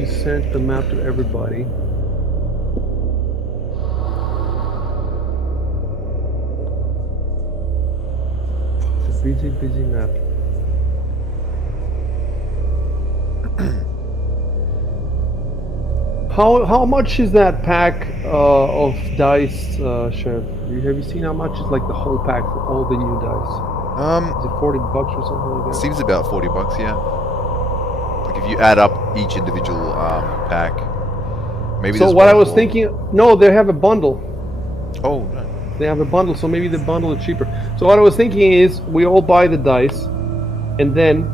just sent the map to everybody. It's a busy map. How much is that pack of dice, Chef? Have you seen how much is like the whole pack for all the new dice? Is it $40 or something like that? Seems about $40, yeah. Like if you add up each individual pack, maybe. So what I was thinking, no, they have a bundle. Oh, no. They have a bundle, so maybe the bundle is cheaper. So what I was thinking is, we all buy the dice, and then,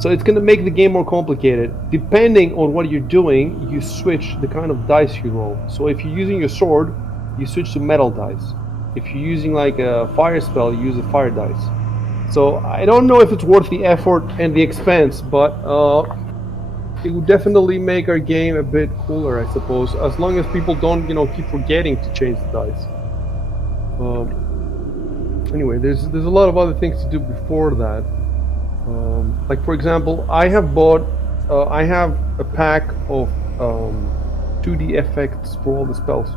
so it's going to make the game more complicated. Depending on what you're doing, you switch the kind of dice you roll. So if you're using your sword, you switch to metal dice. If you're using like a fire spell, you use the fire dice. So I don't know if it's worth the effort and the expense, but it would definitely make our game a bit cooler, I suppose, as long as people don't, keep forgetting to change the dice. Anyway, there's a lot of other things to do before that. Like for example, I have a pack of 2D effects for all the spells,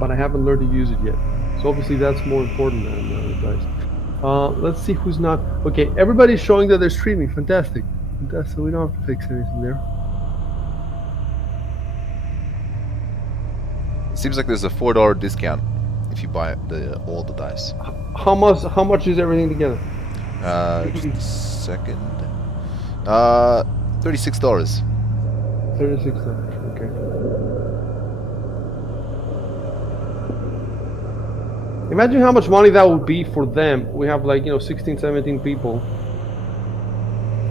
but I haven't learned to use it yet. So obviously that's more important than the dice. Let's see who's not. Okay, everybody's showing that they're streaming. Fantastic. So we don't have to fix anything there. Seems like there's a $4 discount if you buy all the dice. How much is everything together? Just a second. $36. $36. Okay. Imagine how much money that would be for them. We have like 16, 17 people.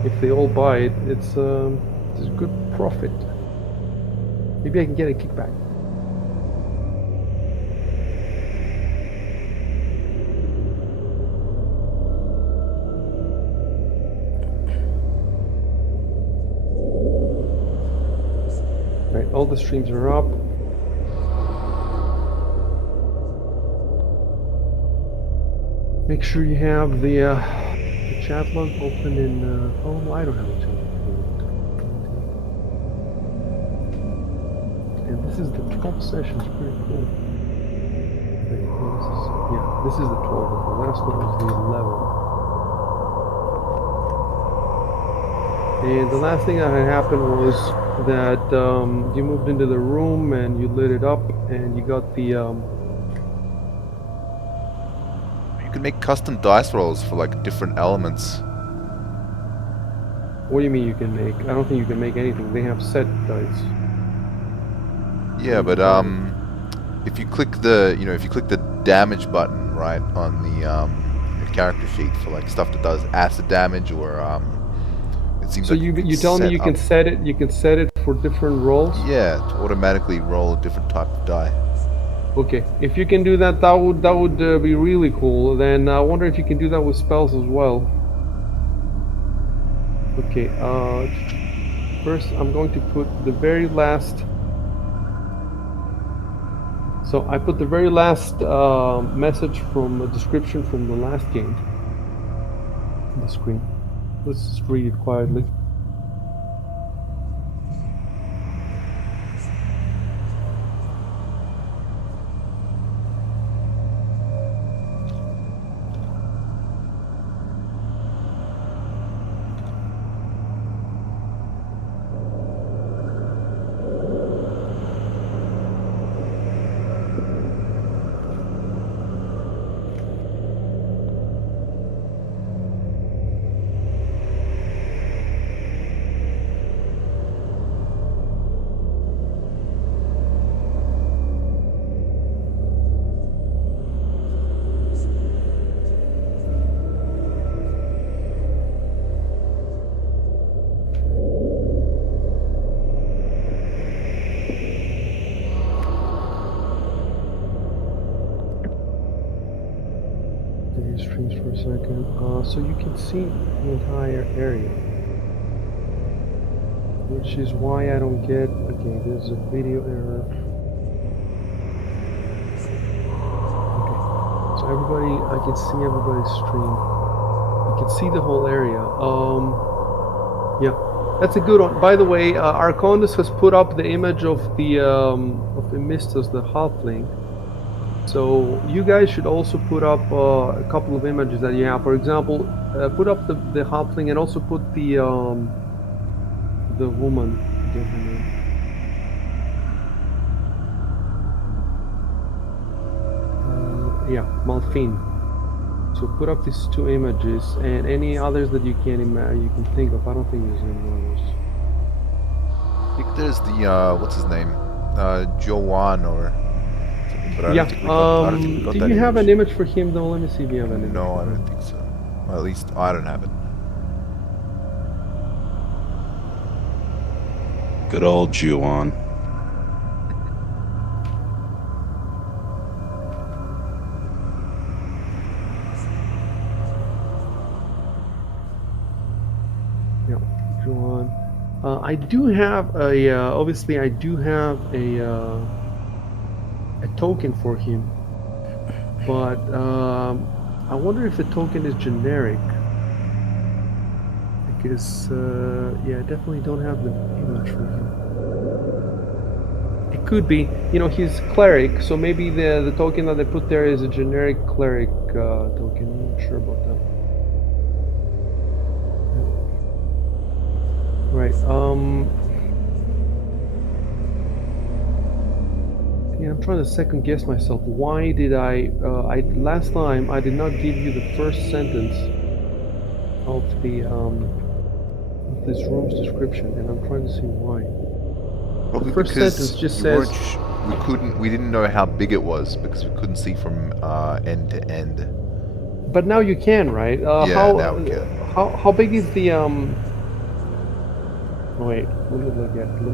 If they all buy it, it's a good profit. Maybe I can get a kickback. Right, all the streams are up. Make sure you have the chat log open in. Oh, I don't have a chat log. And this is the 12th session. It's pretty cool. Wait, this is the 12th. The last one was the 11th. And the last thing that had happened was that you moved into the room and you lit it up and you got the. You can make custom dice rolls for like different elements. What do you mean you can make? I don't think you can make anything. They have set dice. Yeah, but if you click the damage button right on the your character sheet for like stuff that does acid damage or it seems. So like you tell me you can set it. You can set it for different rolls. Yeah, to automatically roll a different type of die. Okay, if you can do that, that would be really cool. Then I wonder if you can do that with spells as well. Okay, first I'm going to put the very last. So I put the very last message from a description from the last game on the screen. Let's just read it quietly. Streams for a second, so you can see the entire area, which is why I don't get. Okay, there's a video error. Okay, so everybody, I can see everybody's stream. You can see the whole area. Yeah. That's a good one. By the way, Arcondis has put up the image of the Mistos, the halfling. So you guys should also put up a couple of images that you have. For example, put up the halfling and also put the woman. I forget her name. Yeah, Malphine. So put up these two images and any others that you can think of. I don't think there's any others. I think there's the what's his name, Joanne or something, but I don't think we got. I don't think we got Do that you have image. an image for him though? Let me see if you have an image. No, for I him. don't think so. Well, at least I don't have it. Good old Juan. Yeah, Joanne. I do have a. Obviously, I do have a token for him, but I wonder if the token is generic. Because yeah, I definitely don't have the image for him. It could be, he's cleric, so maybe the token that they put there is a generic cleric token. I'm not sure about that. Right. Yeah, I'm trying to second guess myself. Why did I last time I did not give you the first sentence of the of this room's description, and I'm trying to see why. The Probably first sentence because just you weren't. says, We didn't know how big it was because we couldn't see from end to end. but now you can, right? Yeah, now we can. How big is the Wait, let me look at the.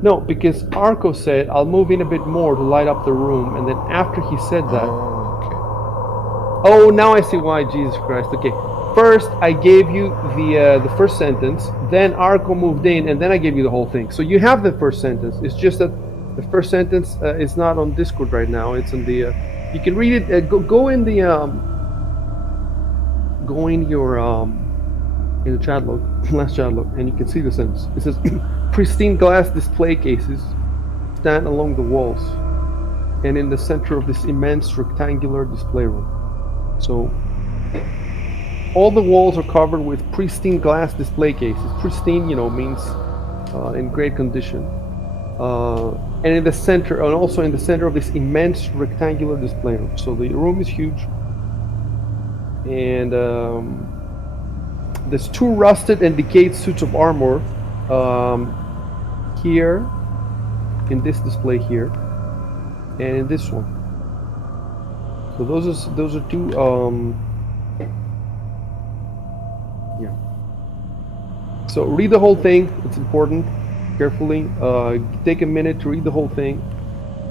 No, because Arco said, "I'll move in a bit more to light up the room," and then after he said that, Oh, oh, now I see why. Jesus Christ. Okay, first I gave you the first sentence, then Arco moved in, and then I gave you the whole thing. So you have the first sentence. It's just that the first sentence is not on Discord right now. It's on the. You can read it. Go in the. Go in your in the chat log, last chat log, and you can see the sentence. It says, pristine glass display cases stand along the walls and in the center of this immense rectangular display room. So all the walls are covered with pristine glass display cases. Pristine, means in great condition. And in the center, and also in the center of this immense rectangular display room. So the room is huge, and there's two rusted and decayed suits of armor here, in this display here, and in this one. So those are two. Yeah. So read the whole thing. It's important. Carefully. Take a minute to read the whole thing,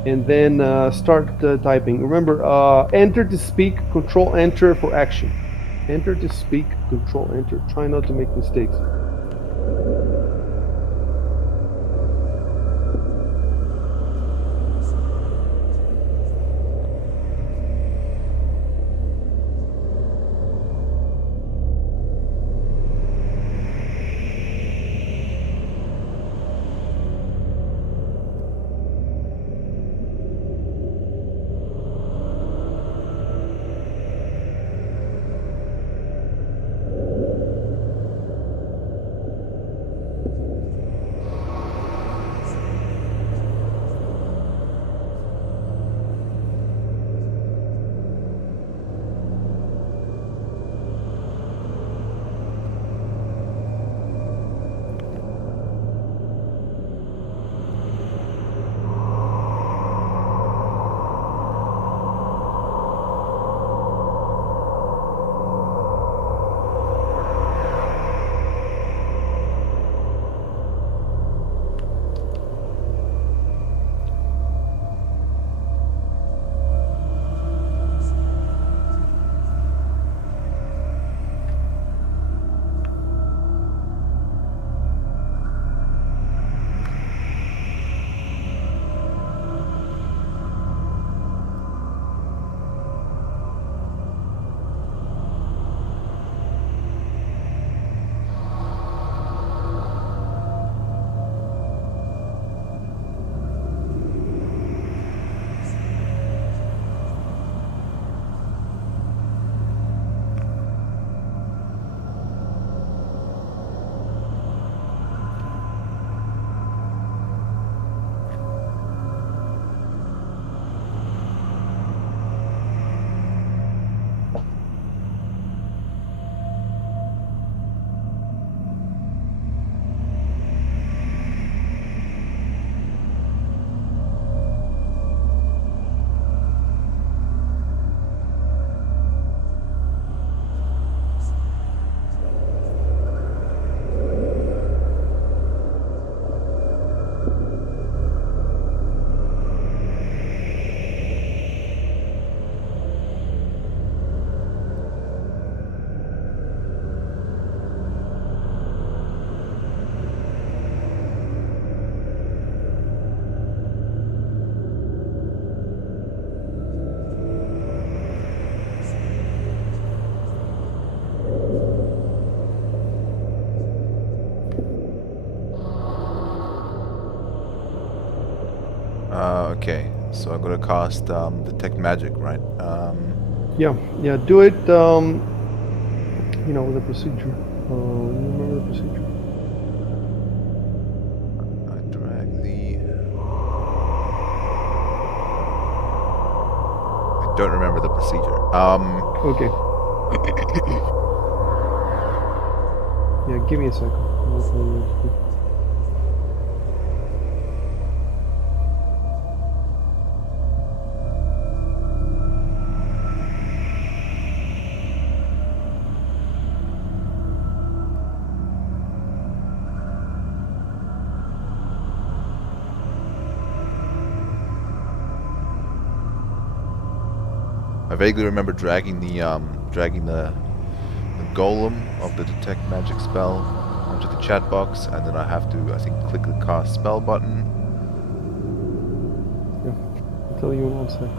and then start typing. Remember, enter to speak. Control Enter for action. Enter to speak. Control Enter. Try not to make mistakes. So I'm gonna cast detect magic, right? Yeah, do it. With the procedure. You remember the procedure? I drag the. I don't remember the procedure. Okay. Yeah, give me a second. I'll tell you what to do. I vaguely remember dragging the golem of the detect magic spell onto the chat box, and then I have to, I think, click the cast spell button. Yeah, I'll tell you in 1 sec.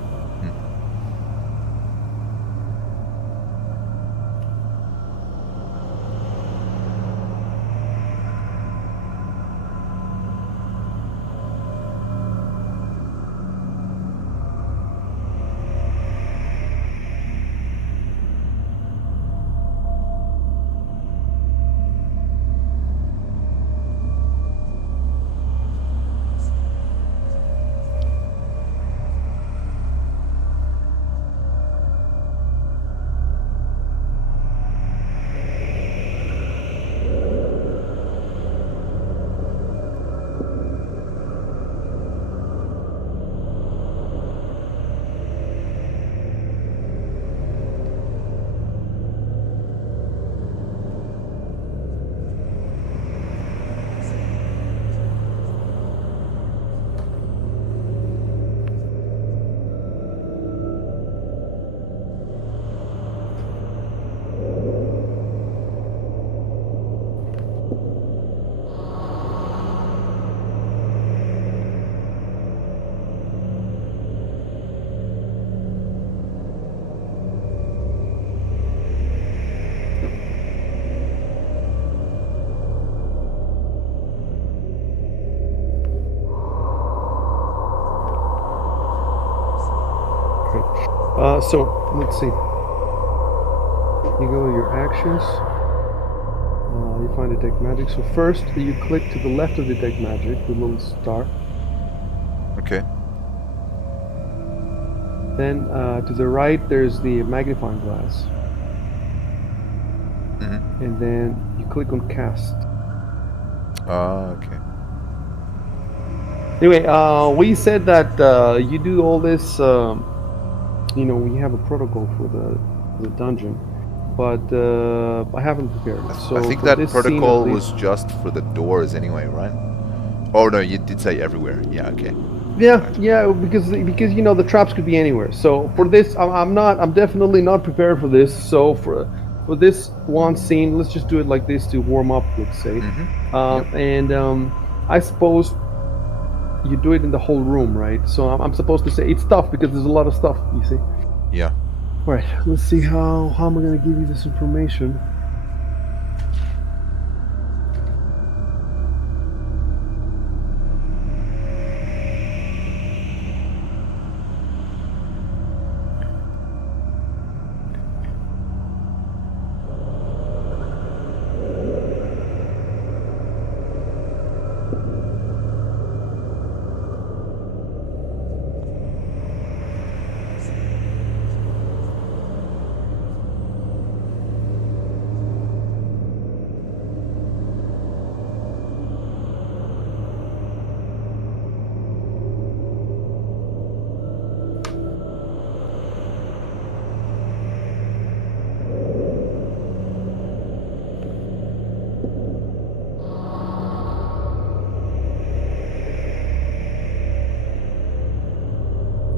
So let's see. You go to your actions. You find detect magic. So first, you click to the left of detect magic, the little star. Okay. Then to the right, there's the magnifying glass, Mm-hmm. and then you click on cast. Okay. Anyway, we said that you do all this. We have a protocol for the dungeon, but I haven't prepared it. I So think for that this scene, at protocol least, was just for the doors anyway, right? Oh no, you did say everywhere. Yeah, okay. yeah, because the traps could be anywhere. So for this, I'm definitely not prepared for this. So for this one scene, let's just do it like this to warm up, let's say. Yep. And I suppose you do it in the whole room, right? So I'm supposed to say it's tough because there's a lot of stuff, you see. Yeah. All right, let's see how am I going to give you this information.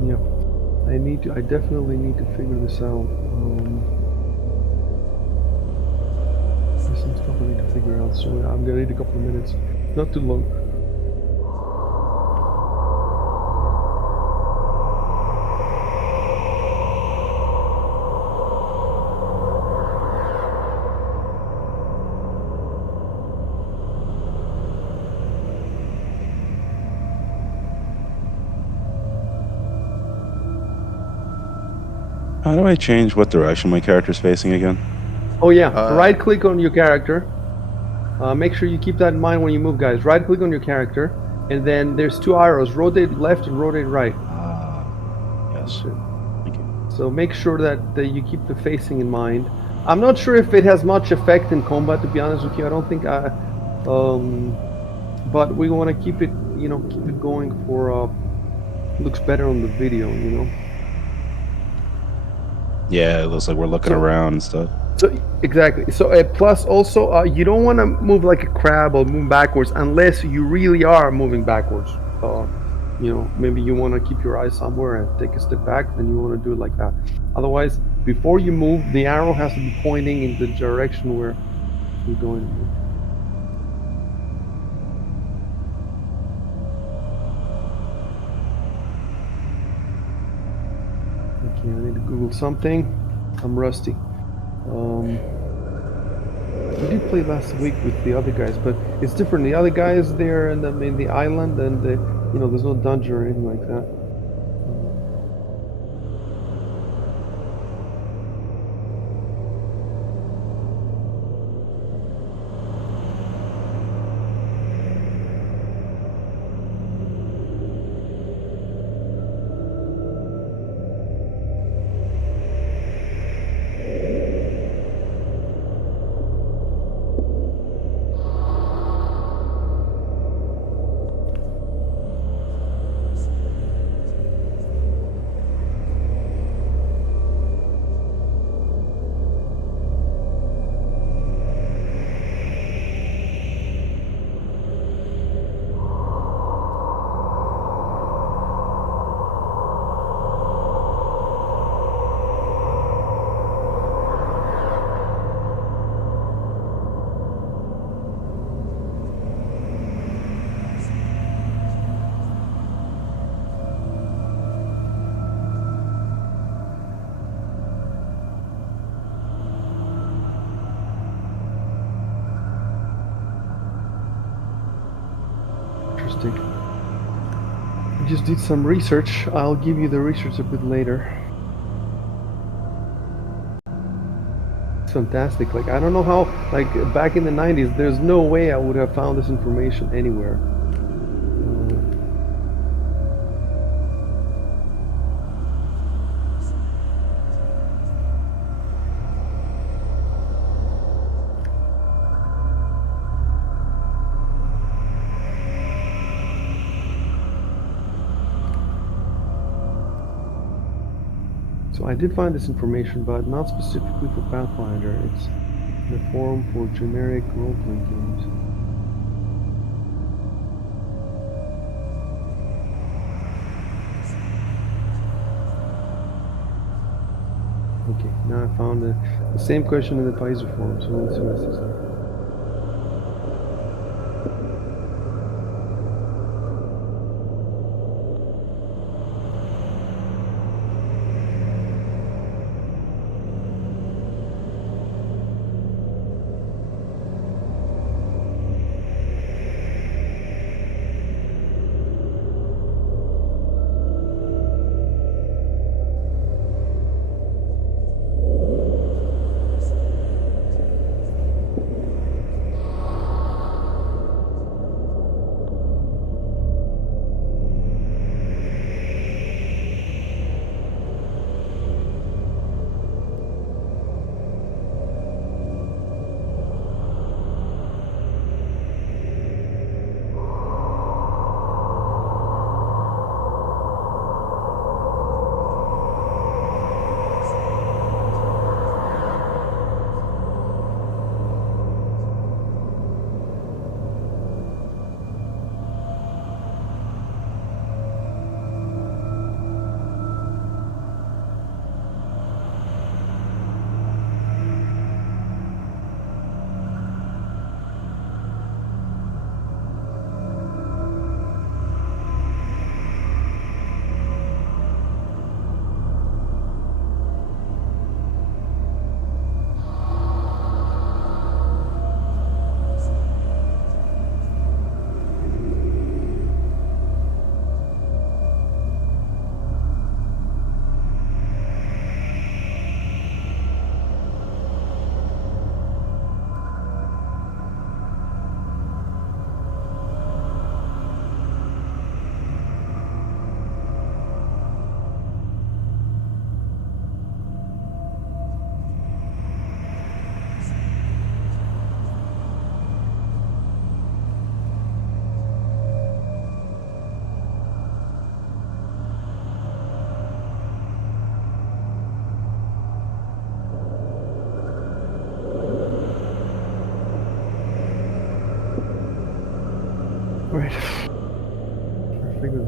Yeah, I definitely need to figure this out. There's some stuff I need to figure out, so I'm gonna need a couple of minutes, not too long. How do I change what direction my character's facing again? Oh yeah, Uh, right click on your character. Make sure you keep that in mind when you move, guys. Right click on your character, and then there's two arrows: rotate left and rotate right. Ah, yes. That's it. Thank you. So make sure that you keep the facing in mind. I'm not sure if it has much effect in combat, to be honest with you. I don't think but we want to keep it, keep it going for looks better on the video, Yeah, it looks like we're looking So around and stuff. So exactly. So plus also you don't want to move like a crab or move backwards unless you really are moving backwards. Maybe you want to keep your eyes somewhere and take a step back. Then you want to do it like that. Otherwise, before you move, the arrow has to be pointing in the direction where you're going to move. Okay, I need to Google something. I'm rusty. We did play last week with the other guys, but it's different. The other guys there in the island, and there's no dungeon or anything like that. Interesting. I just did some research. I'll give you the research a bit later. It's fantastic. Like, I don't know how, like, back in the 90s, there's no way I would have found this information anywhere. So I did find this information, but not specifically for Pathfinder. It's in a forum for generic role-playing games. Okay, now I found the same question in the Paizo forum, so let's see what it says there.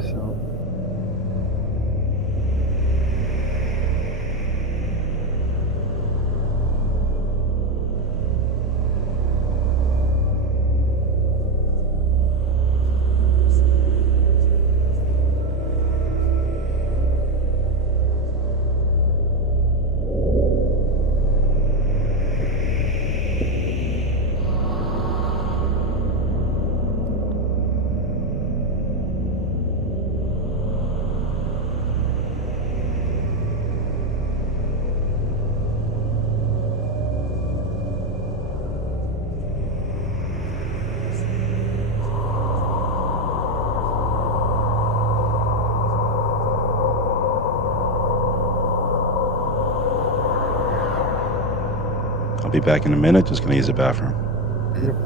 So. I'll be back in a minute. Just gonna use the bathroom. Yep.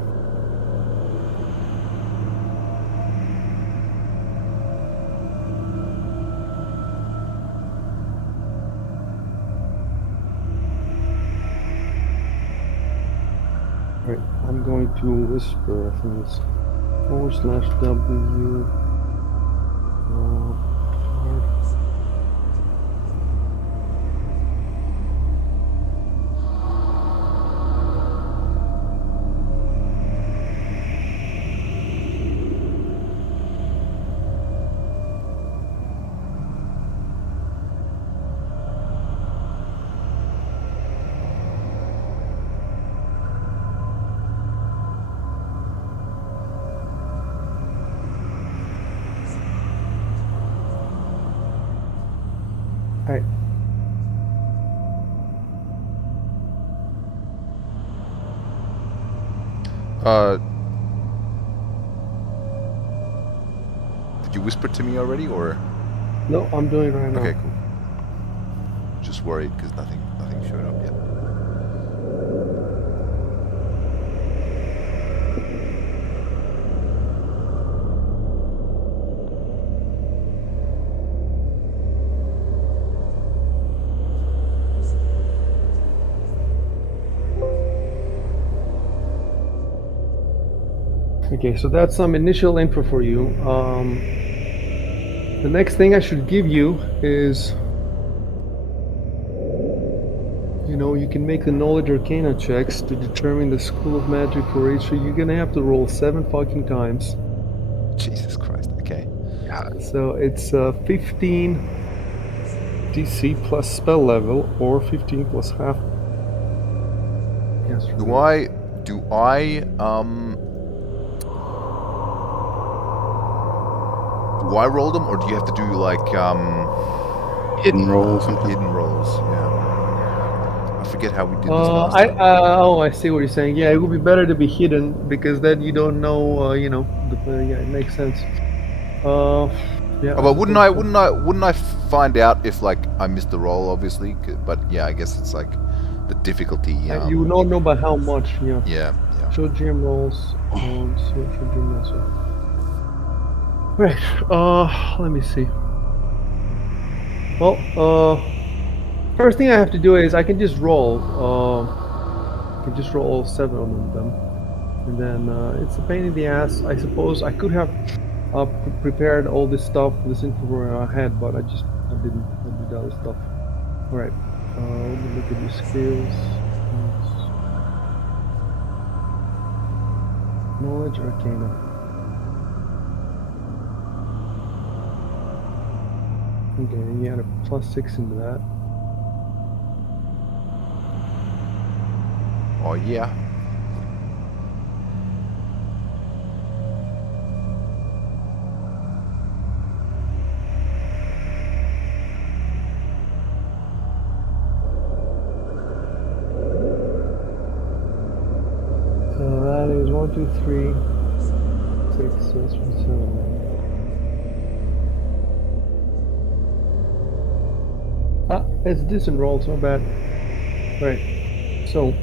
Right, I'm going to whisper. I think it's /W. Alright. Did you whisper to me already, or? No, I'm doing it right now. Okay, cool. Just worried because nothing showed up yet. Okay, so that's some initial info for you. The next thing I should give you is, you can make the knowledge arcana checks to determine the school of magic for each. So you're gonna have to roll 7 fucking times. Jesus Christ. Okay. So it's 15 DC plus spell level, or 15 plus half. Yes. Do I roll them, or do you have to do like Hidden roll or something. hidden rolls? Yeah. I forget how we did this last I time. I see what you're saying. Yeah, it would be better to be hidden because then you don't know. Yeah, it makes sense. Yeah. Oh, but wouldn't I find out if like I missed the roll, obviously? But yeah, I guess it's like the difficulty. You don't know by how much. Yeah. Yeah. Show GM rolls. See what show GM rolls are. Right. Let me see. Well, first thing I have to do is I can just roll. I can just roll all 7 of them, and then it's a pain in the ass. I suppose I could have prepared all this stuff, this info ahead, but I didn't. I did other stuff. All right. Let me look at the skills. Knowledge Arcana. Okay, and you add a +6 into that. Oh yeah. So that is 1, 2, 3, 6, so that's 7. It's a decent roll, it's not bad. Right, so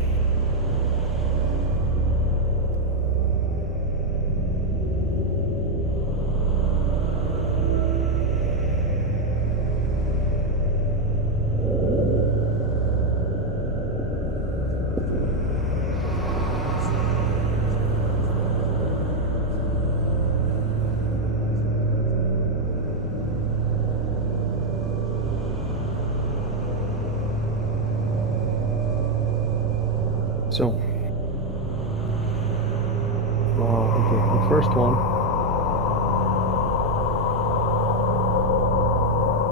So, okay, the first one.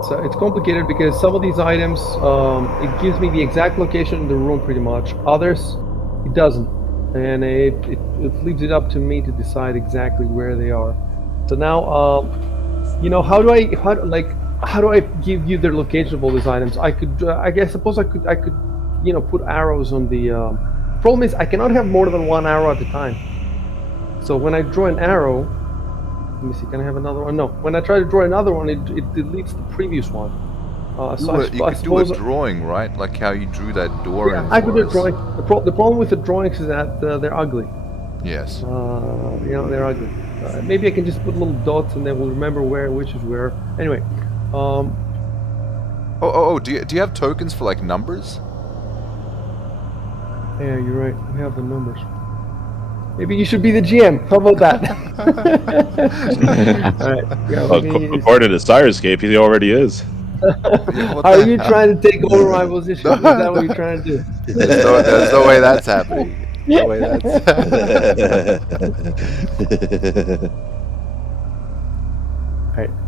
So it's complicated because some of these items, it gives me the exact location in the room pretty much. Others, it doesn't. And it leaves it up to me to decide exactly where they are. So now, you know, how do I give you the location of all these items? I could, I suppose I could, you know, put arrows on the. Problem is, I cannot have more than one arrow at a time. So when I draw an arrow, let me see, can I have another one? No. When I try to draw another one, it deletes the previous one. So you could do a drawing, right? Like how you drew that door in. I could do a drawing. The problem with the drawings is that they're ugly. Yes. You know, they're ugly. Maybe I can just put little dots and then we'll remember which is where. Anyway. Do you have tokens for like numbers? Yeah, you're right. We have the numbers. Maybe you should be the GM. How about that? All right. Yeah, well, according to Cyrescape, he already is. Are you trying to take over my position? Is that what you're trying to do? There's no way that's happening. No way that's.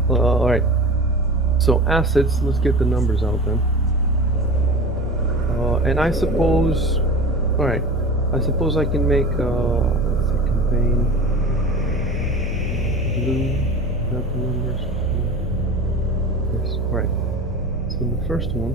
All right. So assets. Let's get the numbers out then. And I suppose. All right. I suppose I can make. Let's see, campaign. Blue. Got the numbers. Yes. All right. So the first one.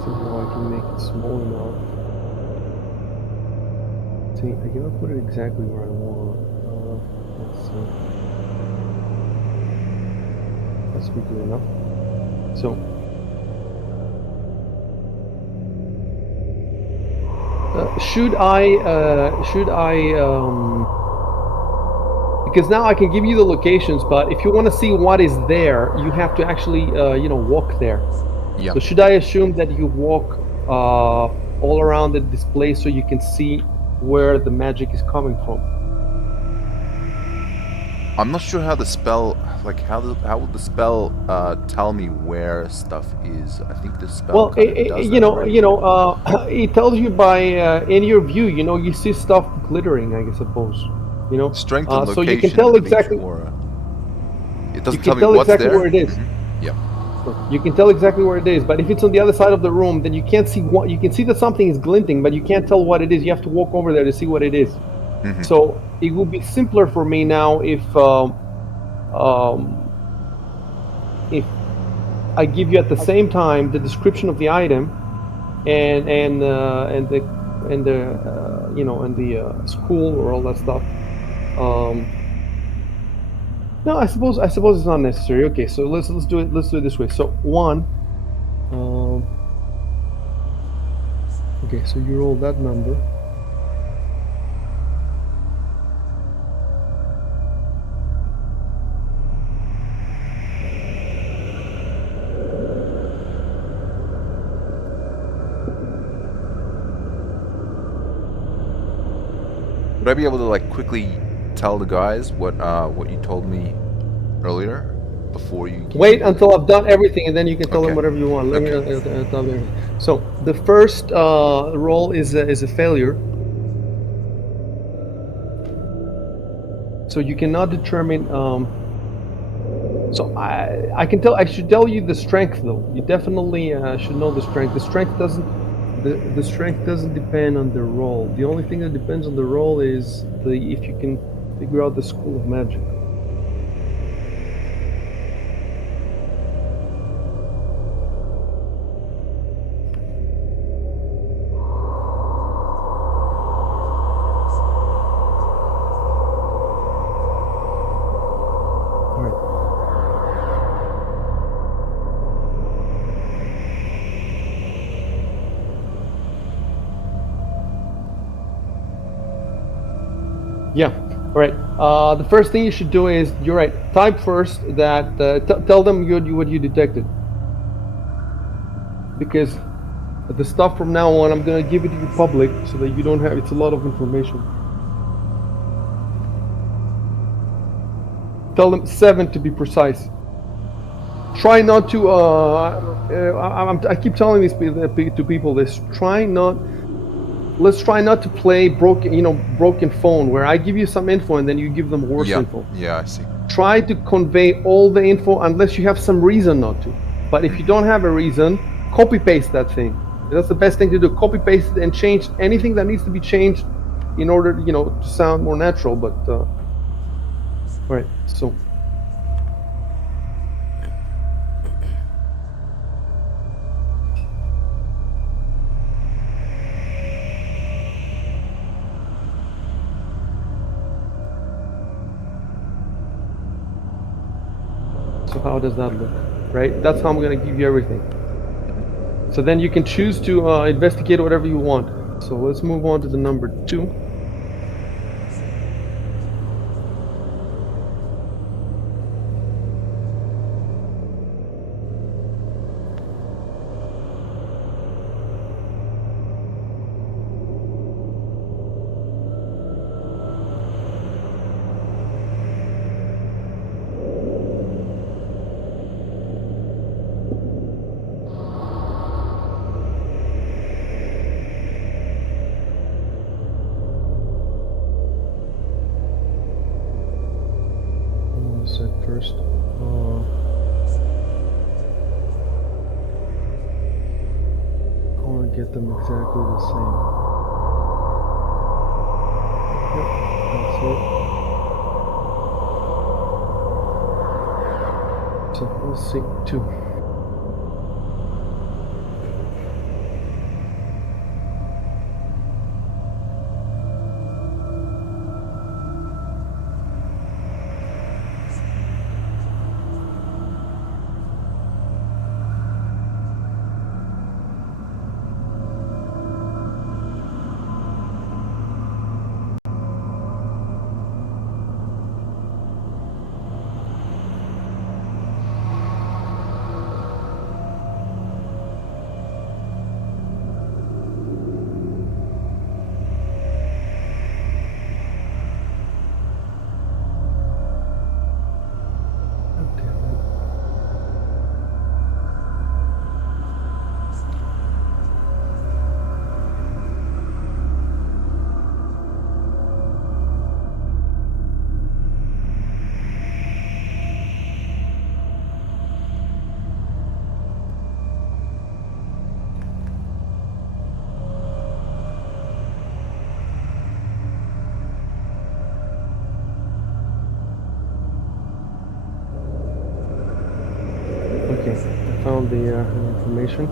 See how I can make it small enough. See, I cannot put it exactly where I want. Let's see. That's be good enough. So, should I, because now I can give you the locations, but if you want to see what is there, you have to actually, you know, walk there. Yeah. So should I assume that you walk all around the display so you can see where the magic is coming from? I'm not sure how the spell, like how will the spell tell me where stuff is? I think the spell. Well, it tells you by in your view. You know, you see stuff glittering. I suppose. You know, strength and location. So you can tell exactly. It doesn't tell me what's exactly there. Where it is. Mm-hmm. Yeah. So you can tell exactly where it is, but if it's on the other side of the room, then you can't see what. You can see that something is glinting, but you can't tell what it is. You have to walk over there to see what it is. Mm-hmm. So it would be simpler for me now if I give you at the same time the description of the item and the school or all that stuff. No, I suppose it's not necessary. Okay, so let's do it. Let's do it this way. So one. Okay, so you roll that number. Would I be able to like quickly tell the guys what you told me earlier before you wait until I've done everything and then you can tell them whatever you want. Let me tell them. So the first roll is a failure. So you cannot determine. So I should tell you the strength though. You definitely should know the strength. The strength doesn't depend on the roll. The only thing that depends on the roll is if you can figure out the school of magic. Yeah. All right. The first thing you should do is, you're right. Type first that tell them what you detected, because But the stuff from now on, I'm gonna give it to you public so that you don't have. It's a lot of information. Tell them 7 to be precise. Try not to. I keep telling these to people this. Let's try not to play broken phone, where I give you some info and then you give them worse info. Yeah, I see. Try to convey all the info unless you have some reason not to. But if you don't have a reason, copy paste that thing. That's the best thing to do. Copy paste it and change anything that needs to be changed in order, to sound more natural. But all right, so. So how does that look, right? That's how I'm going to give you everything. So then you can choose to investigate whatever you want. So let's move on to the number 2. One sec first. I want to get them exactly the same. Yep, that's it. So let's see, 2. Okay, I found the information.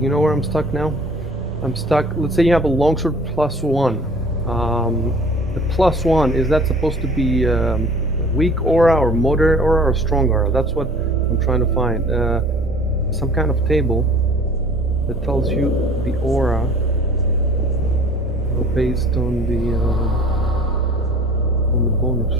you know where I'm stuck now? I'm stuck. Let's say you have a longsword +1. The +1, is that supposed to be weak aura or moderate aura or strong aura? That's what I'm trying to find. Some kind of table that tells you the aura based on the bonus.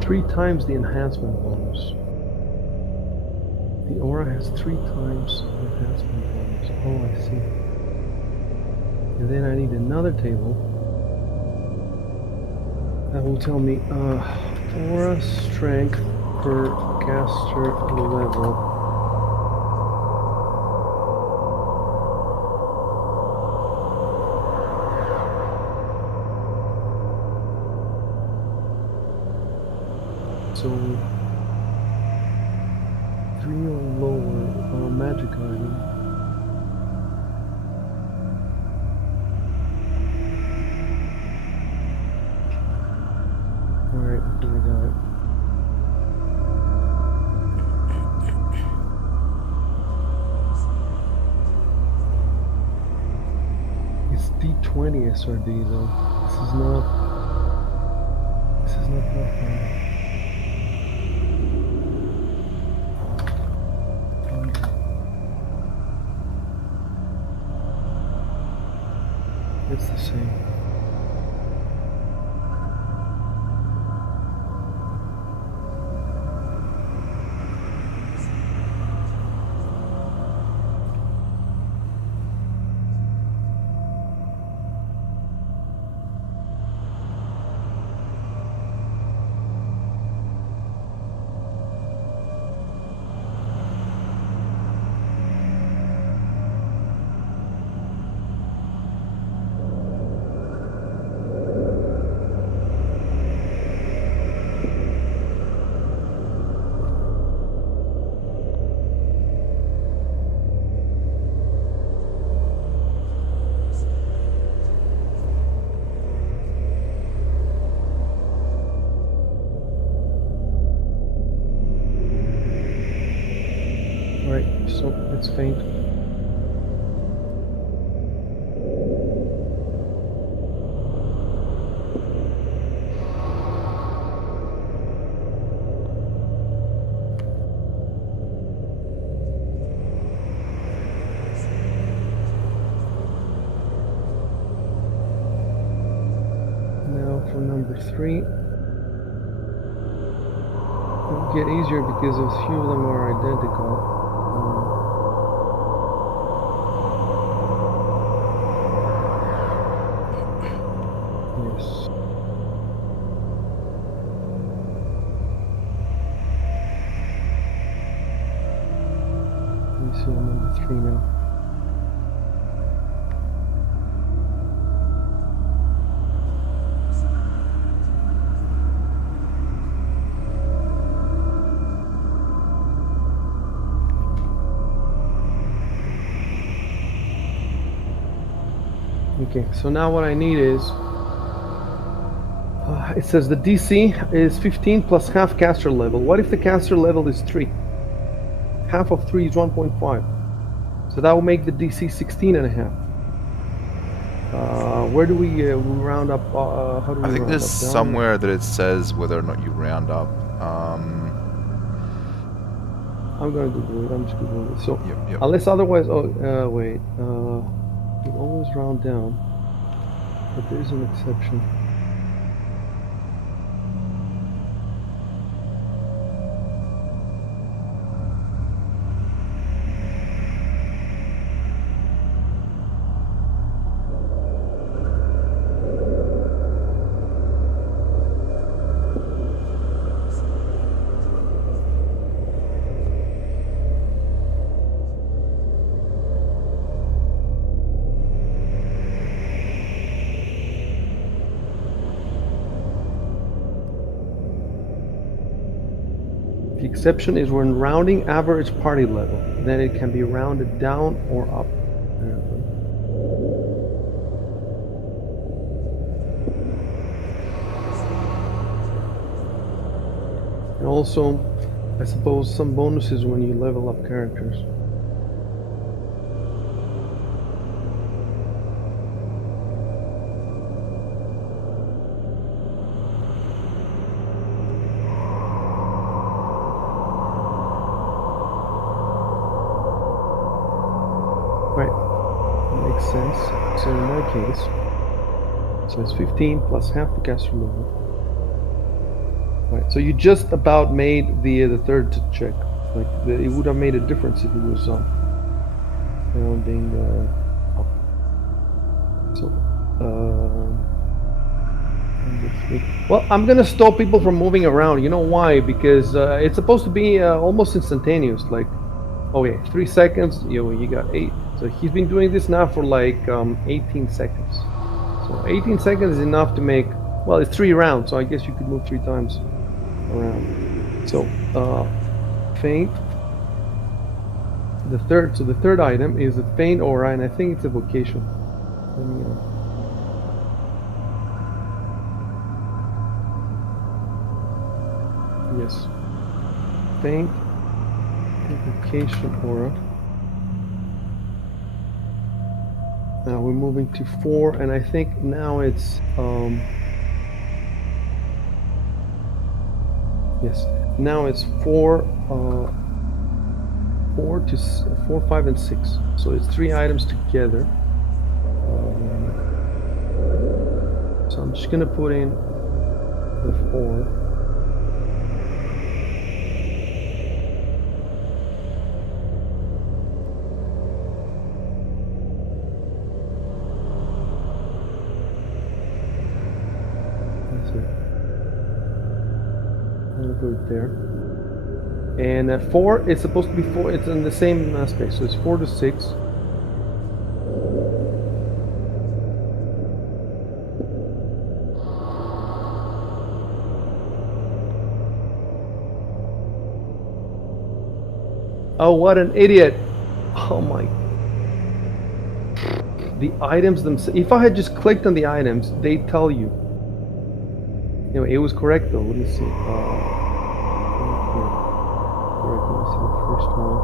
Three times the enhancement bonus. The aura has 3 times the enhancement bonus. Oh, I see. And then I need another table that will tell me aura strength per caster level. So 3 or lower magic item. Alright, I think I got it. It's D20 SRD though. This is not Pathfinder. It's the same. Alright, so it's faint. 3. It'll get easier because a few of them are identical. Yes. Let me see, I'm number 3 now. Okay, so now what I need is, it says the DC is 15 plus half caster level. What if the caster level is 3? Half of 3 is 1.5. So that will make the DC 16 and a half. Where do we round up? How do we I think round there's up? Down? somewhere that it says whether or not you round up. I'm gonna Google it. I'm just Googling it. So, Yep. unless otherwise, wait. You always round down, but there is an exception. The exception is when rounding average party level. Then it can be rounded down or up. Apparently. And also, I suppose some bonuses when you level up characters. Right, that makes sense. So in my case, so it's 15 plus half the caster level. Right, so you just about made the third check. Like it would have made a difference if it was rounding up. So, number 3. Well, I'm gonna stop people from moving around. You know why? Because it's supposed to be almost instantaneous. Like, oh yeah, 3 seconds. You got 8. So he's been doing this now for like 18 seconds. So 18 seconds is enough to make. Well, it's 3 rounds, so I guess you could move 3 times around. So feint. The third item is a feint aura, and I think it's a vocation. Let me yes, feint, vocation aura. Now we're moving to 4, and I think now it's yes. Now it's 4, 4, 5, and 6. So it's 3 items together. So I'm just gonna put in the 4. That's it. I'll put it there. And 4 is supposed to be 4. It's in the same space, so it's 4 to 6. Oh, what an idiot! Oh my! The items themselves. If I had just clicked on the items, they tell you. Anyway, it was correct though. Let me see. Correct. Let me see the first one.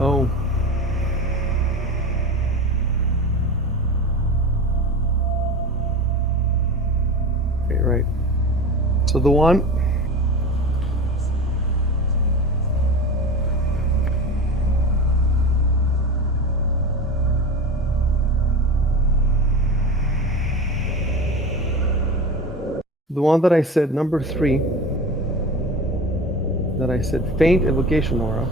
Oh. Okay, right. So the one. The one that I said, number 3, that I said faint evocation aura.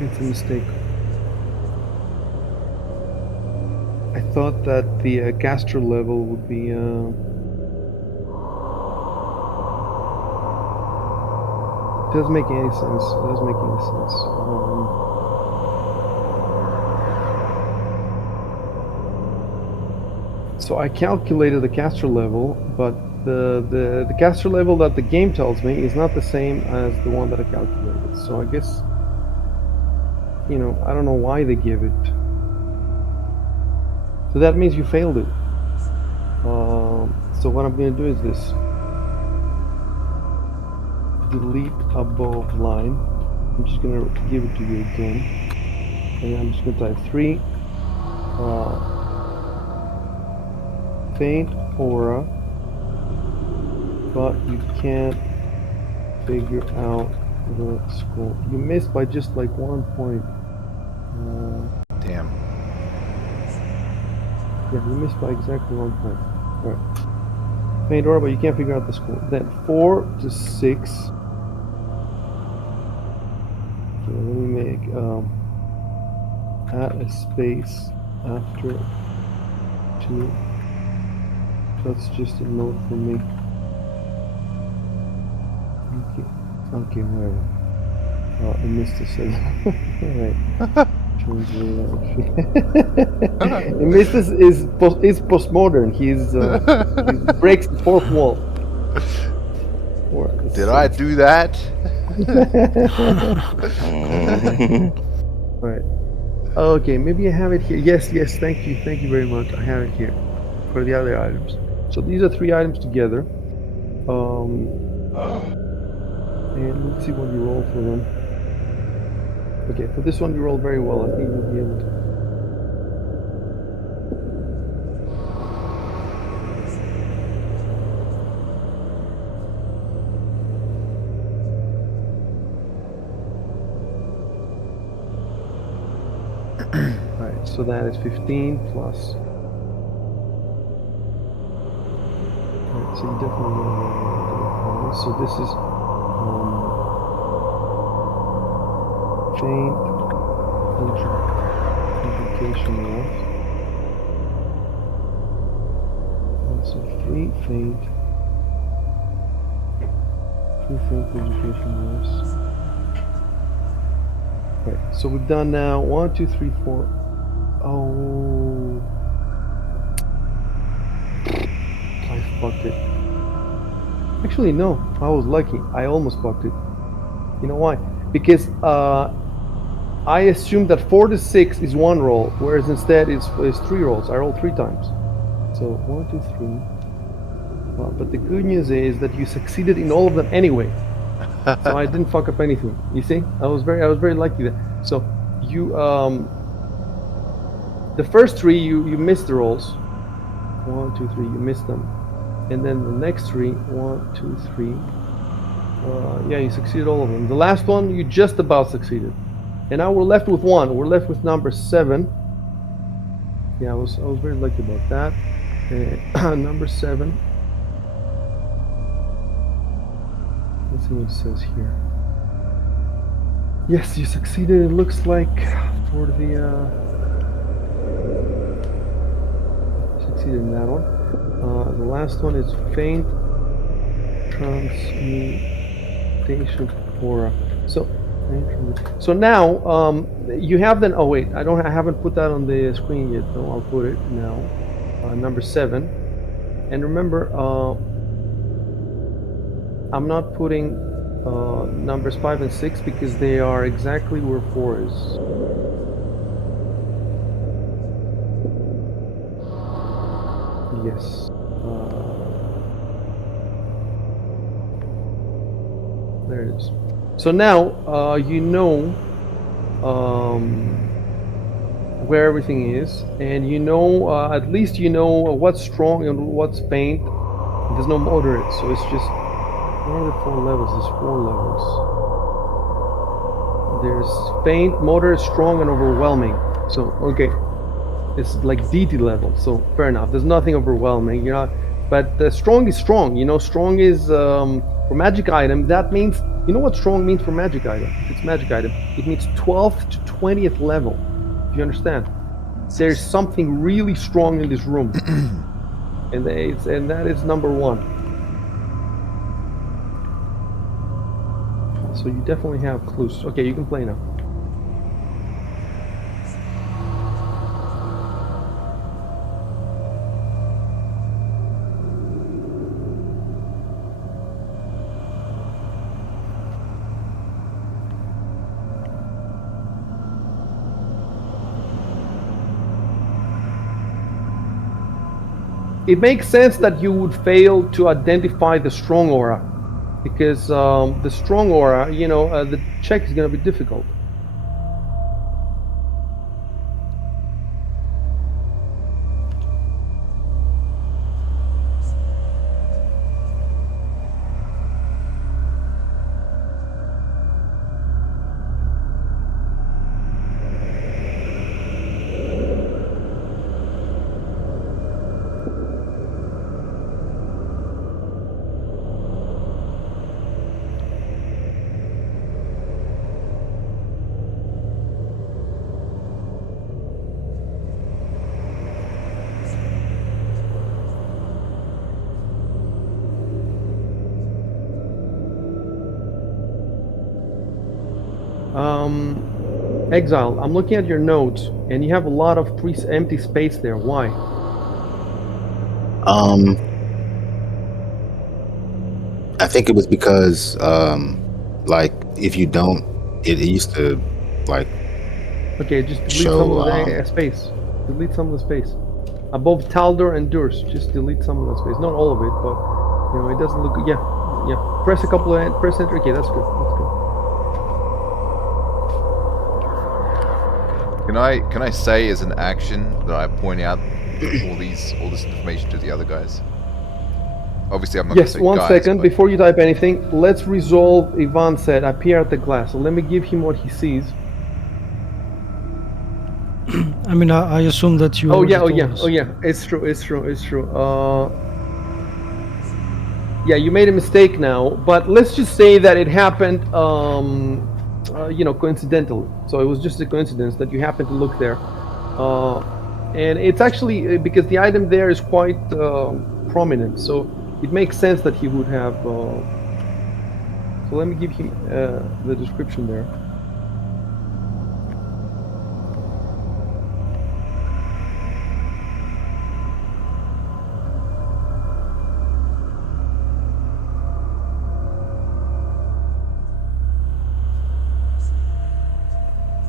It's a mistake. I thought that the caster level would be. Doesn't make any sense. It doesn't make any sense. So I calculated the caster level, but the caster level that the game tells me is not the same as the one that I calculated. So I guess, you know, I don't know why they give it. So that means you failed it. So what I'm going to do is this. Delete above line. I'm just going to give it to you again. And I'm just going to type 3. Faint aura, but you can't figure out the score. You missed by just like 1 point. Damn. Yeah, you missed by exactly 1 point. Alright. Faint aura, but you can't figure out the score. Then 4 to 6. Okay, let me make add a space after 2. That's just a note for me. Okay, whatever. I missed the says. Alright. Mistus is postmodern. He breaks the fourth wall. Did I do that? Right. Okay, maybe I have it here. Yes, thank you very much. I have it here for the other items. So these are 3 items together. And let's see what you roll for them. Okay, for this one you roll very well. I think you'll be able to. Alright, so that is 15 plus. Alright, so you definitely want to. So this is faint invocation rolls. So 3 faint. 3 faint invocation rolls. Right, so we've done now 1, 2, 3, 4. Oh, I fucked it. Actually, no, I was lucky. I almost fucked it. You know why? Because I assumed that 4 to 6 is 1 roll, whereas instead it's 3 rolls. I rolled 3 times. So 1, 2, 3. But the good news is that you succeeded in all of them anyway. So I didn't fuck up anything. You see, I was very lucky there. So you the first 3 you missed the rolls. 1, 2, 3, you missed them, and then the next 3, 1, 2, 3. Yeah, you succeeded all of them. The last one you just about succeeded, and now we're left with 1. We're left with number 7. Yeah, I was very lucky about that. Number 7. Let's see what it says here. Yes, you succeeded. It looks like for the succeeded in that one. The last one is faint transmutation aura. So now you have then. Oh wait, I haven't put that on the screen yet. No, I'll put it now. Number 7, and remember, I'm not putting numbers 5 and 6 because they are exactly where 4 is. Yes. there it is. So now you know where everything is, and you know at least you know what's strong and what's faint. There's no moderate, so it's just what are the 4 levels? There's 4 levels. There's faint, moderate, strong, and overwhelming. So okay, it's like DT level. So fair enough. There's nothing overwhelming, you know. But strong is strong. You know, strong is for magic item. That means you know what strong means for magic item. If it's magic item, it means 12th to 20th level. Do you understand? There's something really strong in this room, and that is number 1. So you definitely have clues. Okay, you can play now. It makes sense that you would fail to identify the strong aura, because the strong aura, you know, the check is going to be difficult. Exile, I'm looking at your notes, and you have a lot of empty space there. Why? I think it was because, like, if you don't, it used to, like, Okay, just delete show, some of the space. Delete some of the space. Above Taldor and Durs, just delete some of the space. Not all of it, but you know, it doesn't look good. Yeah. Press a couple of press enter. Okay, that's good. That's good. Can I say as an action that I point out all this information to the other guys? Obviously, I'm not going to say Yes, one guys, second but- before you type anything. Let's resolve. Ivan said appear at the glass. So let me give him what he sees. I mean, I assume that you. Oh already yeah, told us. It's true. Yeah, you made a mistake now, but let's just say that it happened, you know, coincidentally. So it was just a coincidence that you happened to look there, and it's actually because the item there is quite prominent, so it makes sense that he would have. So let me give him the description there.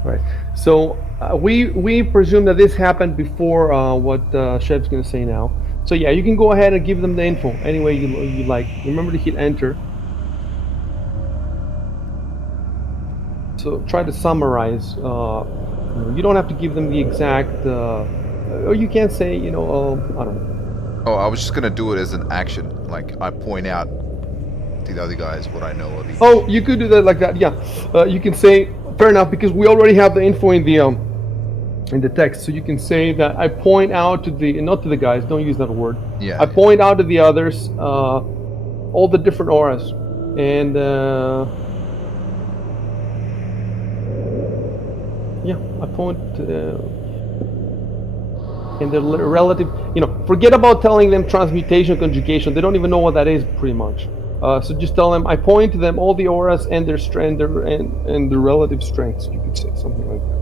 Right. So we presume that this happened before what Chev's going to say now. So yeah, you can go ahead and give them the info any way you like. Remember to hit enter. So try to summarize. You don't have to give them the exact, or you can say, you know, I don't know. Oh, I was just going to do it as an action. Like, I point out to the other guys what I know of each. Oh, you could do that like that. Yeah, you can say fair enough because we already have the info in the text. So you can say that I point out to the not to the guys. Don't use that word. Yeah. I point out to the others all the different auras, and yeah, I point in the relative. You know, forget about telling them transmutation conjugation. They don't even know what that is, pretty much. So just tell them I point to them all the auras and their strength and the relative strengths. You could say something like that.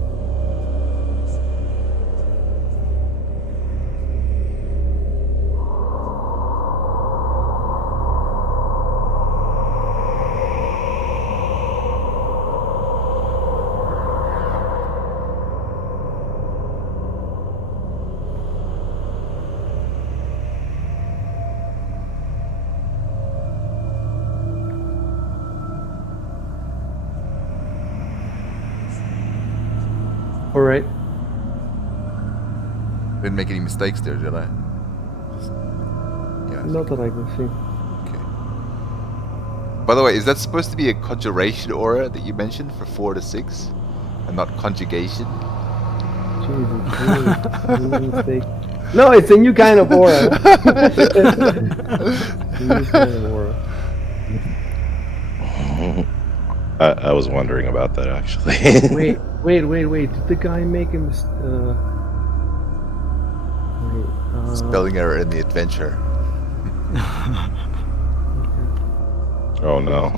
All right. Didn't make any mistakes there, did I? Yeah. Not that I can see. Okay. By the way, is that supposed to be a conjuration aura that you mentioned for 4 to 6, and not conjugation? Jesus, really mistake. No, it's a new kind of aura. A new kind of aura. I was wondering about that actually. Wait. Did the guy make a mistake? Spelling error in the adventure. Oh no.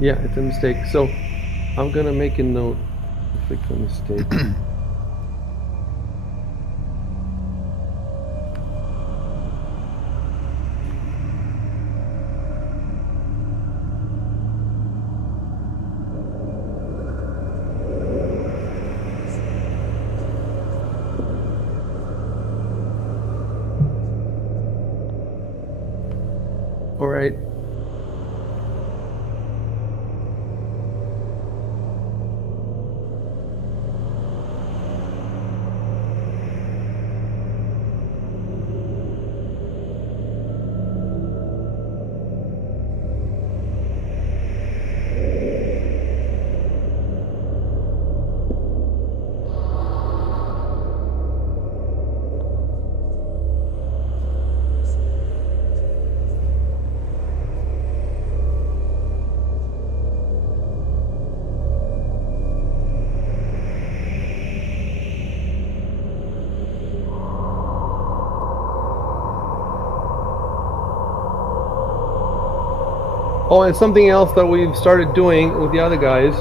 Yeah, it's a mistake. So I'm gonna make a note to fix the mistake. All right. Oh, and something else that we've started doing with the other guys,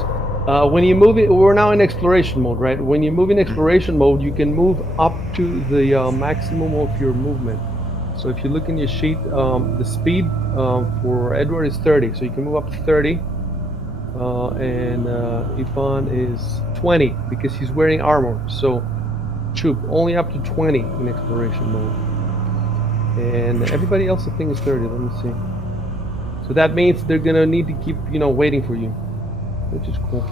when you move it, we're now in exploration mode, right? When you move in exploration mode, you can move up to the maximum of your movement. So if you look in your sheet, the speed for Edward is 30, so you can move up to 30. And Ivan is 20 because he's wearing armor. So Troop only up to 20 in exploration mode. And everybody else, I think, is 30. Let me see. So that means they're gonna need to keep, waiting for you, which is cool.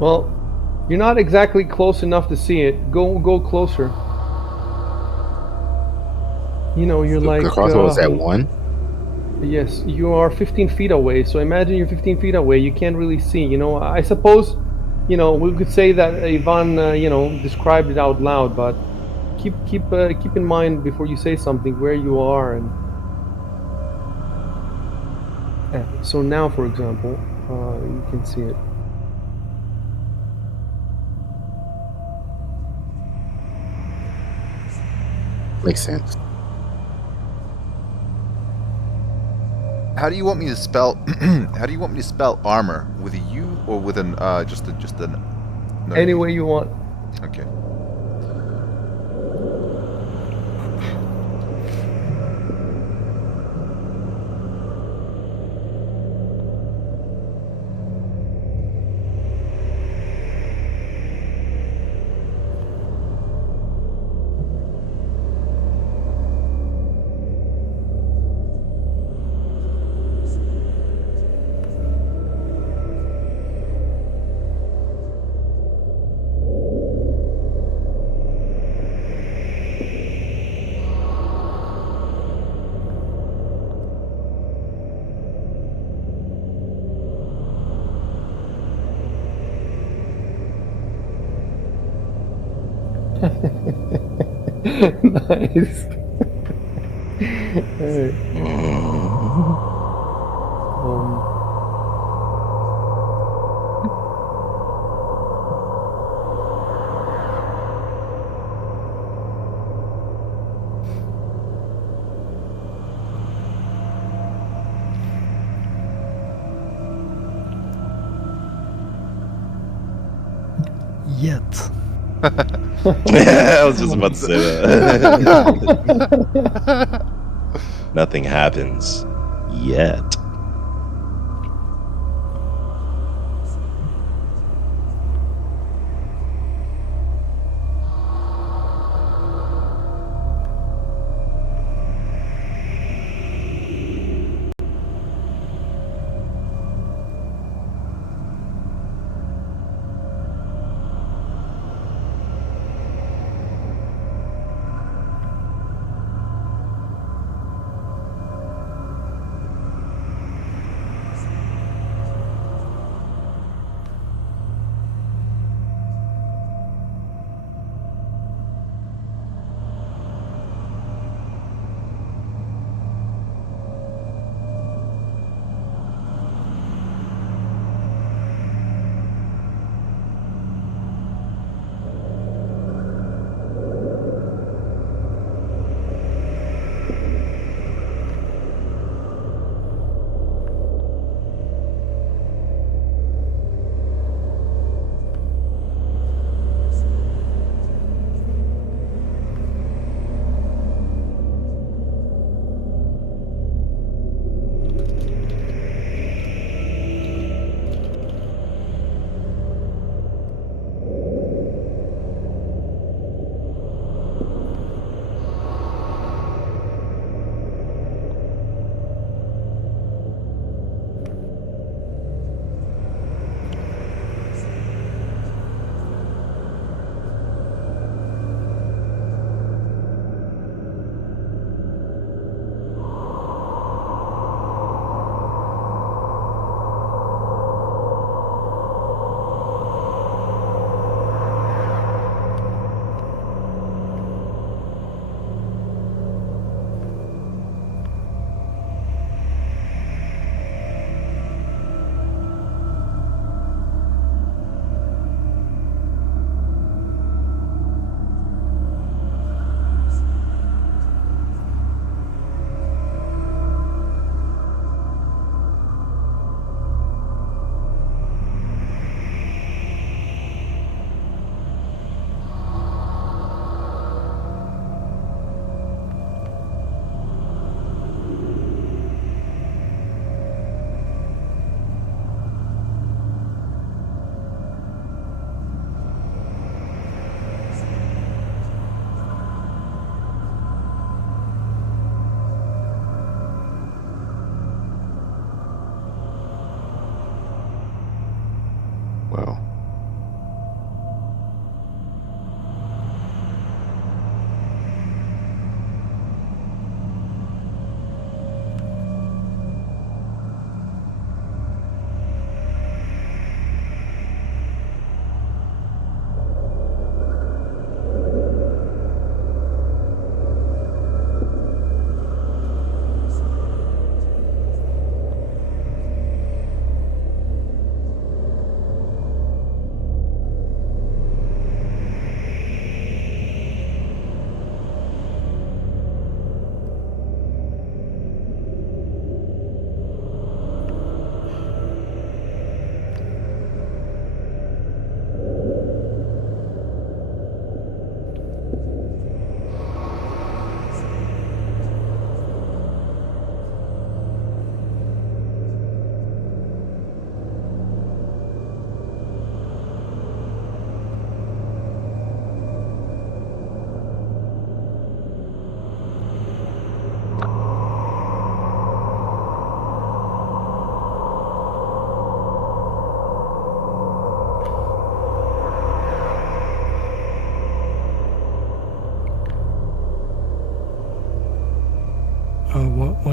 Well, you're not exactly close enough to see it. Go closer. You're like... The crossbow is at 1? Yes, you are 15 feet away. So imagine you're 15 feet away. You can't really see. I suppose, we could say that Ivan, described it out loud, but keep in mind before you say something where you are and. So now, for example, you can see it. Makes sense. How do you want me to spell? How do you want me to spell armor? With a U or with an just an? No, Any way you want. Okay. Nice. Hey, Yet. I was just about to say that. Nothing happens yet.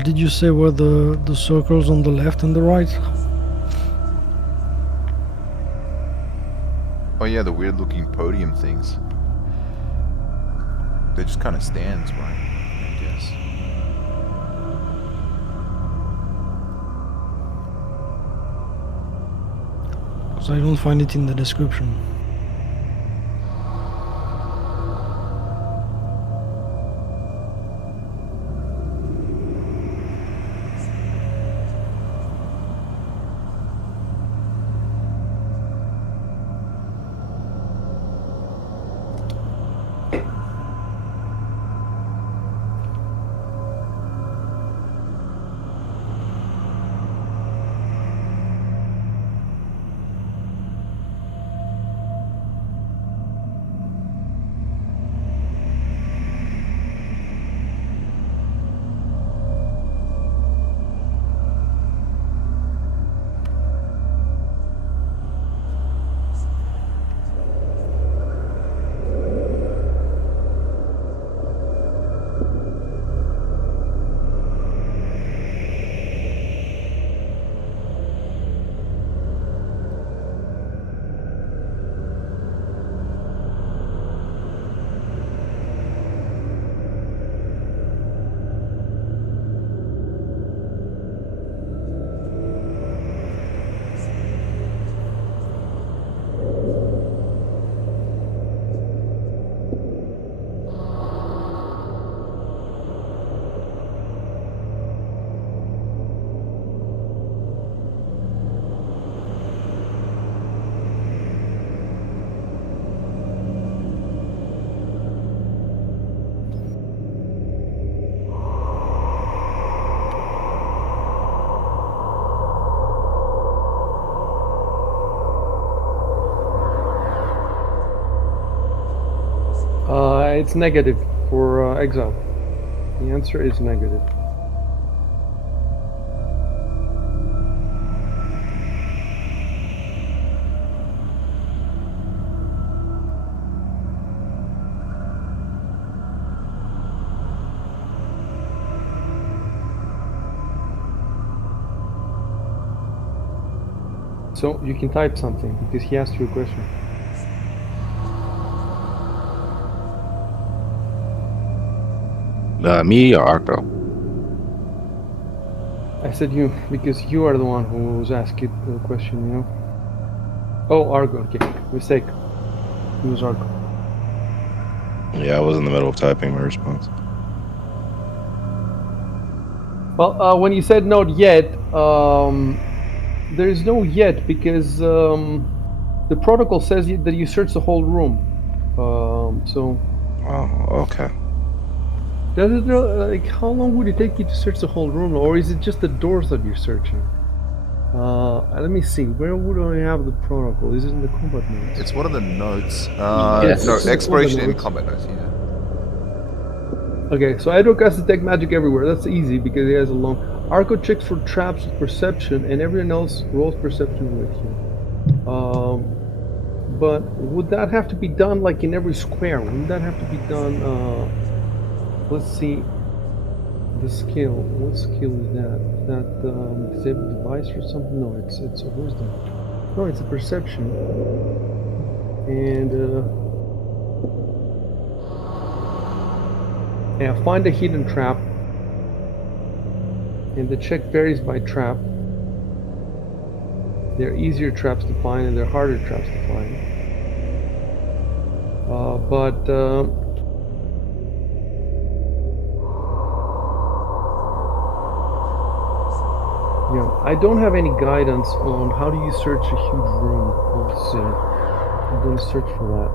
did you say were the circles on the left and the right? Oh yeah, the weird looking podium things. They're just kind of stands, right? I guess. Because I don't find it in the description. It's negative for exile. The answer is negative. So you can type something because he asked you a question. Me or Arco? I said you because you are the one who was asked the question, you know? Oh, Argo, okay. Mistake. It was Argo. Yeah, I was in the middle of typing my response. Well, when you said not yet, there is no yet because the protocol says that you search the whole room. So Oh, okay. does it like how long would it take you to search the whole room, or is it just the doors that you're searching? Let me see. Where would I have the protocol? Is it in the combat notes? It's one of the notes. Yes. No, It's in the exploration combat and notes. combat notes. Yeah. Okay, so I don't cast detect magic everywhere. That's easy because he has a long. Arco checks for traps with perception, and everyone else rolls perception with you. But would that have to be done like in every square? Wouldn't that have to be done? Let's see. The skill. What skill is that? Is that disable device or something? No, it's a wisdom. No, it's a perception. And yeah, find a hidden trap. And the check varies by trap. They're easier traps to find and they're harder traps to find. Yeah, I don't have any guidance on how do you search a huge room. Let's see. I'm going to search for that.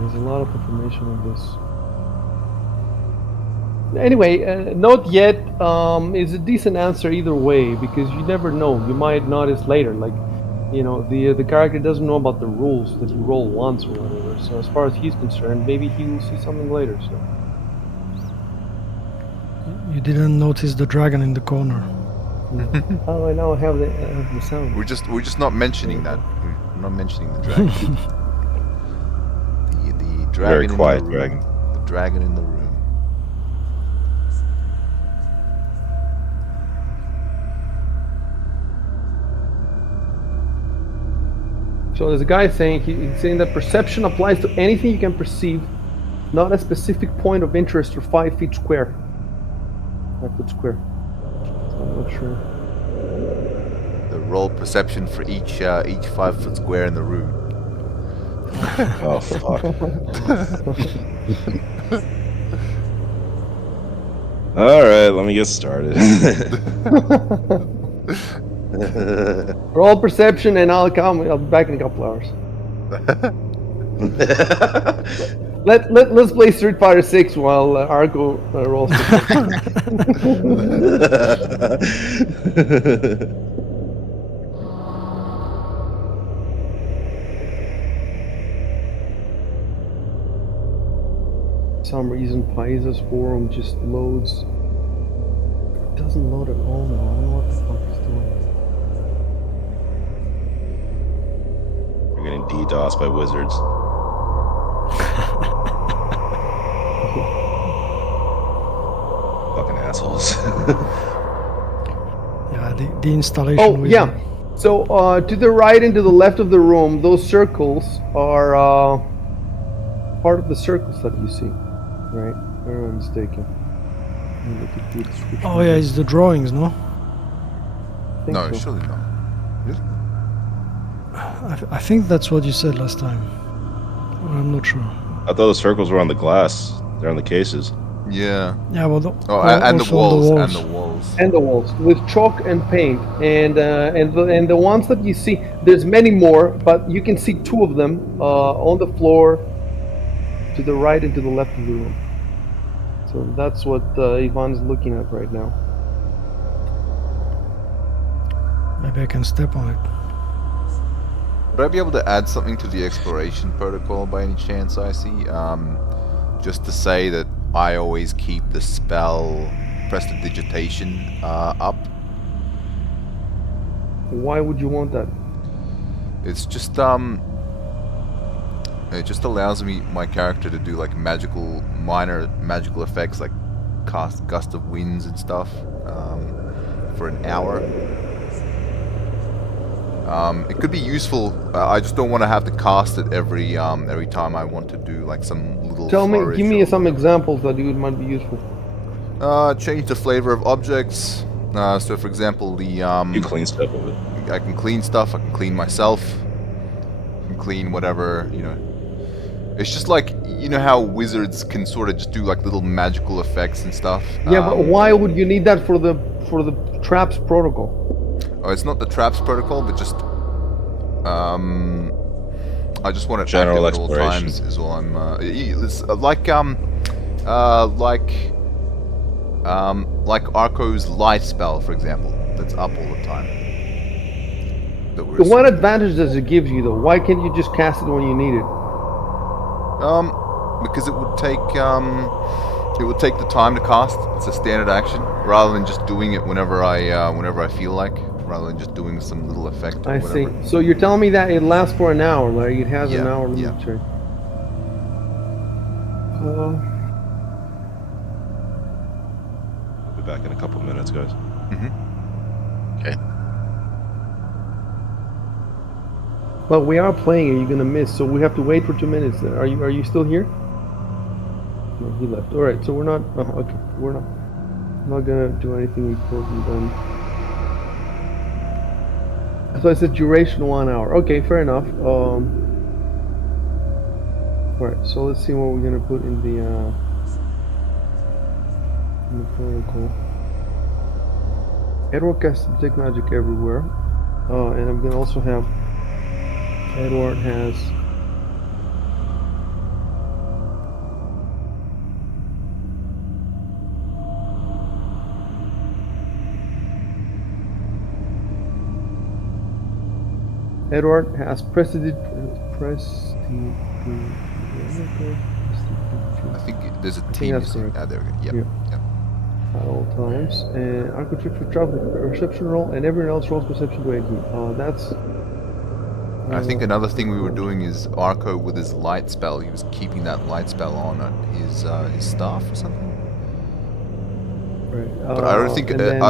There's a lot of information on this. Anyway, not yet is a decent answer either way because you never know. You might notice later. Like You know, the character doesn't know about the rules that you roll once or whatever. So as far as he's concerned, maybe he will see something later. So You didn't notice the dragon in the corner. oh, I now have the sound. We're just not mentioning that. We're not mentioning the dragon. the Very dragon quiet in the room. dragon. The dragon in the room. So there's a guy saying he's saying that perception applies to anything you can perceive, not a specific point of interest or 5 feet square. 5 foot square. So I'm not sure. The roll perception for each 5-foot square in the room. Oh fuck! All right, let me get started. Roll perception, and I'll be back in a couple hours. Let's play Street Fighter 6 while Arco rolls perception. For some reason, Paisa's forum just loads. It doesn't load at all now. I don't know what the fuck it's doing. We're getting DDoS by wizards. Fucking assholes. Yeah, the installation. Oh, wizard. yeah. So to the right and to the left of the room, those circles are part of the circles that you see. Right? If I'm not mistaken. Let me look at the description. Oh yeah, it's the drawings, no? I think No, so. surely not. Really? I think that's what you said last time. I'm not sure. I thought the circles were on the glass. They're on the cases. Yeah. Yeah, well, Oh, and the also walls. on And the walls. And the walls with chalk and paint, and the ones that you see, there's many more, but you can see 2 of them on the floor, to the right and to the left of the room. So that's what Ivan's looking at right now. Maybe I can step on it. Would I be able to add something to the exploration protocol by any chance, I see? Just to say that I always keep the spell prestidigitation up. Why would you want that? It's just it just allows my character to do like minor magical effects like cast gust of winds and stuff for an hour. It could be useful. I just don't want to have to cast it every time I want to do like some little. Give me some examples that might be useful. Change the flavor of objects. So, for example, the You clean stuff with it. I can clean stuff. I can clean myself. I can clean whatever, you know. It's just like, you know how wizards can sort of just do like little magical effects and stuff. Yeah, but why would you need that for the traps protocol? Oh, it's not the traps protocol, but just I just want it General active at all exploration. times. Is all I'm. It's like Arco's light spell, for example, that's up all the time. That we're What advantage does it give you, though? Why can't you just cast it when you need it? Because it would take the time to cast. It's a standard action, rather than just doing it whenever I feel like, rather than just doing some little effect or I whatever. see. So you're telling me that it lasts for an hour, like it has an Yeah, hour yeah. limit turn. I'll be back in a couple minutes, guys. Okay. But we are playing, and you're gonna miss, so we have to wait for 2 minutes. Are you still here? No, he left. All right, so we're not. Okay, we're not gonna do anything important then. So I said duration 1 hour. Okay, fair enough. All right, so let's see what we're gonna put in the protocol. Edward casts detect magic everywhere, and I'm gonna also have. Edward has Edward has I think there's a I T think that's missing. correct. Ah, there we go. Yep. Yeah. Yep. At all times. And Architect for travel the perception roll, and everyone else rolls perception to 18. That's. I think another thing we were cool. doing is Arco with his light spell. He was keeping that light spell on his staff or something. Right. But I don't think. And then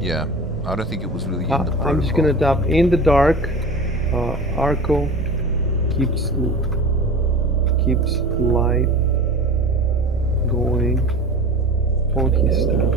yeah, I don't think it was really in the protocol. I'm just gonna adopt in the dark. Arco keeps light going on his staff.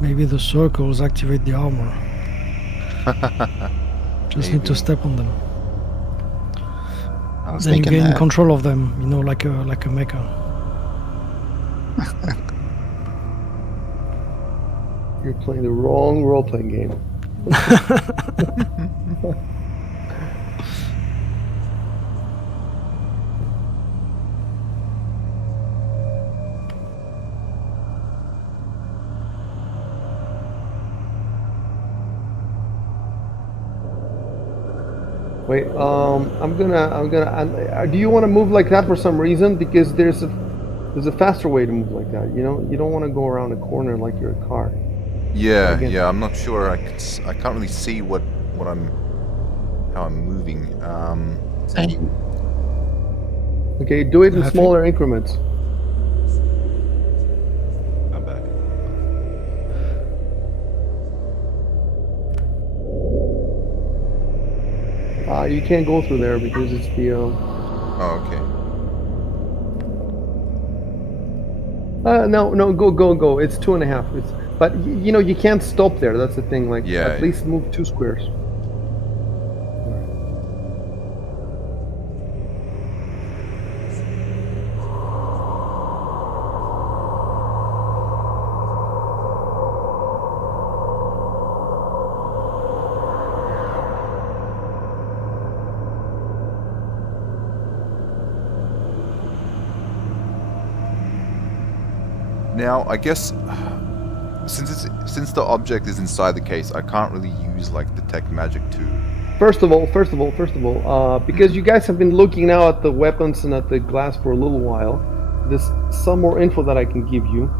Maybe the circles activate the armor. Just need to Maybe. step on them. I was Then you thinking gain that. control of them, you know, like a mecha. You're playing the wrong role-playing game. Wait, I'm gonna. Do you want to move like that for some reason? Because there's a faster way to move like that. You know, you don't want to go around a corner like you're a car. Yeah, Again. yeah. I'm not sure. I can't really see how I'm moving. Same. Okay, do it in I think- smaller increments. I'm back. You can't go through there because it's the. Oh, okay. No, go. It's 2.5. But you know, you can't stop there. That's the thing. Like, Yeah, at least move 2 squares. Now, I guess since the object is inside the case, I can't really use like detect magic too. First of all, because you guys have been looking now at the weapons and at the glass for a little while, there's some more info that I can give you.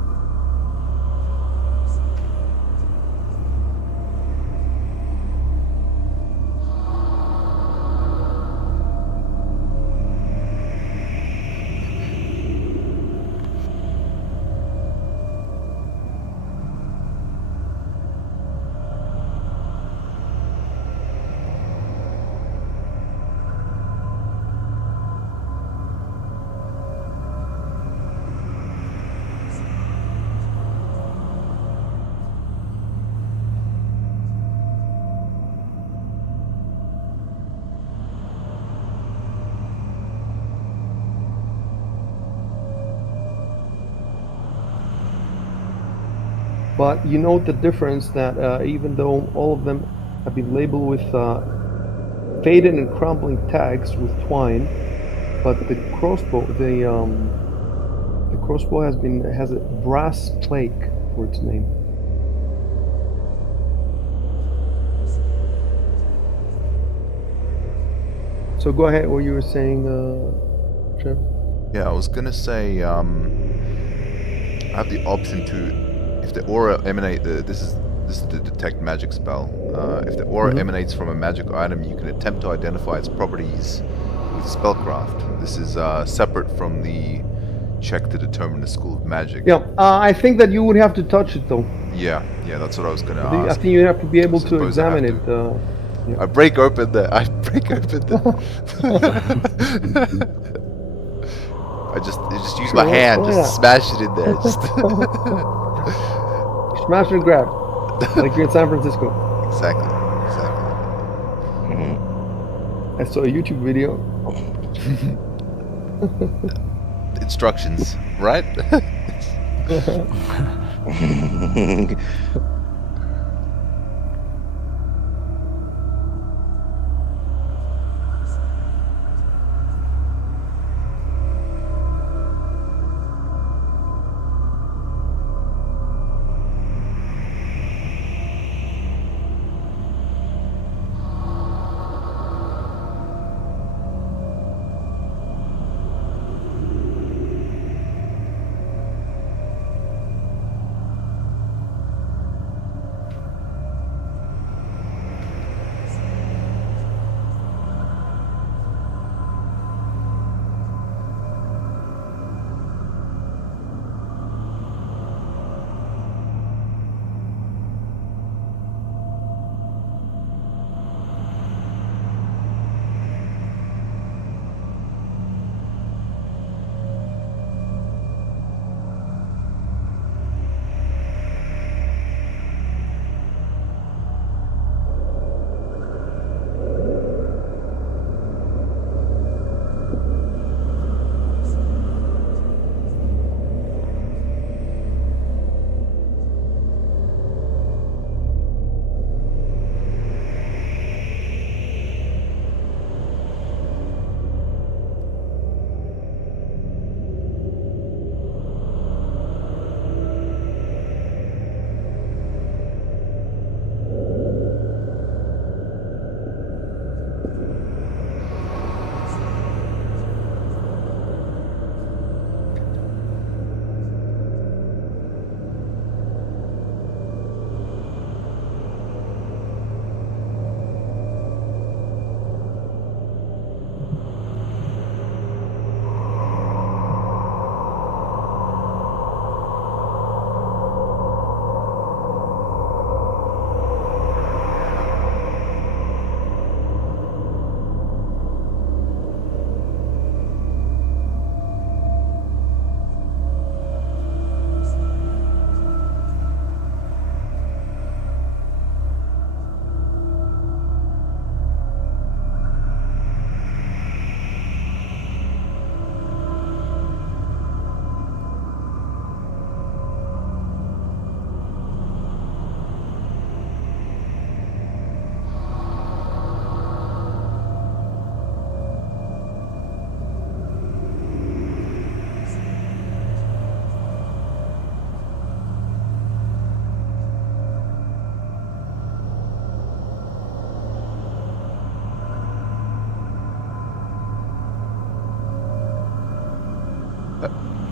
But you note the difference that even though all of them have been labeled with faded and crumbling tags with twine, but the crossbow, the crossbow has a brass plate for its name. So go ahead. What you were saying, Chev? Yeah, I was gonna say, I have the option to, if the aura emanate, this is the detect magic spell. If the aura Mhm. emanates from a magic item, you can attempt to identify its properties with spellcraft. This is separate from the check to determine the school of magic. Yeah, I think that you would have to touch it though. Yeah, that's what I was gonna I ask. think you have to be I able to suppose I have examine to. it. Yeah. I break open the. I break open the. I just use my Sure, hand, why just not? smash it in there. Just Smash and grab, like you're in San Francisco. exactly. Mhm. I saw a YouTube video. Instructions, right?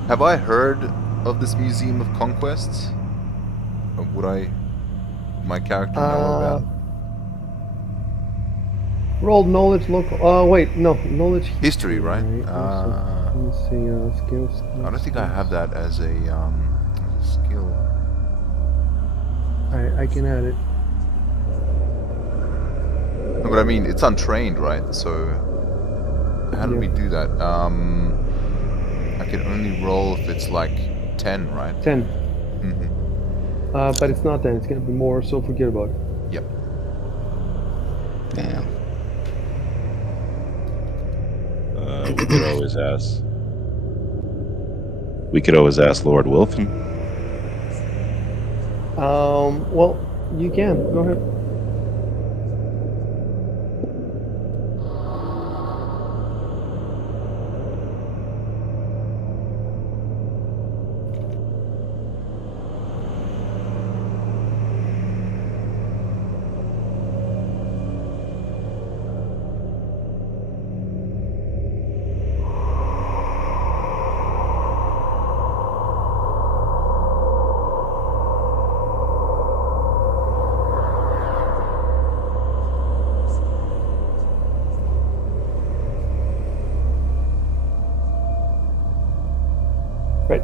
Have I heard of this Museum of Conquests? Or would my character know Uh, about it? roll knowledge local. Oh wait, no, knowledge History, right? Also, let me see. Skills. I don't think I have that as a skill. I can add it. No, but I mean, it's untrained, right? So how do we Yeah. do that? I can only roll if it's like 10, right? 10. Mm-hmm. But it's not 10. It's gonna be more. So forget about it. Yep. Damn. We could always ask. We could always ask Lord Wilfin. Well, you can. Go ahead.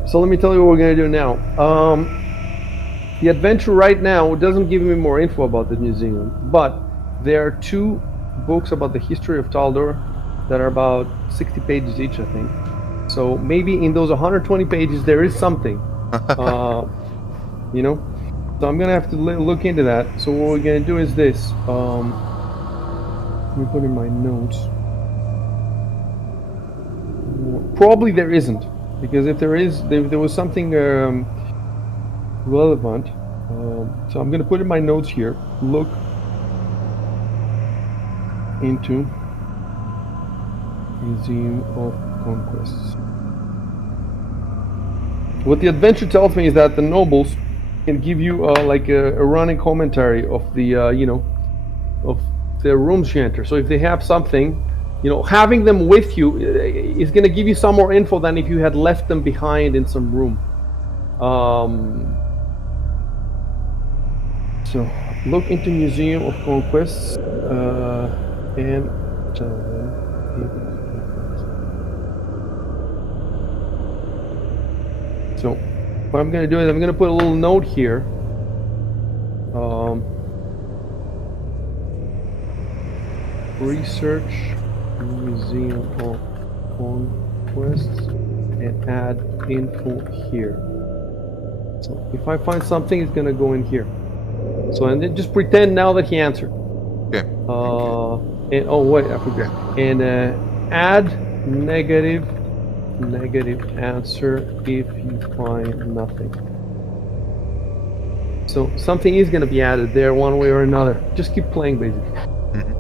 so let me tell you what we're gonna do now. The adventure right now doesn't give me more info about the museum, but there are 2 books about the history of Taldor that are about 60 pages each, I think. So maybe in those 120 pages there is something, you know. So I'm gonna have to look into that. So what we're gonna do is this. Let me put in my notes. Probably there isn't, because if there is, there was something relevant. So I'm gonna put in my notes here. Look into Museum of Conquests. What the adventure tells me is that the nobles can give you like a running commentary of the of their rooms you enter. So if they have something, having them with you is going to give you some more info than if you had left them behind in some room. So look into Museum of Conquests and tell them. So what I'm going to do is I'm going to put a little note here. Research Museum of Conquests and add info here. So if I find something, it's going to go in here. So and then just pretend now that he answered. Okay. And oh wait, I forgot. And add negative answer if you find nothing. So something is going to be added there one way or another. Just keep playing, basically. Mhm.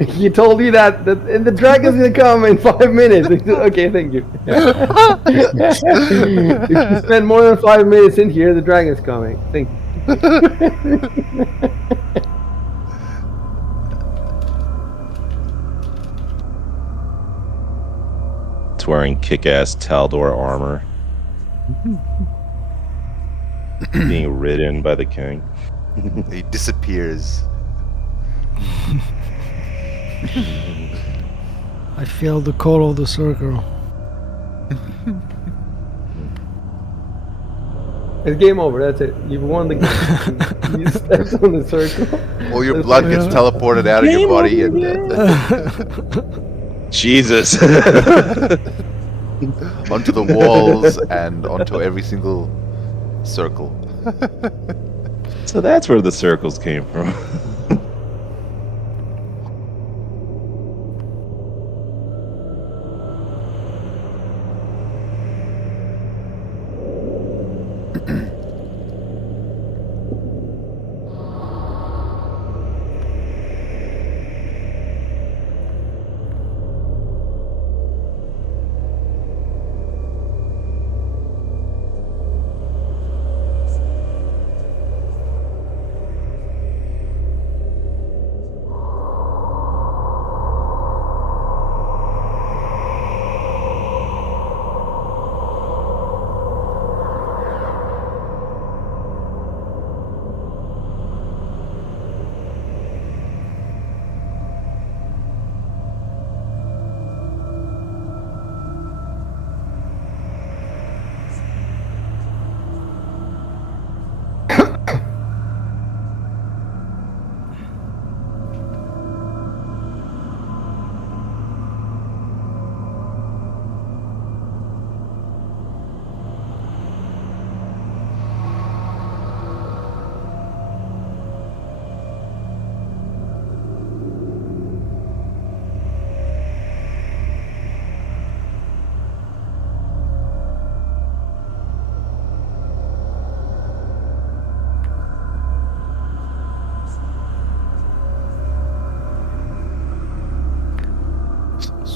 He told you that and the dragon's gonna come in 5 minutes. Okay, thank you. If you spend more than 5 minutes in here, the dragon's coming. Thank you. It's wearing kick-ass Taldor armor. Being ridden by the king. He disappears. I feel the call of the circle. It's game over. That's it. You've won the game. You stepped on the circle. All your blood gets teleported out of your body and Jesus. onto the walls and onto every single circle. So that's where the circles came from.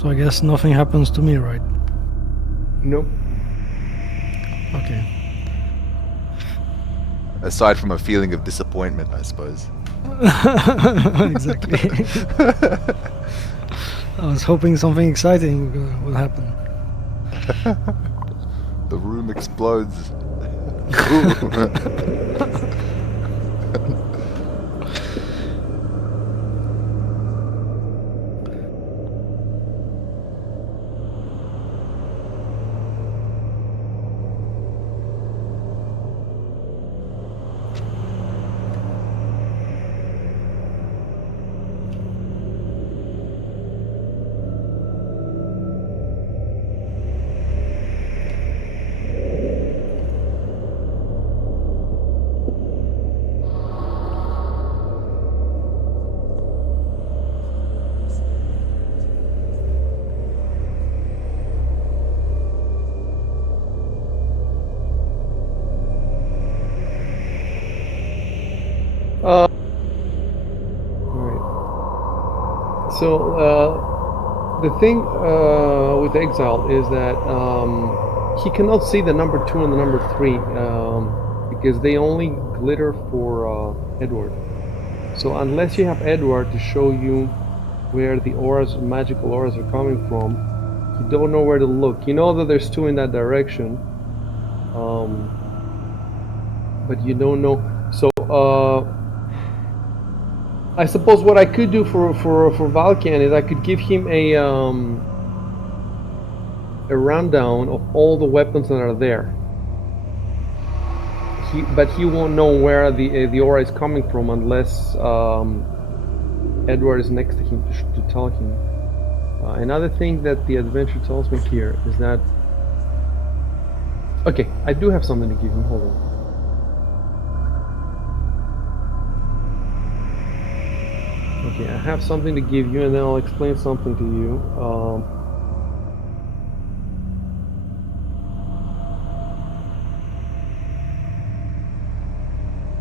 So I guess nothing happens to me, right? No. Okay. Aside from a feeling of disappointment, I suppose. Exactly. I was hoping something exciting would happen. The room explodes. Alright. So, the thing with Exile is that he cannot see the number 2 and the number 3 because they only glitter for Edward. So unless you have Edward to show you where the auras, magical auras are coming from, you don't know where to look. You know that there's 2 in that direction, but you don't know. So I suppose what I could do for Valkan is I could give him a rundown of all the weapons that are there. But he won't know where the aura is coming from unless Edward is next to him to tell him. Another thing that the adventure tells me here is that... Okay, I do have something to give him. Hold on. Okay, I have something to give you, and then I'll explain something to you.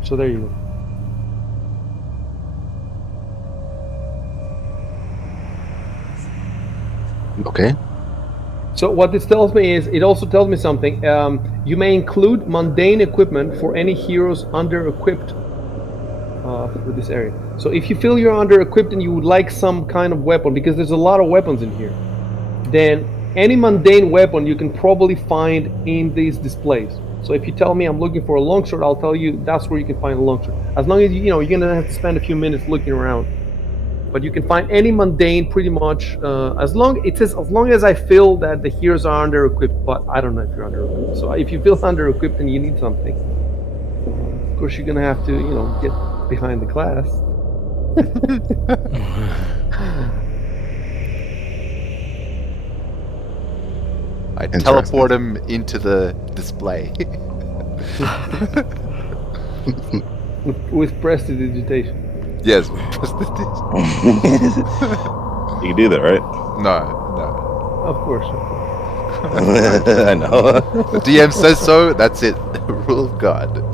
So there you go. Okay. So what this tells me is, it also tells me something. You may include mundane equipment for any heroes under-equipped for this area. So if you feel you're under-equipped and you would like some kind of weapon, because there's a lot of weapons in here, then any mundane weapon you can probably find in these displays. So if you tell me I'm looking for a longsword, I'll tell you that's where you can find a longsword. As long as you're gonna have to spend a few minutes looking around. But you can find any mundane pretty much as long as I feel that the heroes are under equipped. But I don't know if you're under equipped. So if you feel under equipped and you need something, of course you're gonna have to get behind the class. I teleport him into the display. with prestidigitation. Yes. You can do that, right? No. Of course. I know. The DM says so, that's it. Rule of God.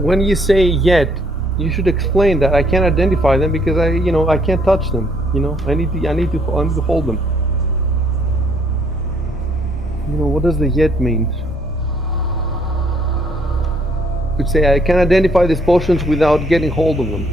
When you say yet, you should explain that I can't identify them because I can't touch them. I need to hold them. What does the yet mean? You could say I can identify these potions without getting hold of them.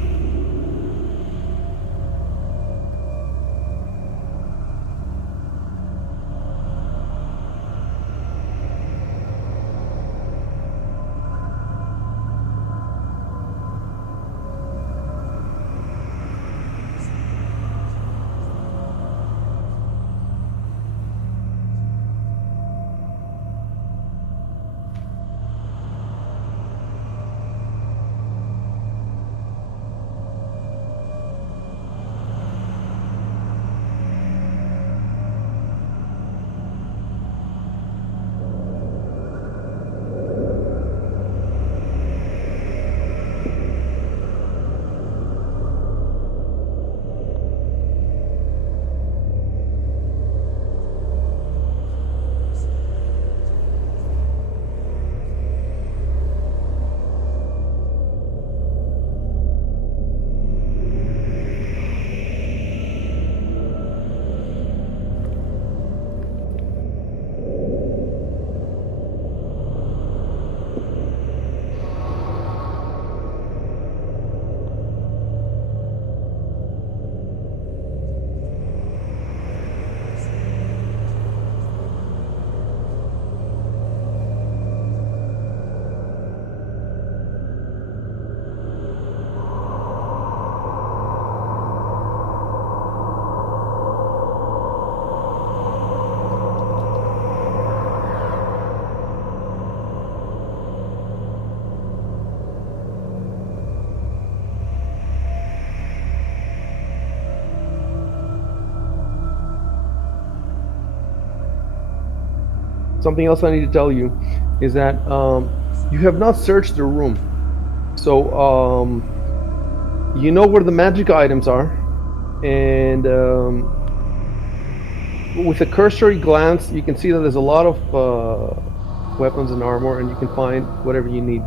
Something else I need to tell you is that you have not searched the room. So you know where the magic items are, and with a cursory glance, you can see that there's a lot of weapons and armor, and you can find whatever you need,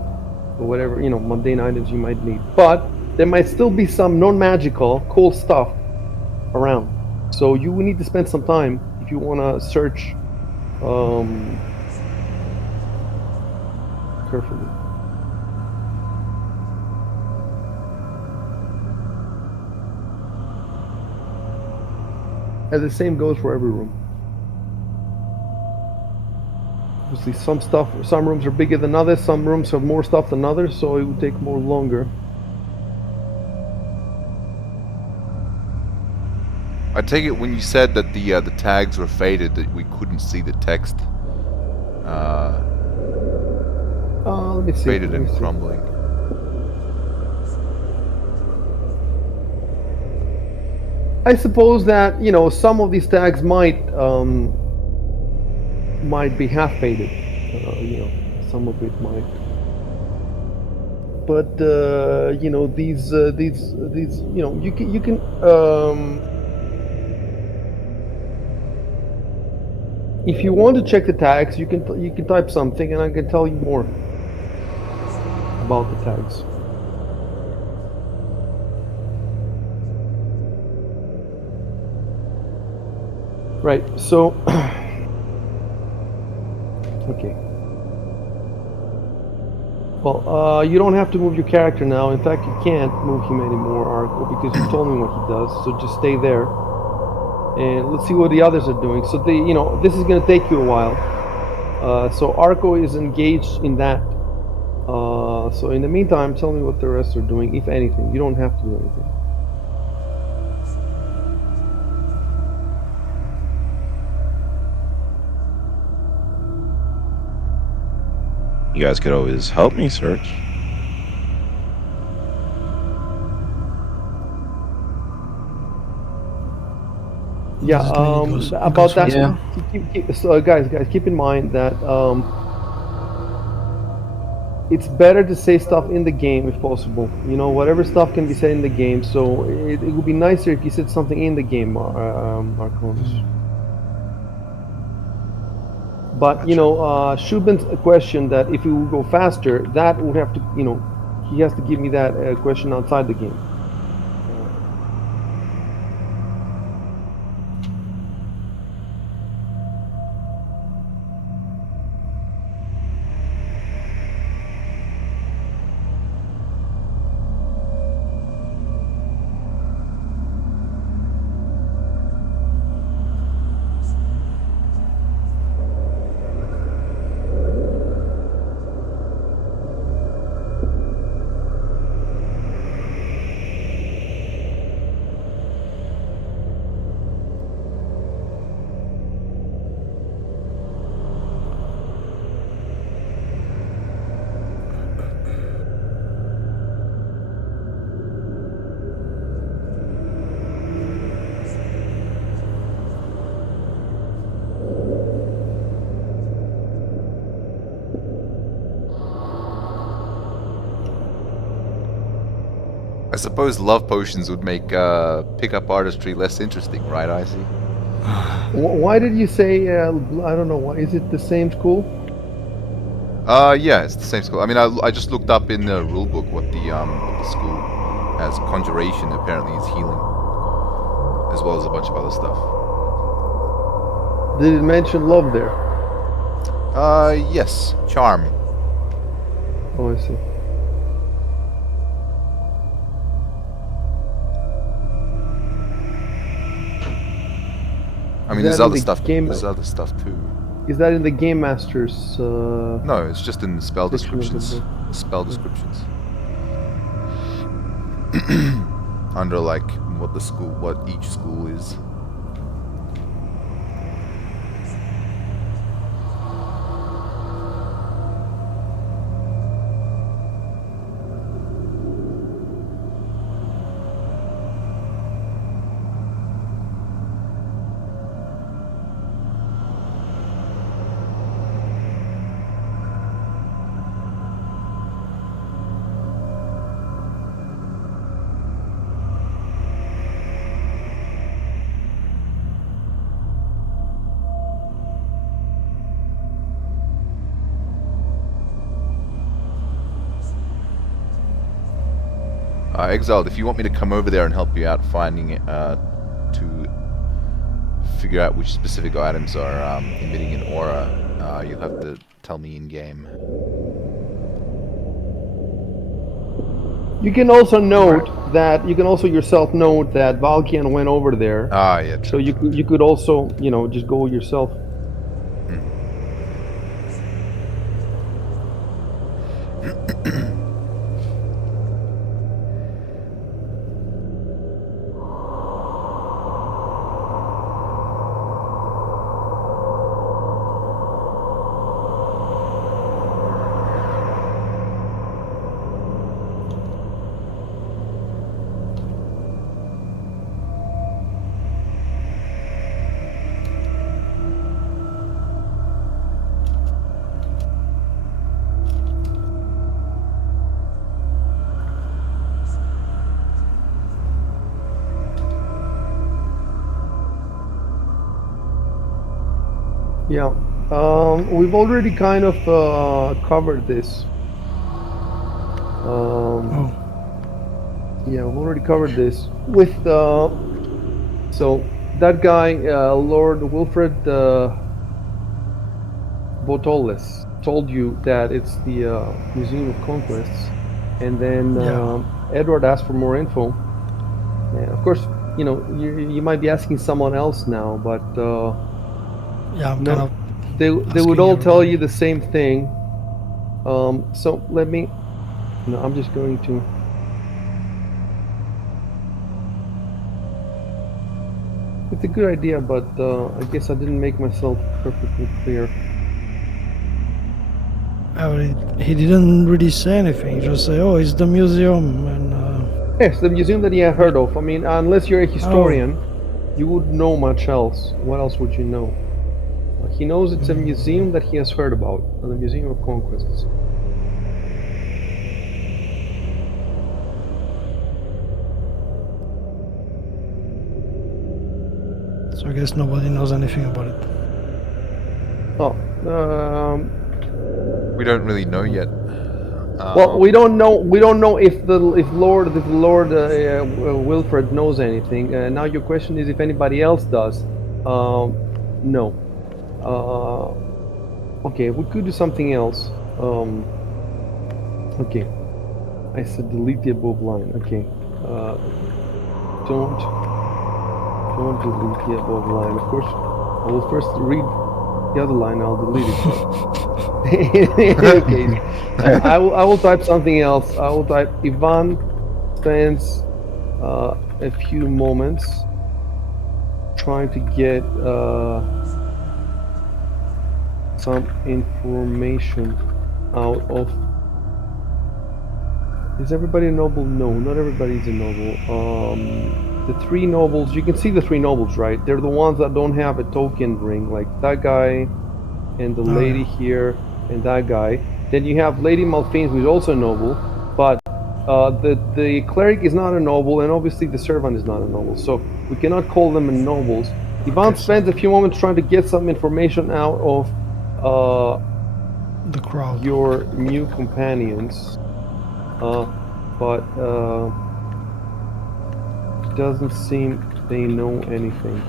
or whatever mundane items you might need. But there might still be some non-magical, cool stuff around. So you will need to spend some time if you want to search carefully. And the same goes for every room. Obviously, some rooms are bigger than others, some rooms have more stuff than others, so it would take more longer. I take it when you said that the tags were faded, that we couldn't see the text. Let me see. Faded and crumbling. I suppose that some of these tags might be half faded. Some of it might. But these you can if you want to check the tags, you can type something, and I can tell you more about the tags. Right. So, okay. Well, you don't have to move your character now. In fact, you can't move him anymore, Arco, because you told me what he does. So just stay there. And let's see what the others are doing. So this is going to take you a while. So Arco is engaged in that. So in the meantime, tell me what the rest are doing, if anything. You don't have to do anything. You guys could always help me search. Yeah, Does it mean it goes about that. faster? Yeah. So guys, keep in mind that it's better to say stuff in the game if possible. You know, whatever stuff can be said in the game. So it would be nicer if you said something in the game, Arconis. But you Gotcha. know, Shubin's question that if we would go faster, that would have to, you know, he has to give me that question outside the game. I suppose love potions would make pickup artistry less interesting, right, Icy? Why did you say? I don't know. Why is it the same school? Yeah, it's the same school. I mean, I just looked up in the rulebook what the school has. Conjuration apparently is healing, as well as a bunch of other stuff. Did it mention love there? Yes, charm. Oh, I see. I mean, Is there's that in other the stuff. game- There's other stuff too. Is that in the game master's? No, it's just in the spell Section of the descriptions. book. Spell descriptions. Under like what each school is. Exiled, if you want me to come over there and help you out finding it, to figure out which specific items are emitting an aura, you'll have to tell me in game. You can also note that you can also yourself note that Valkian went over there. Ah, yeah. So you could also, you know, just go yourself. Yeah, we've already kind of covered this. Oh, Yeah, we've already covered this with so that guy, Lord Wilfred Botolis, told you that it's the Museum of Conquests, and then Yeah. Edward asked for more info. And of course, you know, you might be asking someone else now, but yeah, I'm no, kind of. they would asking all tell everybody. you the same thing. So let me. No, I'm just going to. It's a good idea, but I guess I didn't make myself perfectly clear. He didn't really say anything. He just said, "Oh, it's the museum," and Yes, the museum that he had heard of. I mean, unless you're a historian, Oh. you wouldn't know much else. What else would you know? He knows it's a museum that he has heard about, the Museum of Conquests. So I guess nobody knows anything about it. Oh, We don't really know yet. well, we don't know. We don't know if Lord Wilfred knows anything. Now your question is if anybody else does. No. Okay, we could do something else. Okay, I said delete the above line. Okay, don't delete the above line. Of course, I will first read the other line. I'll delete it. In any case, I will type something else. I will type Ivan spends a few moments trying to get some information out of. Is everybody a noble? No, not everybody's a noble. The three nobles, you can see the three nobles, right? They're the ones that don't have a token ring, like that guy and the lady here and that guy. Then you have Lady Malphine, who's also a noble, but the cleric is not a noble, and obviously the servant is not a noble, so we cannot call them nobles. Ivan spends a few moments trying to get some information out of The crowd. your new companions, but doesn't seem they know anything.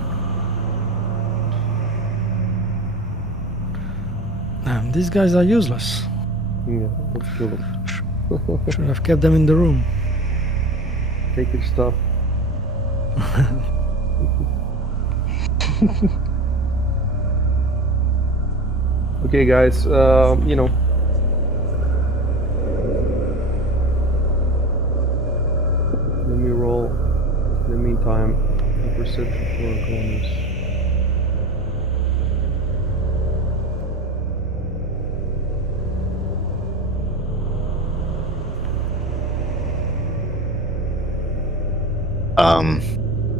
Damn, these guys are useless. Yeah, let's kill them. Should have kept them in the room. Take your stuff. Okay, guys, you know. Let me roll. In the meantime, the perception for encounters.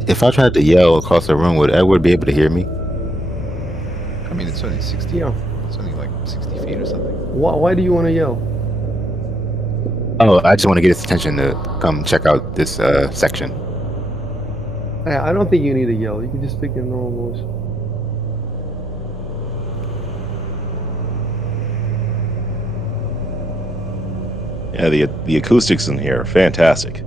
If I tried to yell across the room, would Edward be able to hear me? I mean, it's only 60. Yeah. It's only like 60 feet or something. Why do you want to yell? Oh, I just want to get his attention to come check out this section. I don't think you need to yell. You can just speak in normal voice. Yeah, the acoustics in here are fantastic.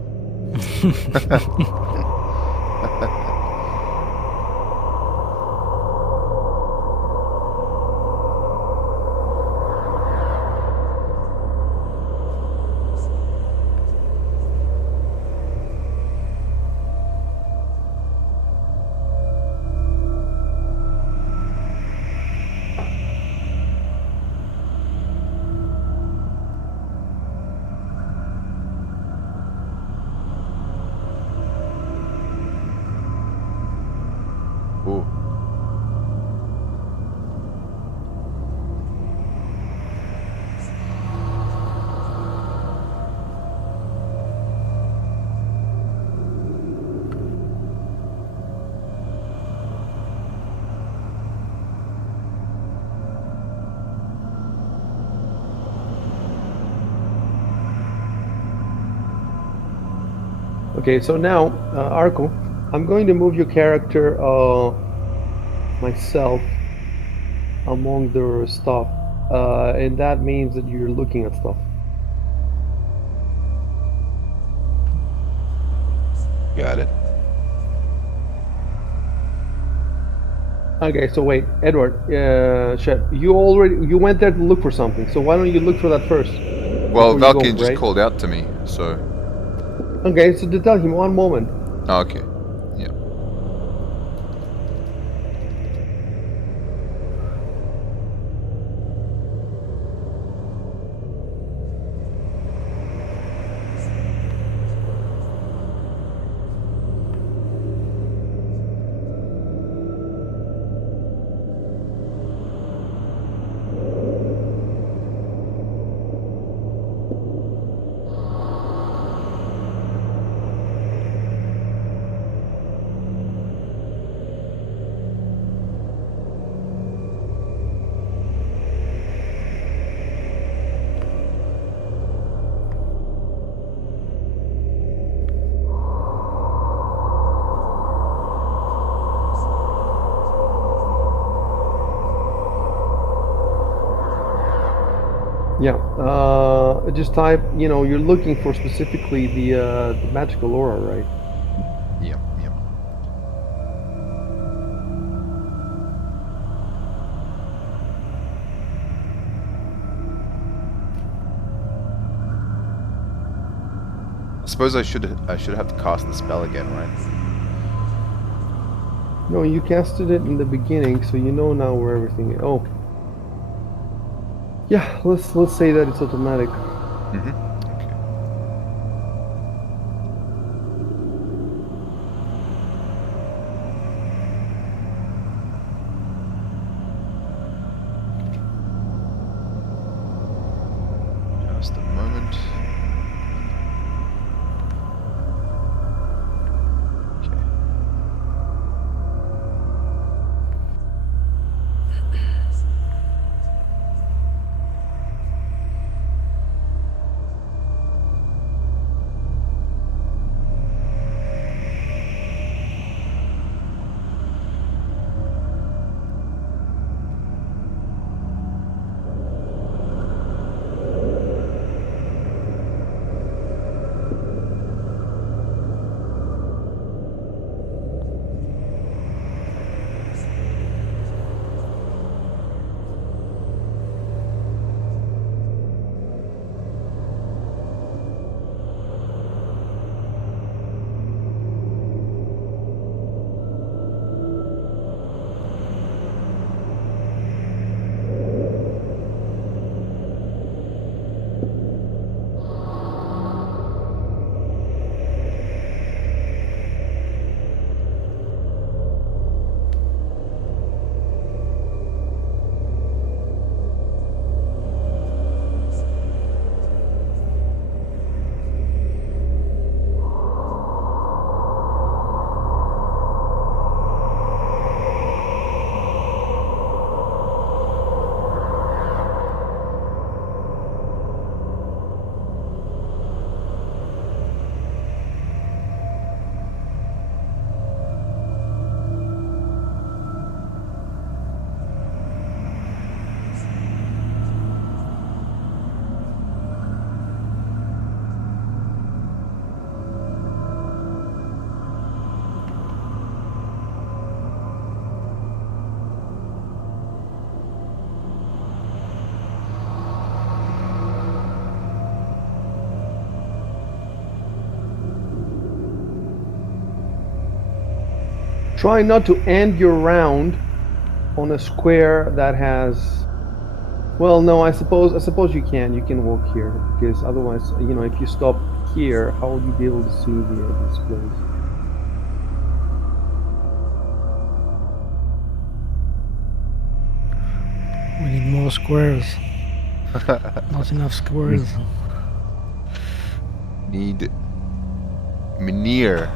Ooh. Okay, so now, Arco, I'm going to move your character myself among the stuff, and that means that you're looking at stuff. Got it. Okay, so wait, Edward, Shep, you went there to look for something, so why don't you look for that first? Well, before you go, Valkyne just right? called out to me, so. Okay, so to tell him, one moment. Oh, okay. Yeah. Just type. You're looking for specifically the magical aura, right? Yep, yep. I suppose I should have to cast the spell again, right? No, you casted it in the beginning, so you know now where everything is. Oh. Yeah, let's say that it's automatic. Mm-hmm. Okay. Just a moment. Okay. Try not to end your round on a square that has. Well, no, I suppose you can. You can walk here because otherwise, if you stop here, how will you be able to see the displays? We need more squares. Not enough squares. Need Minier.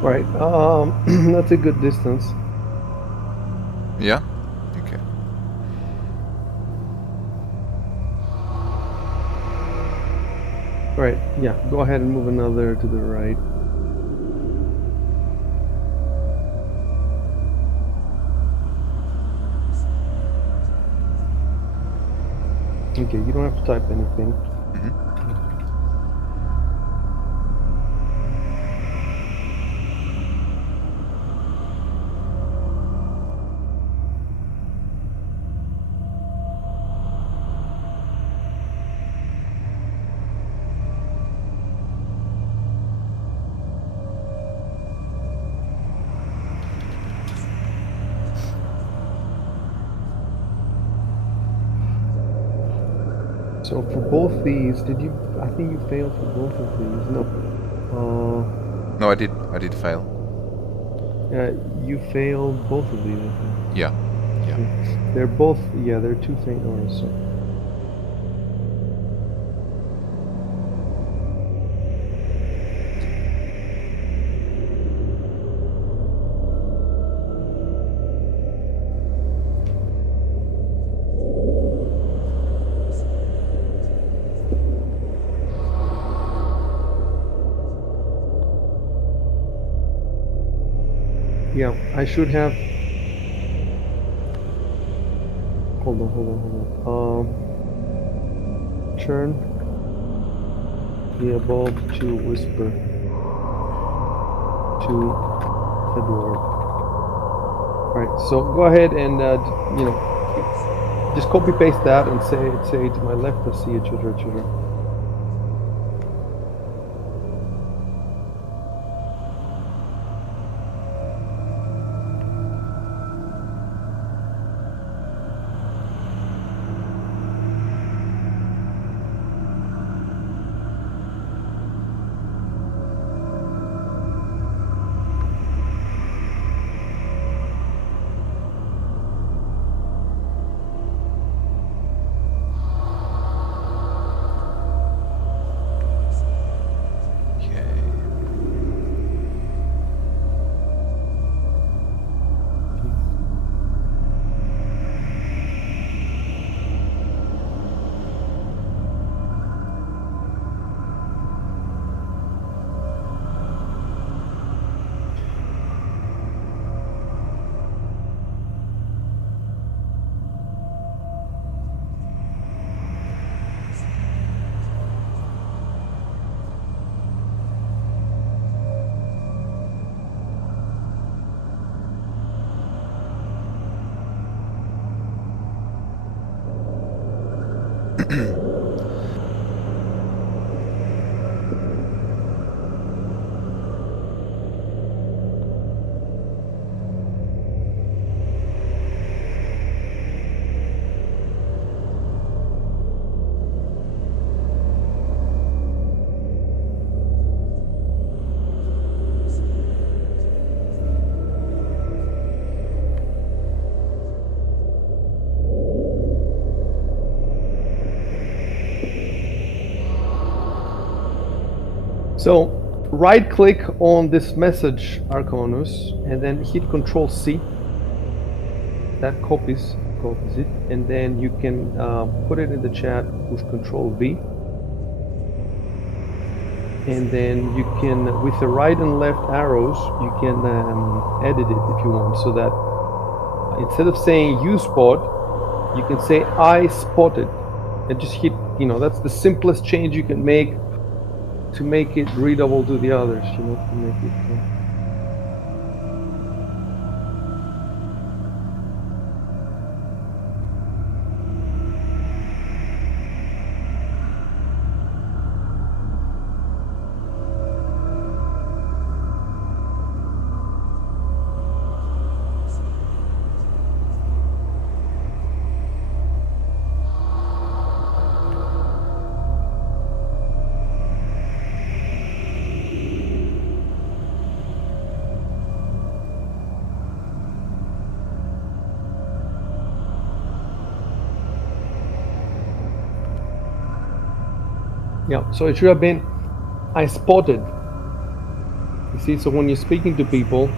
Right. That's a good distance. Yeah? Okay. All right, yeah, go ahead and move another to the right. Okay, you don't have to type anything. Mhm. So for both these, did you? I think you failed for both of these. No. No, I did fail. You failed both of these. I think. Yeah. Yeah. They're both. Yeah, they're two faint orders. So. Yeah, I should have. Hold on. Turn the above to whisper to Edward. All right, so go ahead and just copy paste that and say to my left, I see a children. Okay. So right click on this message Arconus and then hit Control C. That copies it, and then you can put it in the chat with Control V. And then you can, with the right and left arrows, you can edit it if you want, so that instead of saying you spot, you can say I spotted, and just hit. That's the simplest change you can make to make it readable to the others. To make it. Yeah, so it should have been I spotted. You see, so when you're speaking to people,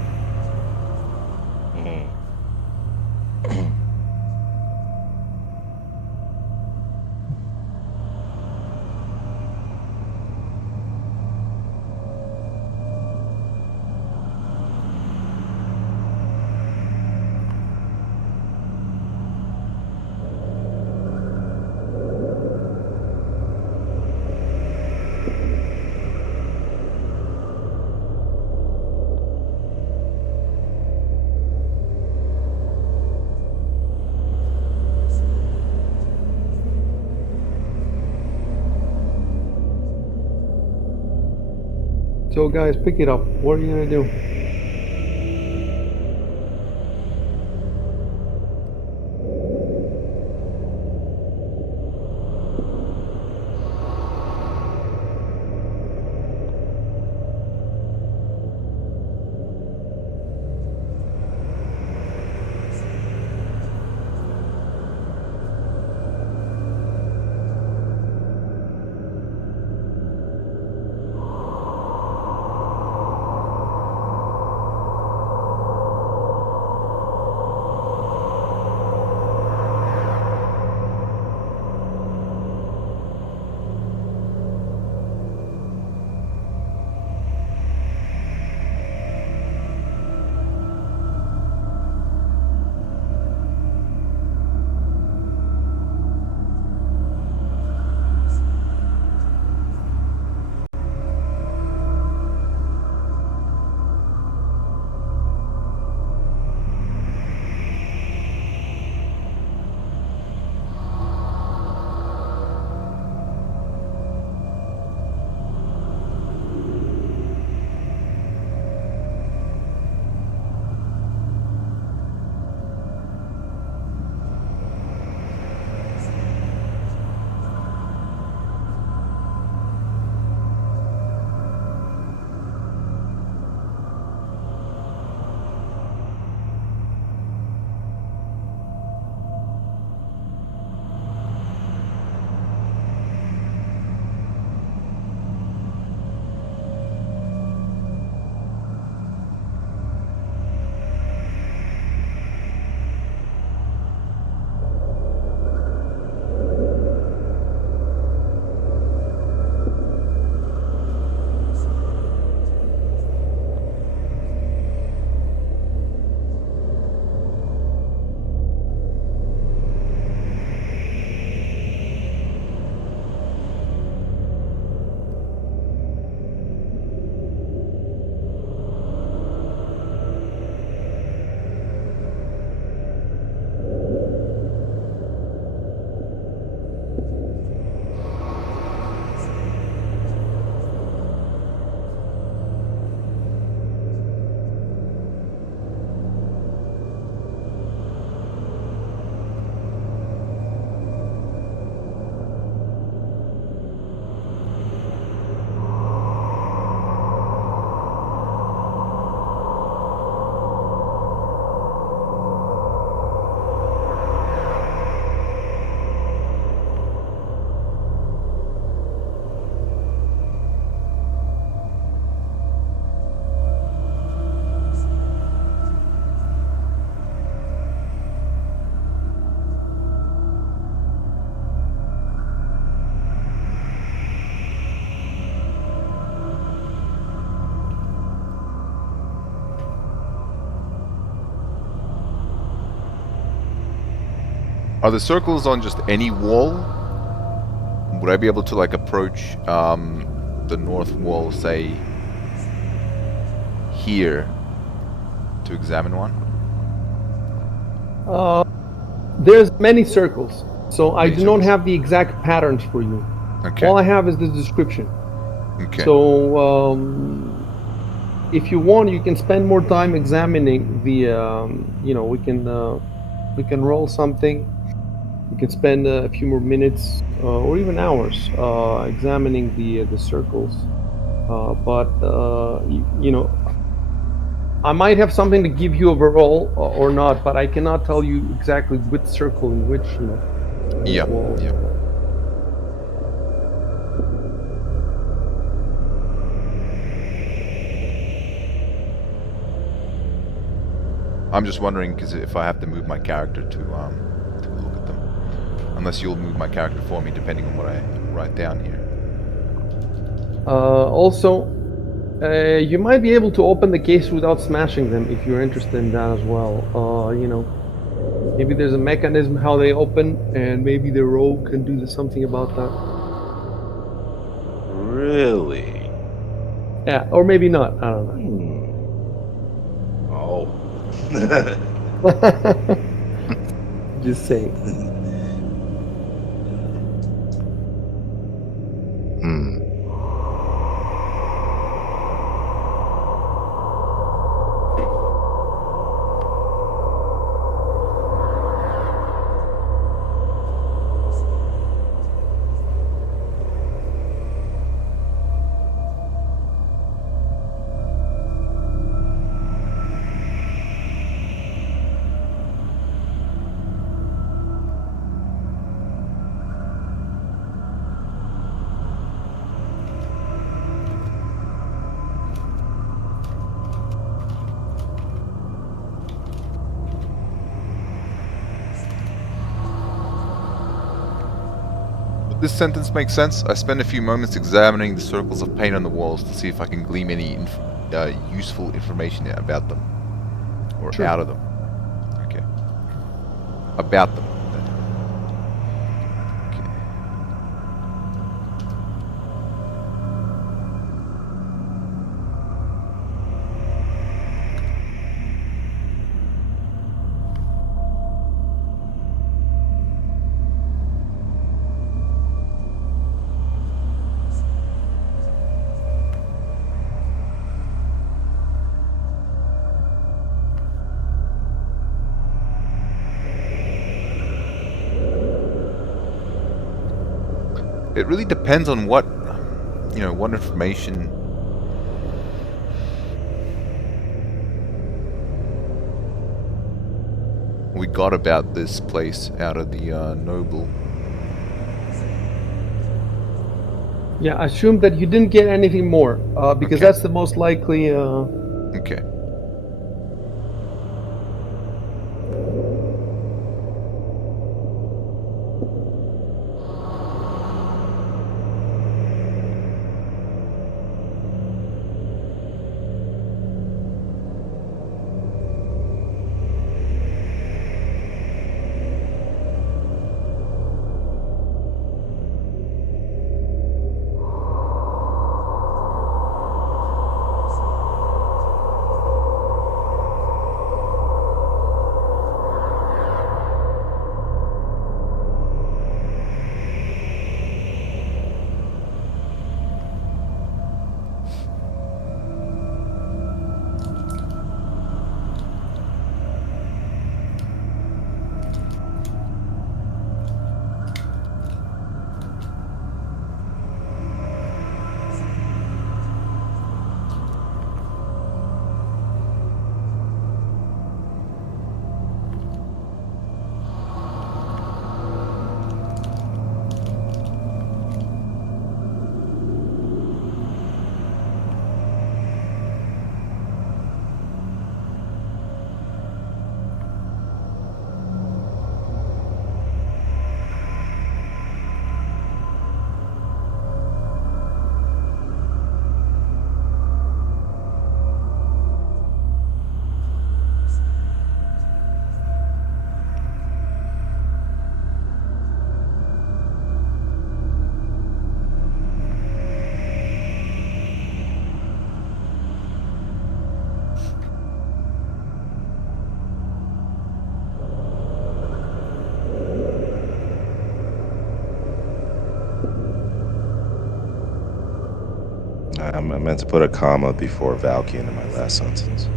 So guys, pick it up. What are you gonna do? Are the circles on just any wall? Would I be able to like approach the north wall, say here, to examine one? There's many circles, so I Many do not circles. have the exact patterns for you. Okay. All I have is the description. Okay. So if you want, you can spend more time examining the. We can roll something. You can spend a few more minutes or even hours examining the circles. I might have something to give you overall or not, but I cannot tell you exactly which circle in which Yeah. wall. Yeah. I'm just wondering because if I have to move my character to look at them, unless you'll move my character for me, depending on what I write down here. Also, you might be able to open the case without smashing them if you're interested in that as well. Maybe there's a mechanism how they open, and maybe the rogue can do something about that. Really? Yeah, or maybe not. I don't Oh. know. Just saying. This sentence makes sense. I spend a few moments examining the circles of paint on the walls to see if I can glean any useful information about them. Or Sure. out of them. Okay. About them. Okay. It really depends on what, what information we got about this place out of the noble. Yeah, assume that you didn't get anything more, because Okay. that's the most likely. Okay. I meant to put a comma before Valkyne in my last sentence.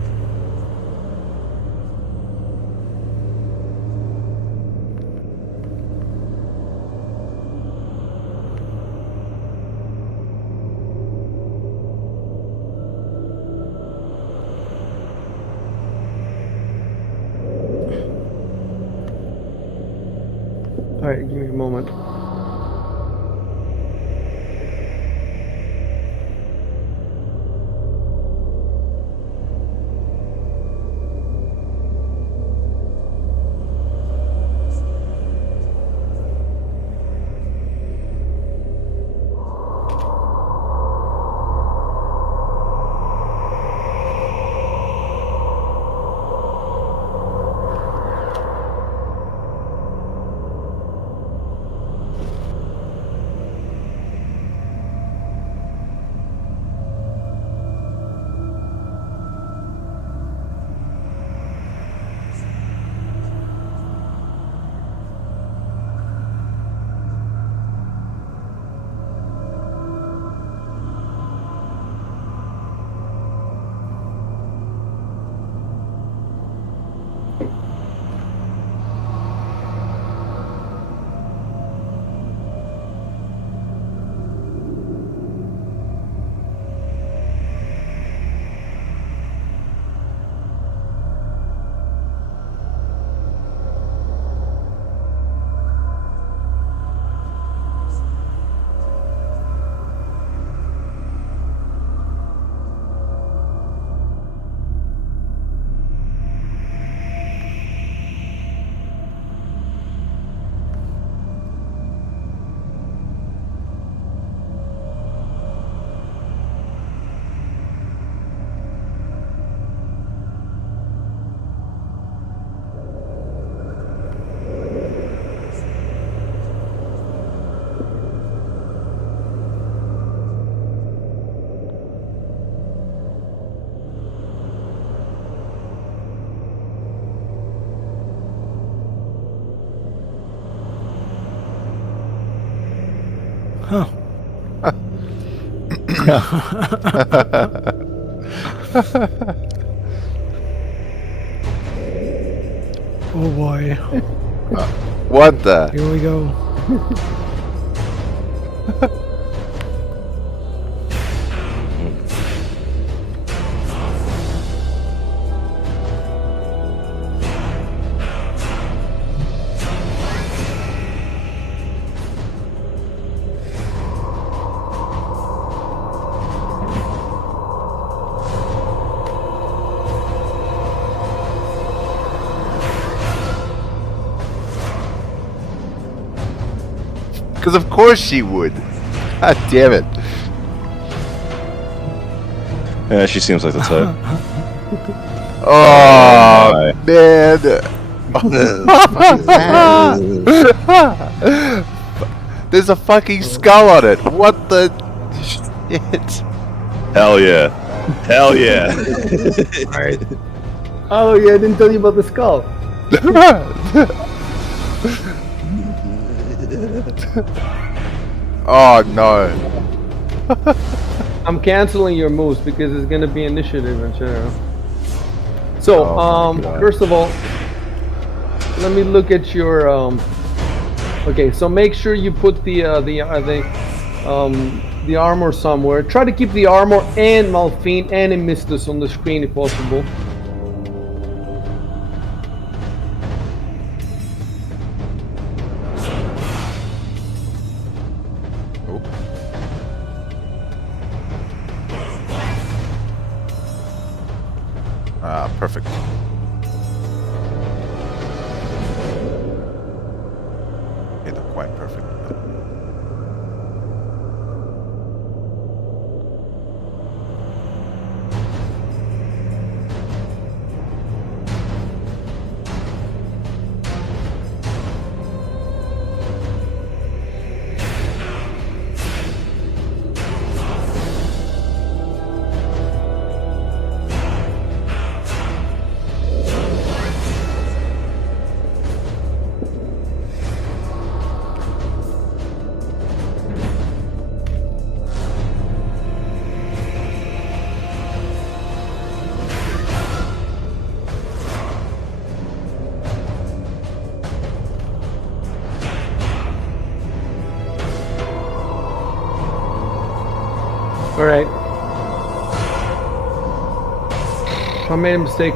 All right, give me a moment. Oh boy. What the? Here we go. Because of course she would. God damn it. Yeah, she seems like the type. Oh, my. man. There's a fucking skull on it. What the shit? Hell yeah. Hell yeah. Right. Oh yeah, I didn't tell you about the skull. Oh no. I'm canceling your moves because it's gonna be initiative and shit. So, Oh my God. first of all, let me look at your. Okay, so make sure you put the armor somewhere. Try to keep the armor and Malphine and Emistus on the screen if possible. Ah, perfect. Okay, not quite perfect. All right. I made a mistake.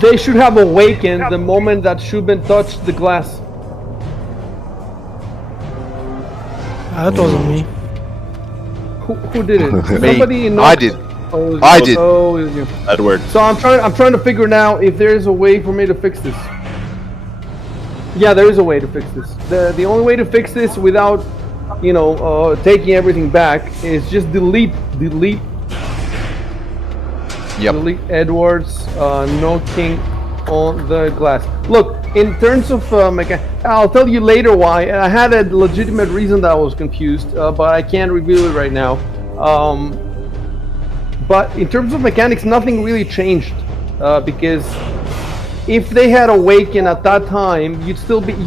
They should have awakened the moment that Shubin touched the glass. That wasn't me. Who did it? Me. Somebody in I did. Oh, it was I you. did. Oh, it was you. Edward. So I'm trying to figure now if there is a way for me to fix this. Yeah, there is a way to fix this. The only way to fix this without, taking everything back is just delete Yep. Edward's knocking on the glass. Look, in terms of I'll tell you later why. I had a legitimate reason that I was confused, but I can't reveal it right now. But in terms of mechanics, nothing really changed because if they had awakened at that time, you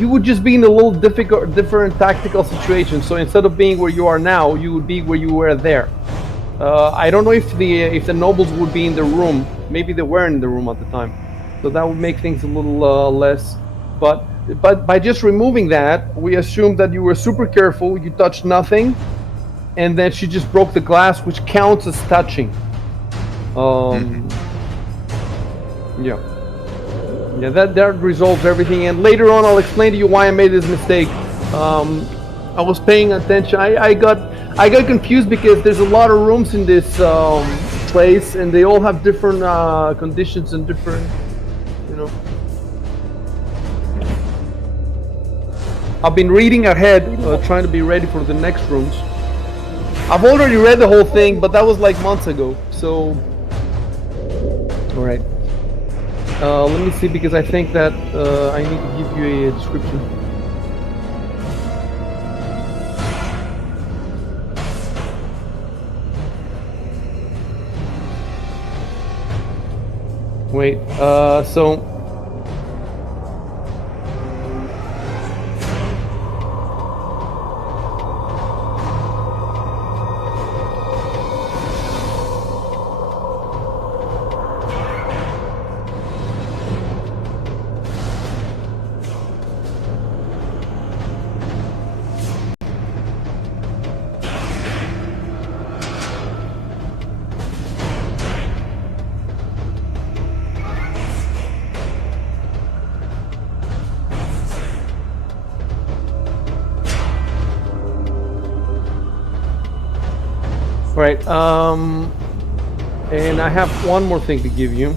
would just be in a little different tactical situation. So instead of being where you are now, you would be where you were there. I don't know if the nobles would be in the room. Maybe they weren't in the room at the time, so that would make things a little less. But by just removing that, we assumed that you were super careful. You touched nothing, and then she just broke the glass, which counts as touching. Yeah, that resolves everything. And later on, I'll explain to you why I made this mistake. I was paying attention. I got confused because there's a lot of rooms in this place, and they all have different conditions and different, I've been reading ahead, trying to be ready for the next rooms. I've already read the whole thing, but that was like months ago. So, all right. Let me see, because I think that I need to give you a description. Wait, so Right. And I have one more thing to give you.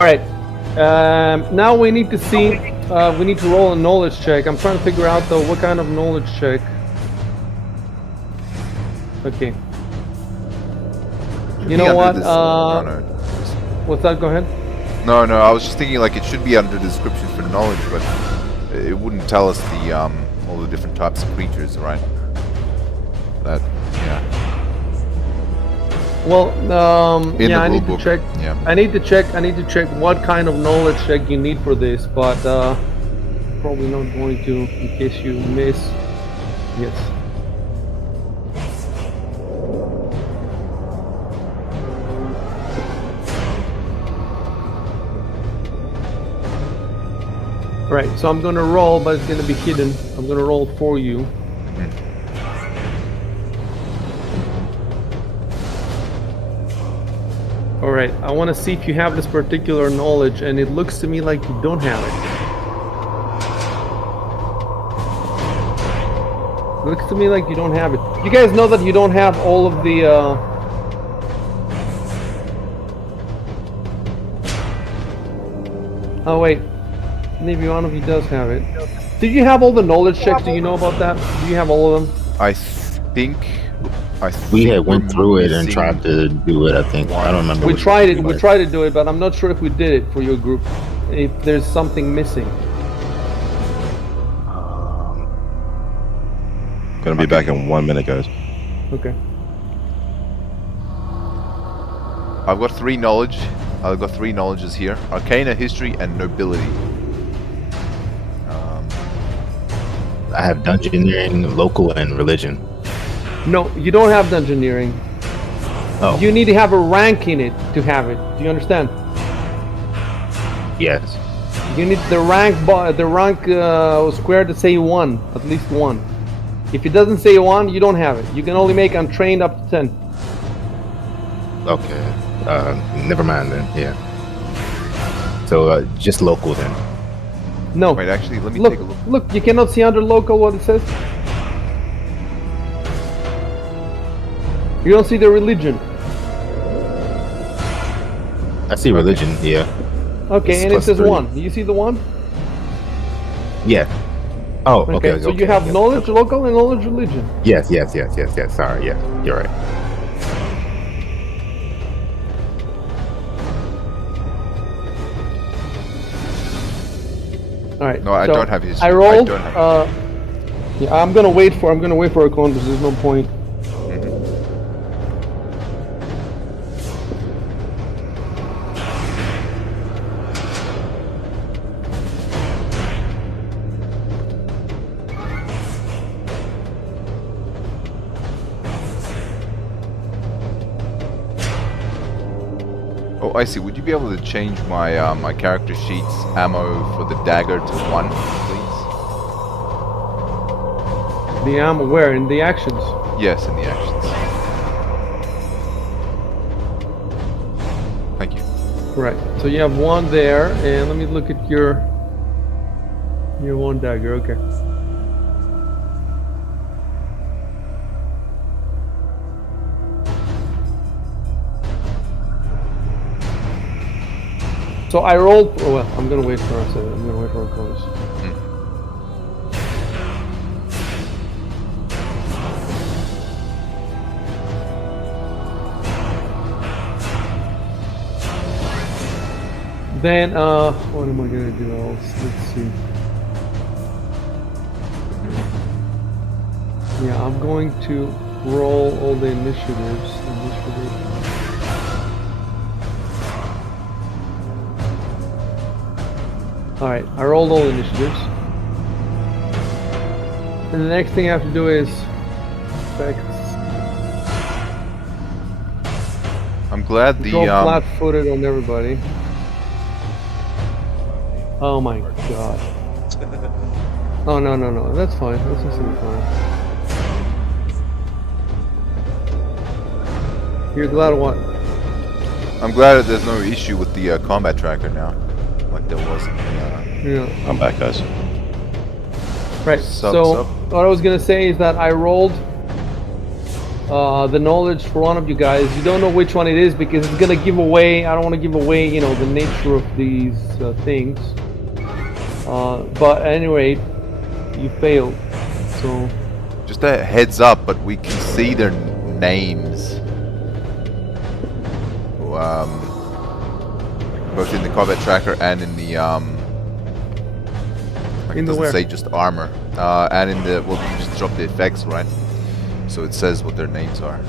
All right. Now we need to see. We need to roll a knowledge check. I'm trying to figure out though what kind of knowledge check. Okay. You know what? No, no. What's that? Go ahead. No, no. I was just thinking like it should be under description for knowledge, but it wouldn't tell us the all the different types of creatures, right? That, yeah. Well, In yeah, the I rule need book, to check. yeah. I need to check what kind of knowledge check you need for this, but probably not going to in case you miss. Yes. Right, so I'm gonna roll, but it's gonna be hidden. I'm gonna roll for you. Alright, I want to see if you have this particular knowledge, and it looks to me like you don't have it. Looks to me like you don't have it. You guys know that you don't have all of the, Oh wait, maybe one of you does have it. Did you have all the knowledge checks? Do you know about that? Do you have all of them? I think We had went we're through it and missing- tried to do it. I think I don't remember. We which tried it. one We was. tried to do it, but I'm not sure if we did it for your group. If there's something missing. Gonna be back in 1 minute, guys. Okay. I've got 3 knowledge. I've got 3 knowledges here: Arcana, History, and Nobility. I have dungeoneering, local, and religion. No, you don't have dungeoneering. Oh, You need to have a rank in it to have it. Do you understand? yes. You need the rank square to say 1, at least 1. If it doesn't say 1, you don't have it. You can only make untrained up to 10. Okay. Never mind then. Yeah. So just local then. No. Wait, actually, let me Look, take a look. look, you cannot see under local what it says. You don't see the religion. I see religion. Yeah. Okay, It's and it plus says 3. 1. You see the 1? Yeah. Oh, okay. So you have yeah. knowledge local and knowledge religion. Yes. Sorry. Yeah, you're right. All right. No, I so don't have history. I rolled. I don't have Yeah, I'm gonna wait for a clone because there's no point. Oh, I see. Would you be able to change my my character sheet's ammo for the dagger to 1, please? The ammo where in the actions. Yes, in the actions. Thank you. Right. So you have 1 there, and let me look at your 1 dagger. Okay. So I rolled. Oh, well, I'm gonna wait for a second. I'm gonna wait for a close. Then, what am I gonna do else? Let's see. Yeah, I'm going to roll all the initiatives. Alright, I rolled all initiatives. And the next thing I have to do is effects. I'm glad the Go flat-footed on everybody. Oh my god. Oh no, that's fine. That's just fine. You're glad of what? I'm glad that there's no issue with the combat tracker now, like there was in the. Yeah. I'm back, guys. Right. So what I was gonna say is that I rolled the knowledge for one of you guys. You don't know which one it is because it's gonna give away. I don't want to give away, you know, the nature of these things. But at any rate, you failed. So just a heads up, but we can see their names. Both in the combat tracker and in the like in it the doesn't where? say just armor, and in the, well, you just drop the effects, right? So it says what their names are.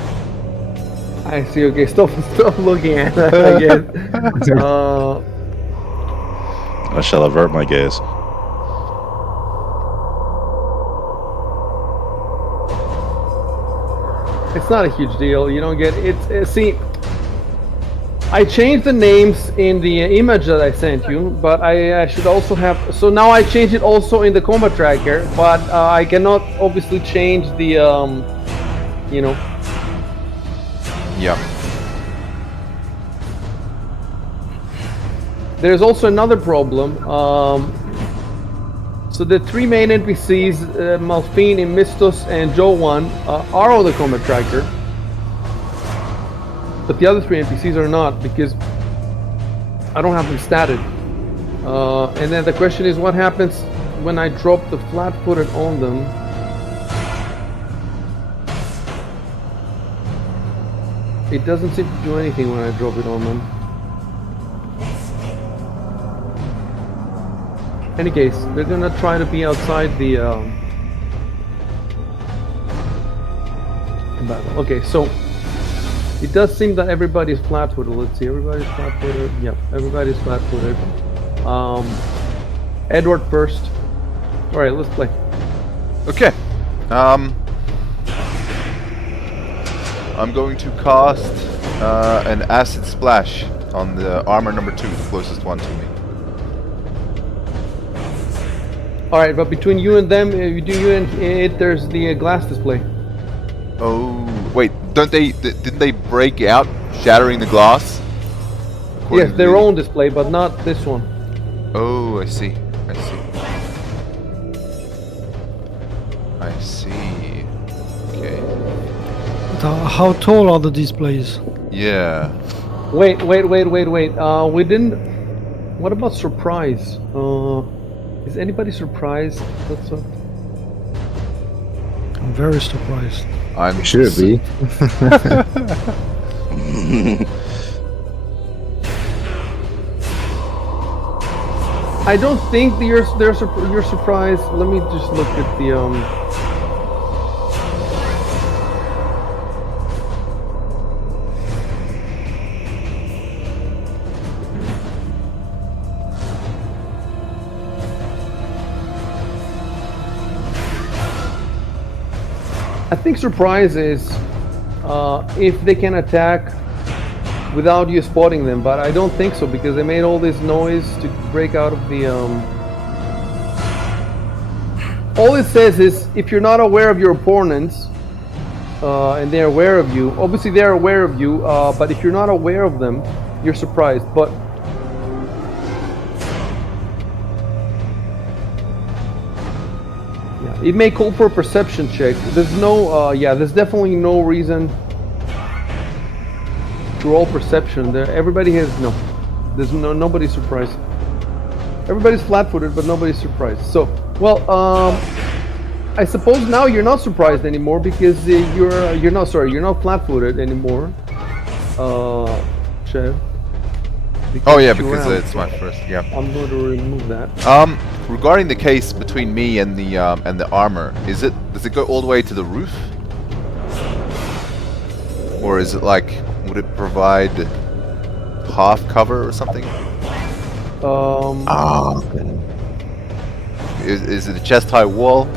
I see. Okay, stop looking at that. I guess. I shall avert my gaze. It's not a huge deal. You don't get it. See, I changed the names in the image that I sent you, but I should also have. So now I change it also in the combat tracker, but I cannot obviously change the, you know. Yeah. There's also another problem. So the three main NPCs, Malphine, Mistos, and Joe1, are on the combat tracker. But the other three NPCs are not because I don't have them statted. And then the question is, what happens when I drop the flat-footed on them? It doesn't seem to do anything when I drop it on them. In any case, they're gonna try to be outside the battle. Okay, so it does seem that everybody's flat-footed. Let's see, everybody's flat-footed. Yep, everybody's flat-footed. Edward first. All right, let's play. Okay. I'm going to cast an acid splash on the armor number 2, the closest one to me. All right, but between you and them, you do you and it, there's the glass display. Oh, wait, don't they? Didn't they break out, shattering the glass? Yes, their own display, but not this one. Oh, I see. I see. I see. Okay. How tall are the displays? Yeah. Wait. We didn't. What about surprise? Is anybody surprised? That's what. I'm very surprised. I'm Should be. I don't think you're surprised. Let me just look at the I think surprise is if they can attack without you spotting them, but I don't think so because they made all this noise to break out of the all it says is if you're not aware of your opponents and they're aware of you, obviously they're aware of you, but if you're not aware of them, you're surprised. But yeah, it may call for a perception check. There's no there's definitely no reason to roll perception. There, everybody has there's nobody's surprised. Everybody's flat-footed, but nobody's surprised. So, well, I suppose now you're not surprised anymore because you're not flat-footed anymore, Chev. Oh yeah, because it's my first. Yeah. I'm going to remove that. Regarding the case between me and the armor, does it go all the way to the roof, or is it like, would it provide half cover or something? Oh, Is it a chest high wall?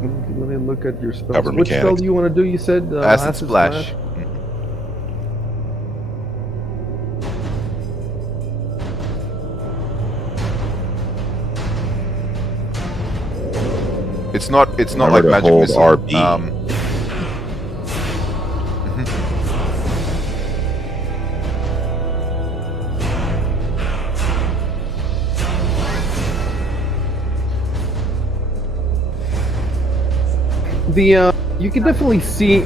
Let me look at your spells. Cover Which spell mechanics. do you want to do? You said Acid Splash. It's not Remember like to Magic hold Missile. RB. The you can definitely see you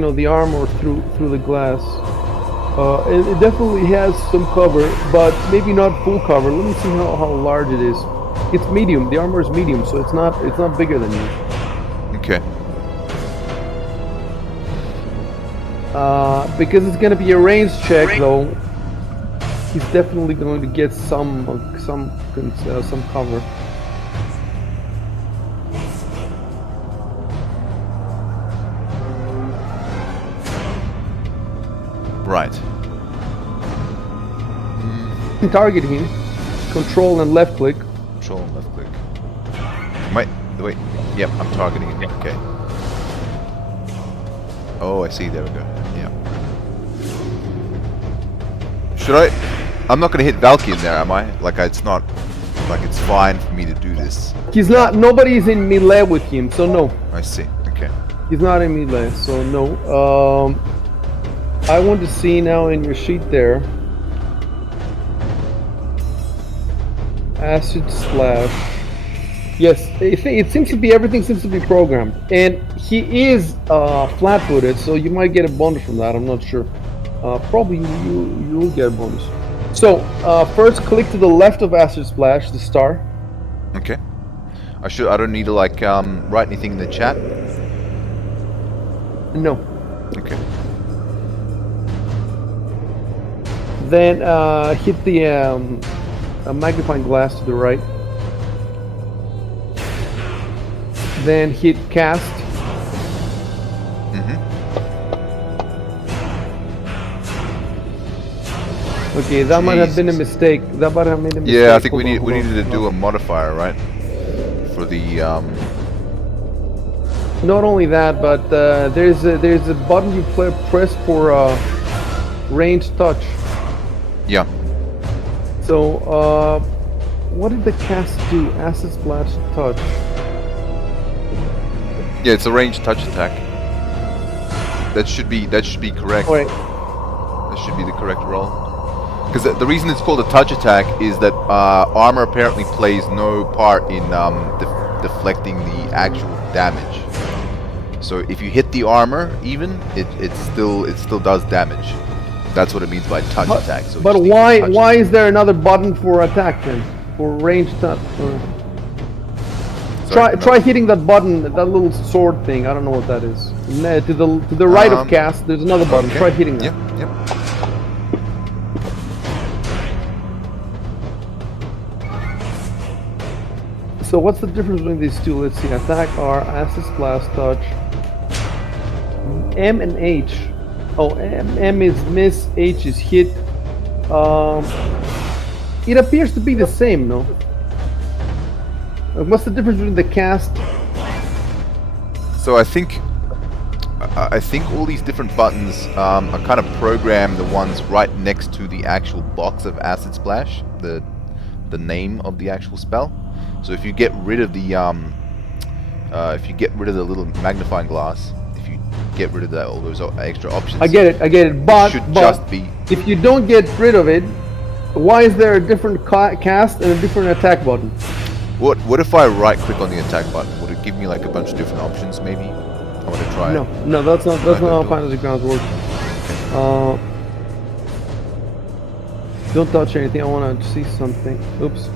know, the armor through the glass. It definitely has some cover, but maybe not full cover. Let me see how large it is. It's medium. The armor is medium, so it's not bigger than you. Okay. Because it's gonna be a range check, though. He's definitely going to get some cover. Right. You can target him. Control and left click. Control and left click. Wait. Yep, I'm targeting him. Okay. Oh, I see. There we go. Yeah. Should I? I'm not gonna hit Valky in there, am I? Like it's not. Like it's fine for me to do this. He's not. Nobody's in melee with him, so no. I see. Okay. He's not in melee, so no. I want to see now in your sheet there. Acid Splash. Yes, it seems to be, everything seems to be programmed. And he is flat-footed, so you might get a bonus from that, I'm not sure. Probably you will get a bonus. So, first click to the left of Acid Splash, the star. Okay. I don't need to like write anything in the chat. No. Okay. Then hit the magnifying glass to the right. Then hit cast. Okay, that might have been a mistake. That might have made a mistake. Yeah, I think we Hold on. needed to do a modifier, right? For the Not only that, but there's a button you press for range touch. yeah. So what did the cast do? Acid Splash touch. Yeah, it's a ranged touch attack. That should be correct. Wait. That should be the correct roll. Because the reason it's called a touch attack is that armor apparently plays no part in deflecting the actual damage. So if you hit the armor, even it still does damage. That's what it means by touch attack. So But just need to touch why it. is there another button for attack then? For range touch? Sorry, Try hitting that button, that little sword thing. I don't know what that is. To the right of cast, there's another button. Okay. Try hitting that. Yep. So what's the difference between these two? Let's see. Attack R, Acid Splash, touch. M and H. Oh, M is miss, H is hit. It appears to be the same, no? What's the difference between the cast? So I think all these different buttons are kind of programmed the ones right next to the actual box of Acid Splash, the name of the actual spell. So if you get rid of the little magnifying glass, if you get rid of that, all those extra options, I get it. But just be. If you don't get rid of it, why is there a different cast and a different attack button? What if I right click on the attack button? Would it give me like a bunch of different options? Maybe. I want to try it. No, that's not how Fantasy Grounds works. Don't touch anything. I want to see something. Oops.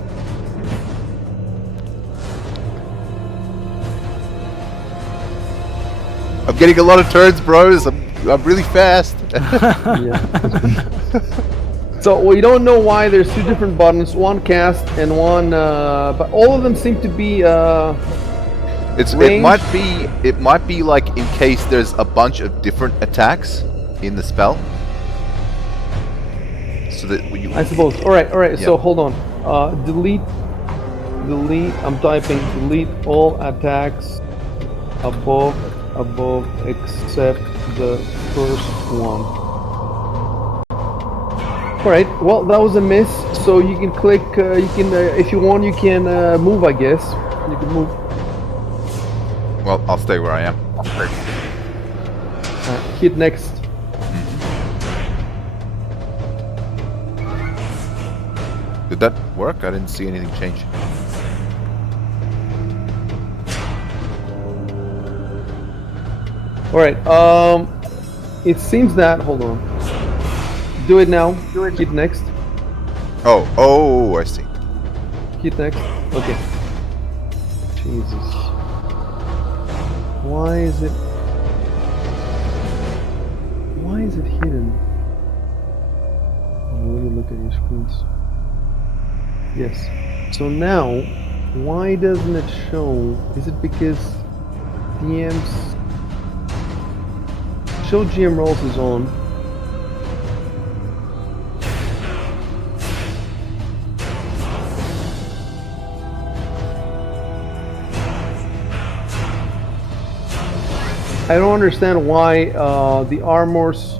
I'm getting a lot of turns, bros. I'm really fast. Yeah. So we don't know why there's two different buttons, one cast and one, but all of them seem to be It might be like in case there's a bunch of different attacks in the spell. So that when you, I suppose. All right. Yeah. So hold on. Delete delete. I'm typing delete all attacks above except the first one. All right. Well, that was a miss. So you can click. You can, if you want, you can move. I guess you can move. Well, I'll stay where I am. Hit next. Did that work? I didn't see anything change. All right. It seems that. Hold on. Do it now. Hit next. Oh, I see. Hit next. Okay. Jesus. Why is it hidden? Oh, let me look at your screens. Yes. So now, why doesn't it show? Is it because DM's show GM roles is on? I don't understand why the armor's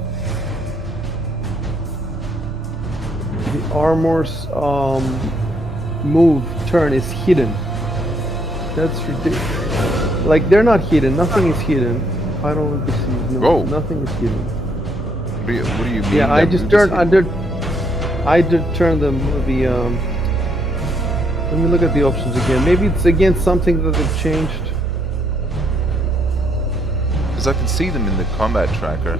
move turn is hidden. That's ridiculous. Like, they're not hidden. Nothing is hidden. I don't see. No, Whoa. nothing is hidden. What do you mean? Yeah, I just turned. I did turn the. Let me look at the options again. Maybe it's again something that they've changed. Because I can see them in the combat tracker.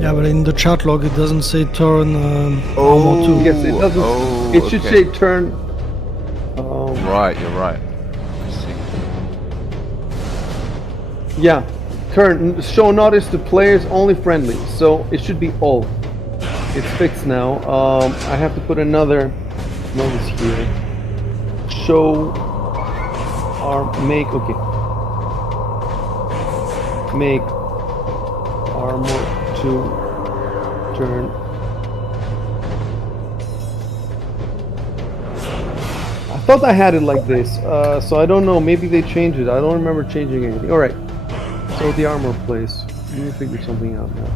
Yeah, but in the chat log it doesn't say turn armor 2. Yes, it doesn't. Oh, it should okay. say turn. Right, you're right. I see. Yeah, turn. Show notice to players only friendly. So it should be all. It's fixed now. I have to put another notice here. Show make armor to turn. I thought I had it like this, so I don't know. Maybe they changed it. I don't remember changing anything. All right. So the armor place. Let me figure something out now.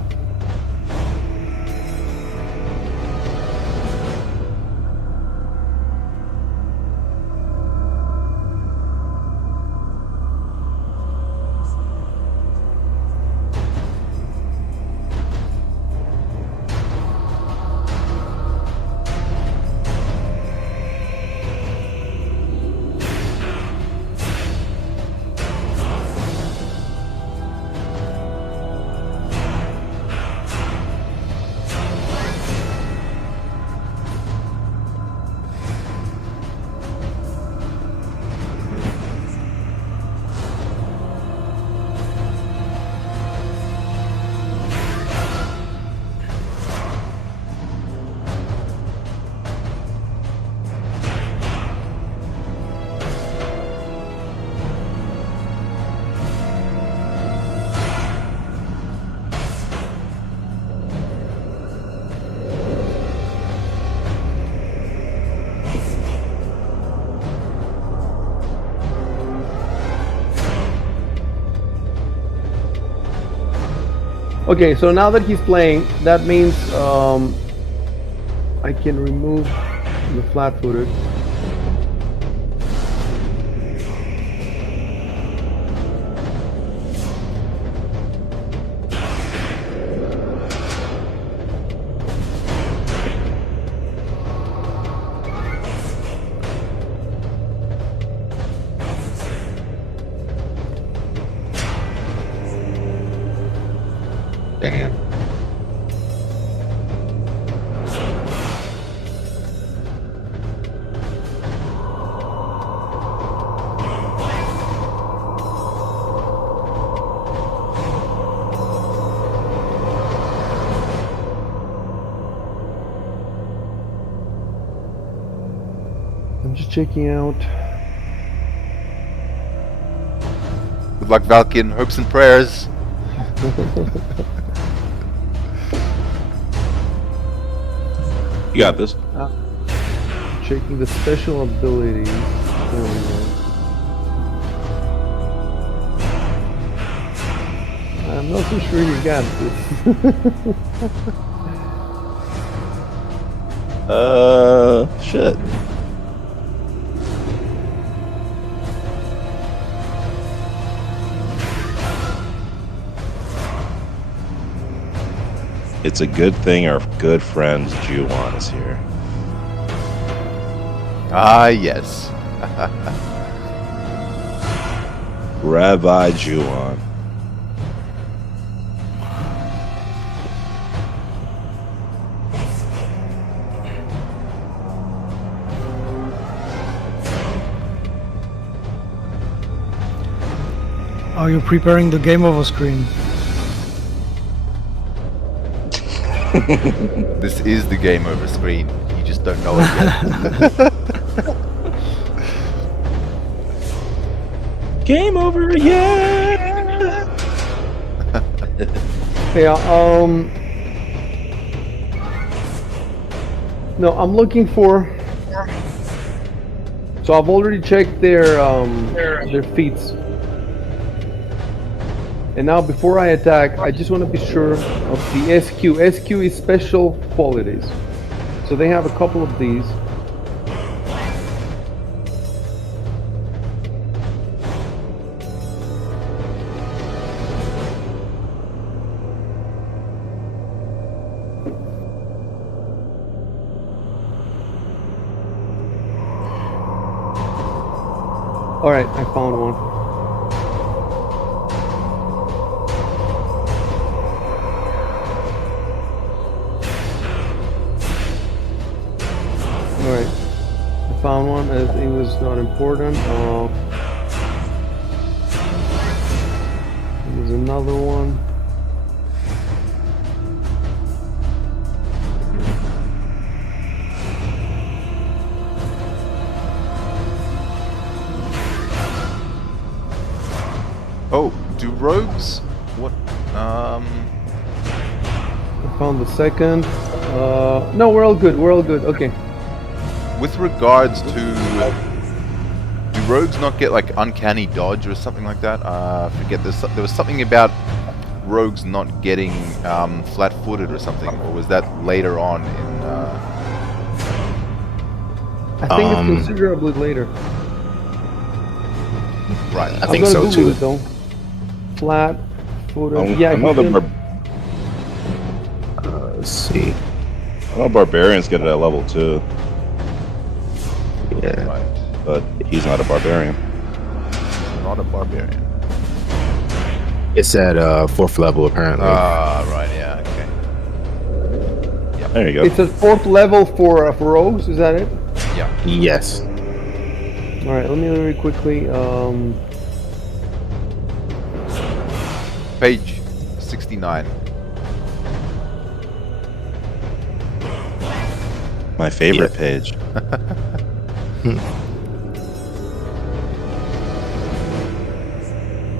Okay, so now that he's playing, that means I can remove the flat-footed. Damn. I'm just checking out. Good luck, Valkyrie. Hopes and prayers. You got this. Checking the special abilities. I'm not so sure you got this. Shit. It's a good thing our good friend Juwan is here. Ah, yes. Rabbi Juwan. Are you preparing the game over screen? This is the game over screen. You just don't know it yet. Game over, yeah! Yeah, no, I'm looking for. So I've already checked their feats. And now before I attack, I just want to be sure of the SQ. SQ is special qualities. So they have a couple of these. All right, I found one. Alright, I found one as it was not important. There's another one. Oh, do rogues? What? I found the second. No, we're all good. We're all good. Okay. With regards to, do rogues not get like uncanny dodge or something like that? I forget. There was something about rogues not getting flat-footed or something, or was that later on in? I think it's considerably later. Right. I think so too. Though. Flat footed. I know Let's see. I know barbarians get it at level 2, Yeah. Right. but he's not a barbarian. Not a barbarian. It's at 4th level apparently. Ah, right. Yeah. Okay. There you go. It's at 4th level for rogues. Is that it? Yeah. Yes. All right. Let me very quickly. Page 69. My favorite page.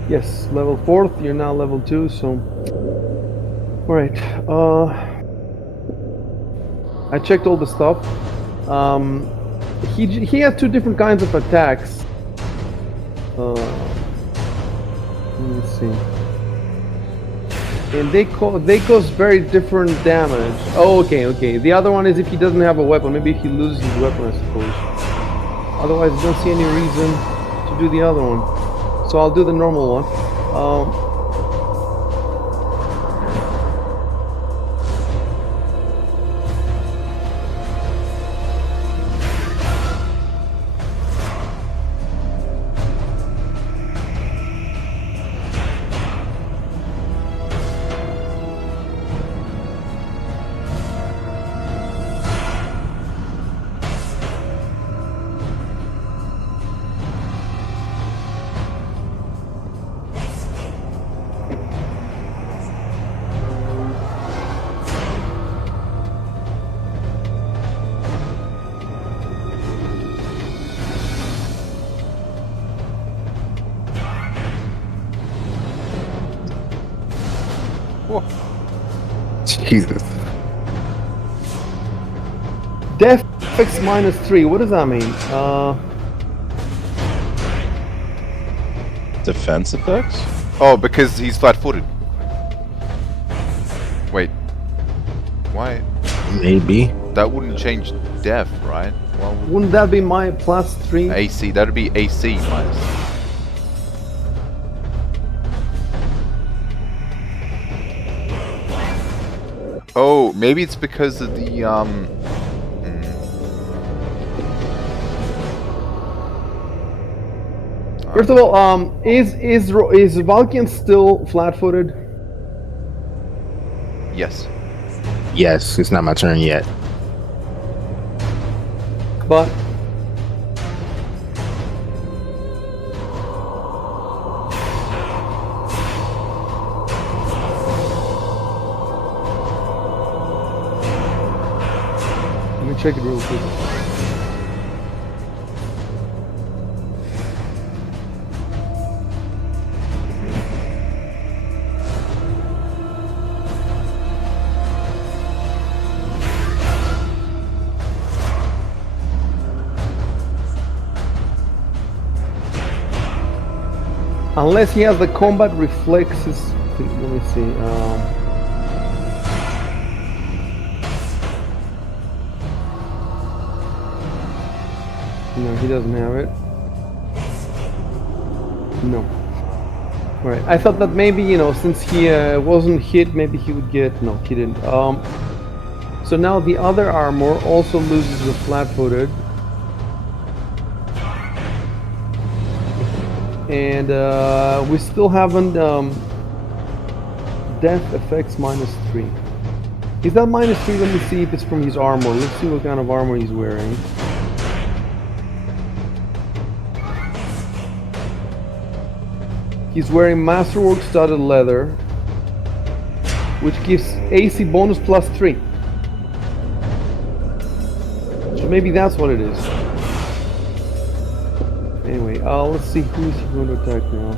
Yes, level 4th. You're now level 2. So. All right. I checked all the stuff. He has 2 different kinds of attacks. Let me see. And they cause very different damage. Oh, okay. The other one is if he doesn't have a weapon. Maybe if he loses his weapon, I suppose. Otherwise, I don't see any reason to do the other one. So I'll do the normal one. Jesus. Def effects -3. What does that mean? Defense effects? Oh, because he's flat-footed. Wait. Why? Maybe. That wouldn't change def, right? Why would Wouldn't that be my +3? AC? That'd be AC minus. Oh, maybe it's because of the First of all, is Valkian still flat-footed? Yes. Yes, it's not my turn yet. But let me check it real quick. Unless he has the combat reflexes. Let me see. No, he doesn't have it. No. Alright, I thought that maybe, you know, since he wasn't hit, maybe he would get... No, he didn't. So now the other armor also loses the flat-footed. And we still haven't death effects -3. Is that -3? Let me see if it's from his armor. Let's see what kind of armor he's wearing. He's wearing Masterwork studded leather, which gives AC bonus +3. So maybe that's what it is. Anyway, let's see who's he going to attack now.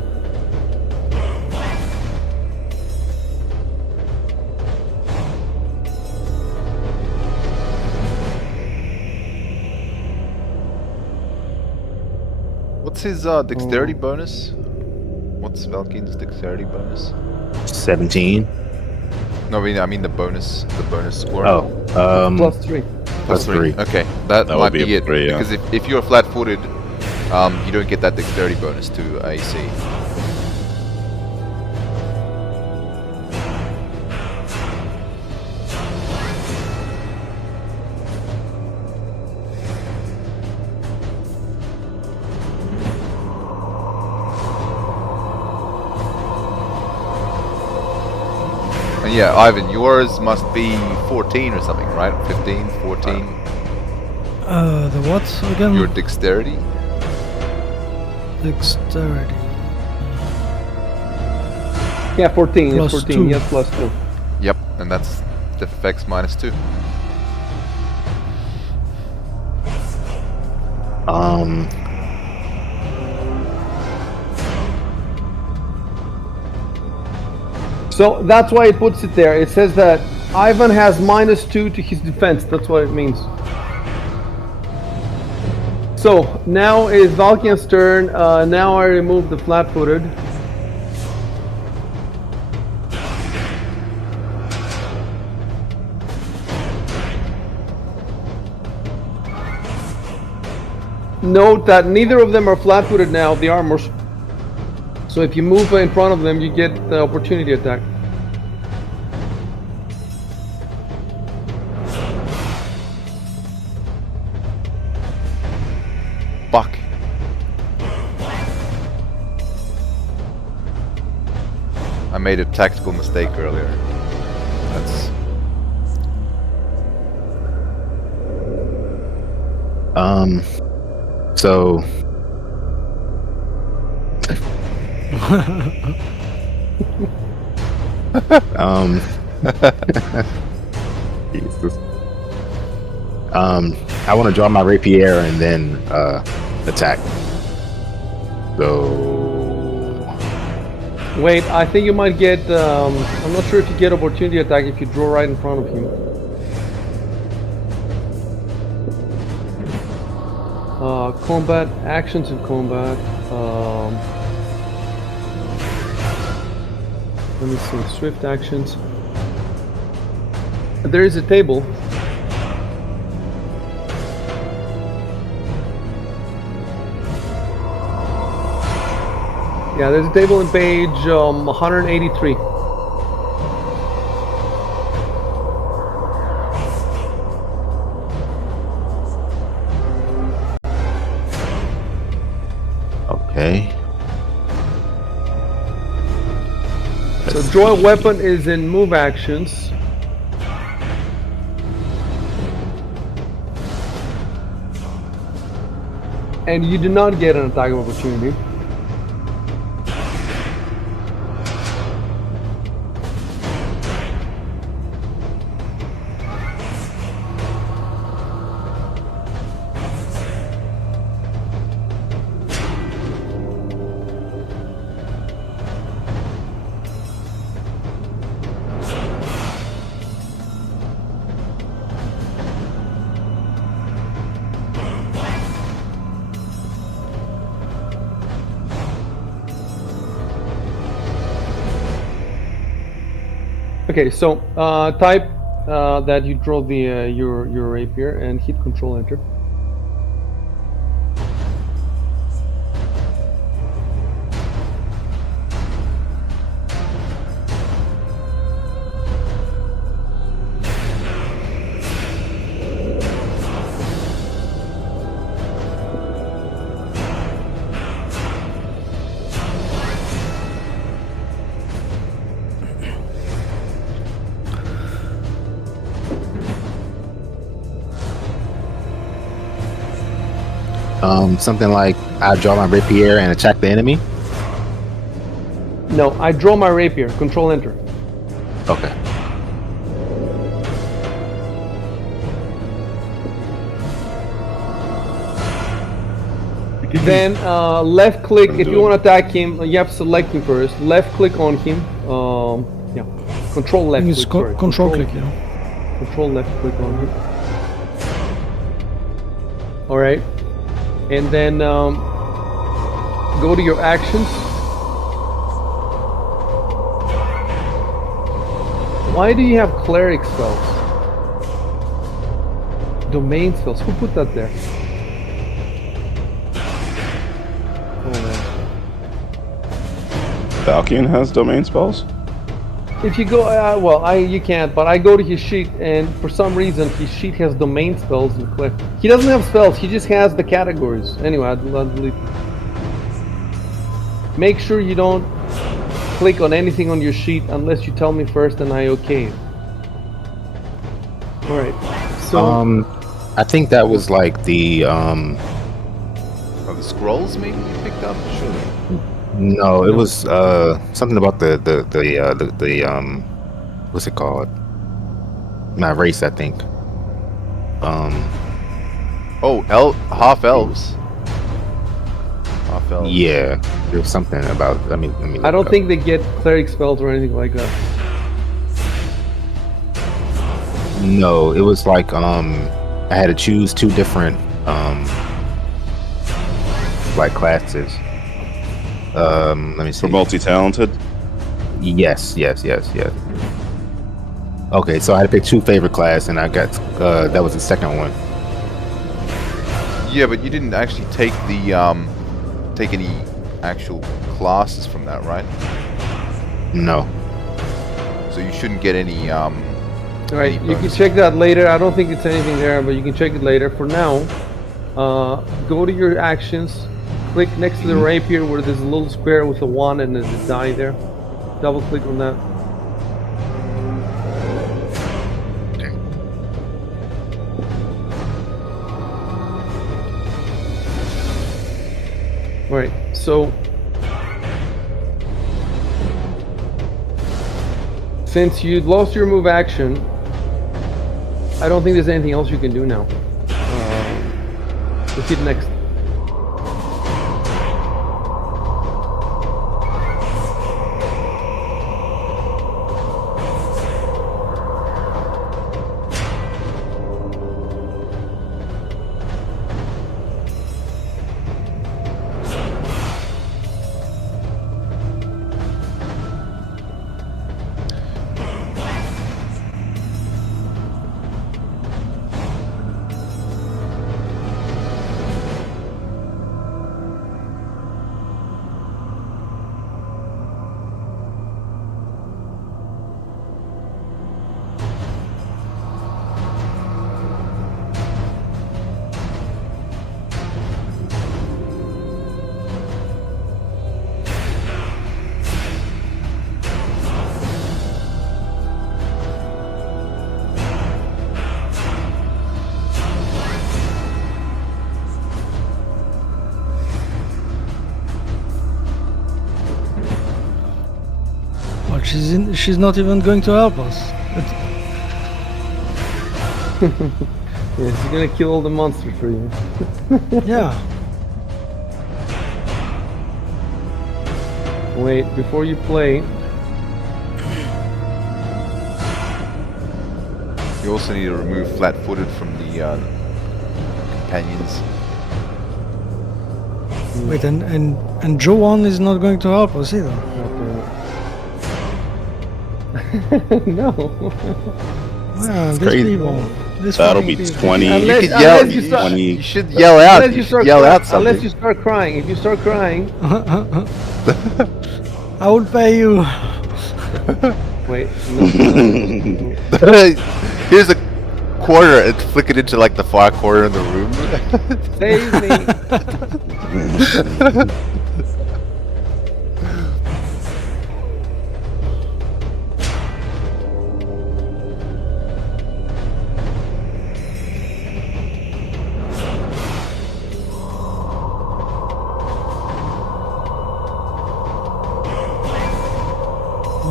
What's his dexterity bonus? What's Valkian's dexterity bonus? 17. No, I mean the bonus score. Oh, +3. +3. Okay, that That might would be be a it. three, yeah. Because if you're flat-footed, you don't get that dexterity bonus to AC. And yeah, Ivan, yours must be 14 or something, right? 15, 14? The what again? Your dexterity? Dexterity. Yeah, 14. It's +2. 14. Yes, +2. Yep, and that's def effects -2. So that's why it puts it there. It says that Ivan has -2 to his defense. That's what it means. So now is Valkian's turn. Now I remove the flat-footed. Note that neither of them are flat-footed now, the armors. So if you move in front of them, you get the opportunity attack. Fuck. I made a tactical mistake earlier. That's... So Jesus. I want to draw my rapier and then attack. So Wait, I think you might get, I'm not sure if you get opportunity attack if you draw right in front of him. combat, actions in combat. Let me see, swift actions. There is a table. Yeah, there's a table in page 183. Okay. So draw a weapon is in move actions. And you do not get an attack of opportunity. Okay, so type that you draw the your rapier and hit Control Enter. Something like I draw my rapier and attack the enemy. No, I draw my rapier. Control Enter. Okay. Then left click if you want to attack him. You have to select him first. Left click on him. Yeah. Control I left. think it's click, sorry. control click, yeah. Control left click on him. All right. And then go to your actions. Why do you have cleric spells? Domain spells. Who put that there? Oh man. Valkian has domain spells? If you go, you can't, but I go to his sheet, and for some reason his sheet has domain spells and cleric. He doesn't have spells. He just has the categories. Anyway, I'll delete. Make sure you don't click on anything on your sheet unless you tell me first and I okay it. Alright, so... I think that was like the, Are the scrolls maybe you picked up? Sure. no, it was, something about the what's it called? My race, I think. Oh, half elves. Half elves. Yeah, there's something about, let me look I don't up. think they get cleric spells or anything like that. No, it was like, I had to choose two different, like classes. Let me see. For multi-talented? Yes. Okay, so I had to pick two favorite class, and I got that was the second one. Yeah, but you didn't actually take the take any actual classes from that, right? No. So you shouldn't get any Alright, any you can bonuses. check that later. I don't think it's anything there, but you can check it later. For now, go to your actions, click next to the rapier where there's a little square with a 1 and there's a die there. Double click on that. Alright, so since you lost your move action, I don't think there's anything else you can do now. Let's hit next. She's not even going to help us. Yeah, she's gonna kill all the monsters for you. Yeah. Wait, before you play, You also need to remove flat-footed from the companions. Wait, and Joanne is not going to help us either. no. Yeah, these crazy. people. This That'll fucking be people. 20. Unless- You could yell. unless you start- 20. You should yell out. Unless you should start yell crying, out something. unless you start crying. If you start crying, I will pay you. wait. Here's a quarter and flick it into like the far corner in the room. Save me.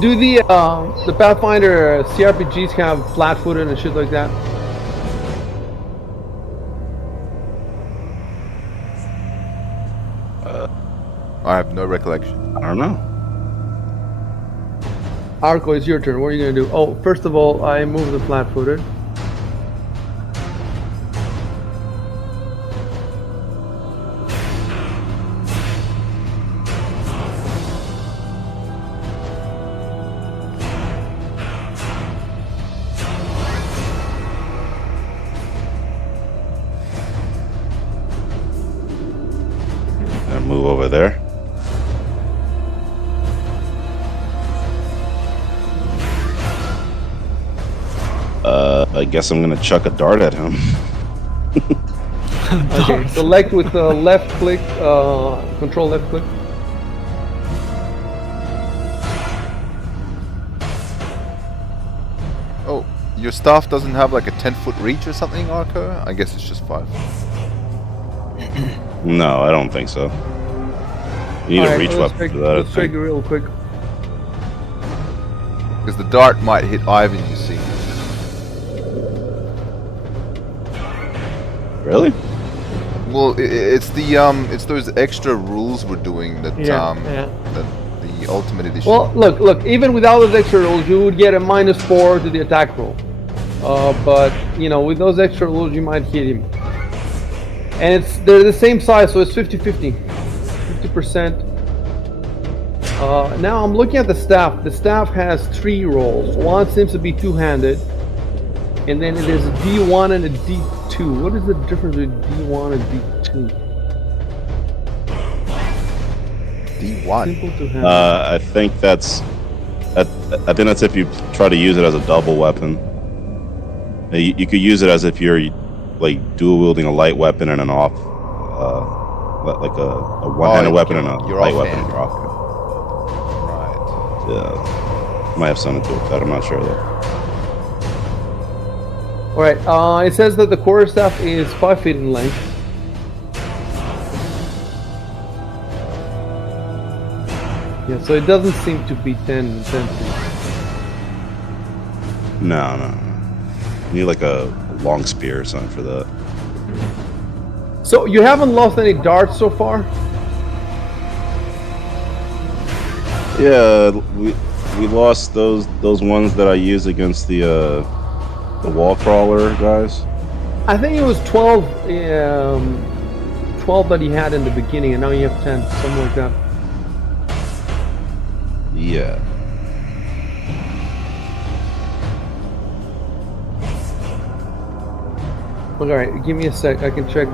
Do the Pathfinder CRPGs have flat-footed and shit like that? I have no recollection. I don't know. Arco, it's your turn. What are you gonna do? Oh, first of all, I move the flat-footed. And move over there. I guess I'm gonna chuck a dart at him. Okay, select with the left click, control left click. Oh, your staff doesn't have like a 10-foot reach or something, Arco? I guess it's just 5. No, I don't think so. You need a reach weapon for that, I Let's check think. it real quick. Because the dart might hit Ivan, you see. Really? Well, it's the it's those extra rules we're doing that Yeah, that the Ultimate Edition. Well, look. Even without those extra rules, you would get a -4 to the attack roll. But you know, with those extra rules, you might hit him. And they're the same size, so it's 50-50, 50%. Now I'm looking at the staff. The staff has 3 rolls. One seems to be two-handed, and then there's a D1 and a D2. What is the difference between D1 and D2? D1. Simple to handle. I think that's. I think that's if you try to use it as a double weapon. You could use it as if you're like dual wielding a light weapon and an off, like a one-handed weapon and a your light offhand. weapon. Your off. Right. Yeah, might have something to do with that. I'm not sure though. All right. It says that the quarterstaff is 5 feet in length. Yeah, so it doesn't seem to be 10 feet. No. You need like a long spear or something for that. So you haven't lost any darts so far? Yeah, we lost those ones that I used against the wall crawler guys. I think it was 12, 12 that he had in the beginning, and now you have 10, something like that. Yeah. All right, give me a sec. I can check.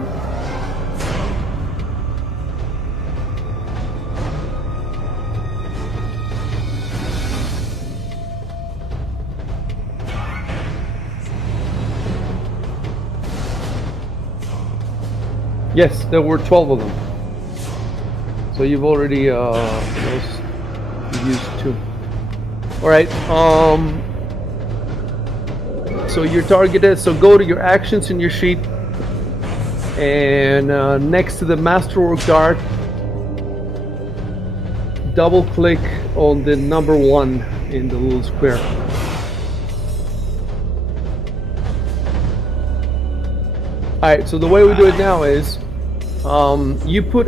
Yes, there were 12 of them. So you've already used 2. All right. So you're targeted. So go to your actions in your sheet, and next to the Masterwork dart, double click on the number 1 in the little square. Alright, so the way we do it now is you put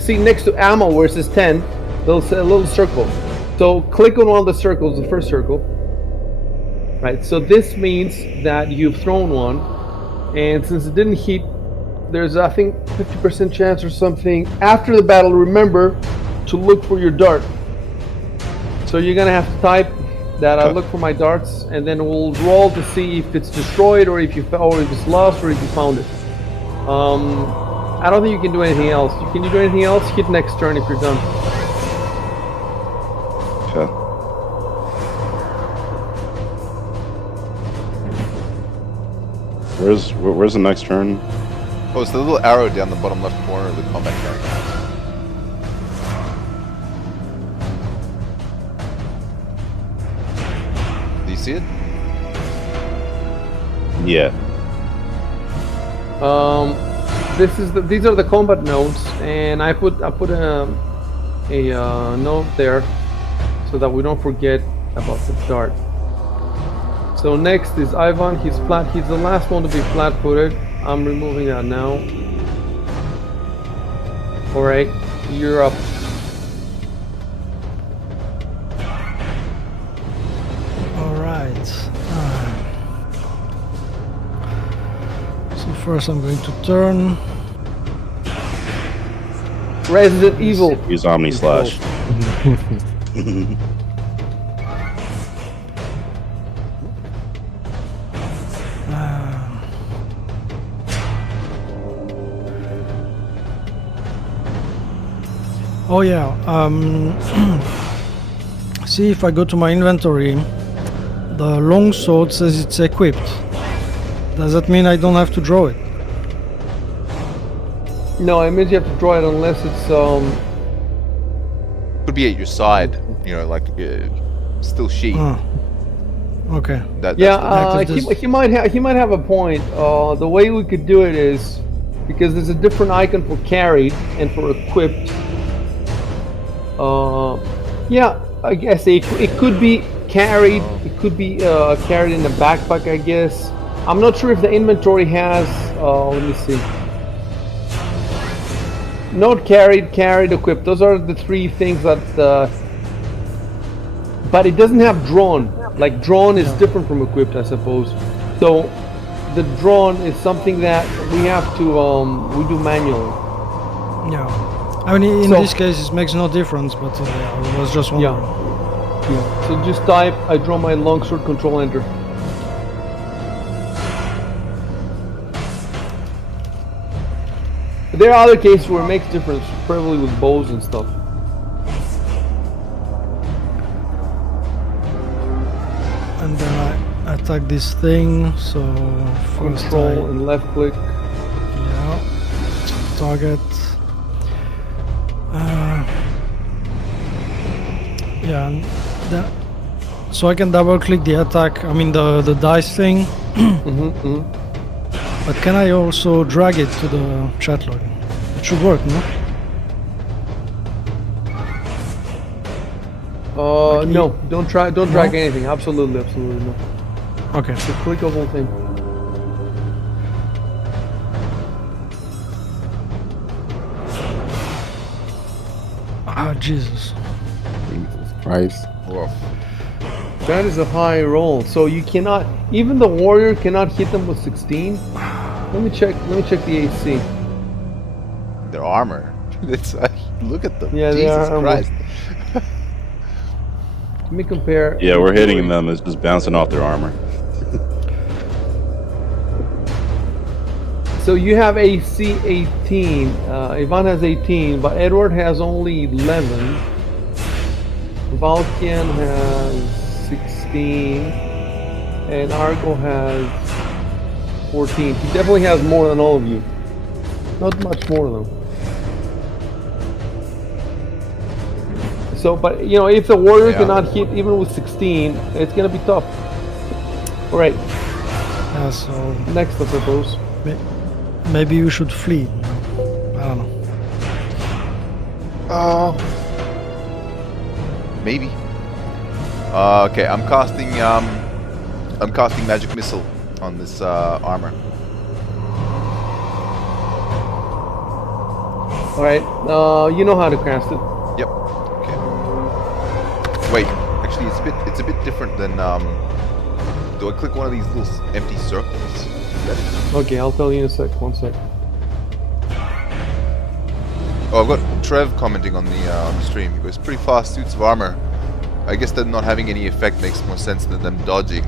see next to ammo where it says 10, there's a little circle. So click on one of the circles, the first circle. Right, so this means that you've thrown one, and since it didn't hit, there's I think 50% chance or something. After the battle, remember to look for your dart. So you're gonna have to type that I look for my darts, and then we'll roll to see if it's destroyed or if or if it's lost or if you found it. I don't think you can do anything else. Can you do anything else? Hit next turn if you're done. Okay. Where's the next turn? Oh, it's the little arrow down the bottom left corner of the combat character. Do you see it? Yeah. These are the combat notes, and I put a note there so that we don't forget about the dart. So next is Ivan. He's the last one to be flat-footed. I'm removing that now. All right, you're up. All right. So first I'm going to turn. Resident Evil. Use Omni Slash. Oh yeah. See, if I go to my inventory, the longsword says it's equipped. Does that mean I don't have to draw it? No, it means you have to draw it unless it's Could be at your side, you know, like still sheet. Okay. Yeah, he might have a point. The way we could do it is because there's a different icon for carried and for equipped. Yeah, I guess it could be carried. It could be carried in a backpack, I guess. I'm not sure if the inventory has. Let me see. Not carried, equipped. Those are the three things that. But it doesn't have drawn. Like drawn is different from equipped, I suppose. So the drawn is something that we have to we do manually. Yeah. I mean, in this case, it makes no difference, but I was just wondering. Yeah. So just type, I draw my longsword, control enter. There are other cases where it makes difference, probably with bows and stuff. And then I attack this thing, so first Control and left click. Yeah. Target. Yeah, and so I can double click the attack, I mean the dice thing. But can I also drag it to the chat log? It should work, no? No, don't drag anything. Absolutely no. Okay. So click the whole thing. Ah, Jesus. Jesus Christ. Whoa. That is a high roll. So you cannot, even the warrior cannot hit them with 16. Let me check the AC. Their armor. It's look at them. Yeah, they Jesus are Christ. Let me compare. Yeah, we're hitting them. It's just bouncing off their armor. So you have AC 18. Ivan has 18, but Edward has only 11. Valkian has 16, and Argo has 14. He definitely has more than all of you. Not much more though. So, but you know, if the warrior cannot hit even with 16, it's gonna be tough. All right. Yeah, so Next, I suppose. maybe you should flee. I don't know. Maybe. Okay, I'm casting magic missile on this armor. All right. You know how to cast it. Yep. Okay. Wait, actually, it's a bit different than. Do I click one of these little empty circles? Is that it? Okay, I'll tell you in a sec. 1 sec. Oh, I've got Trev commenting on the stream. He goes, "Pretty fast suits of armor. I guess them not having any effect makes more sense than them dodging."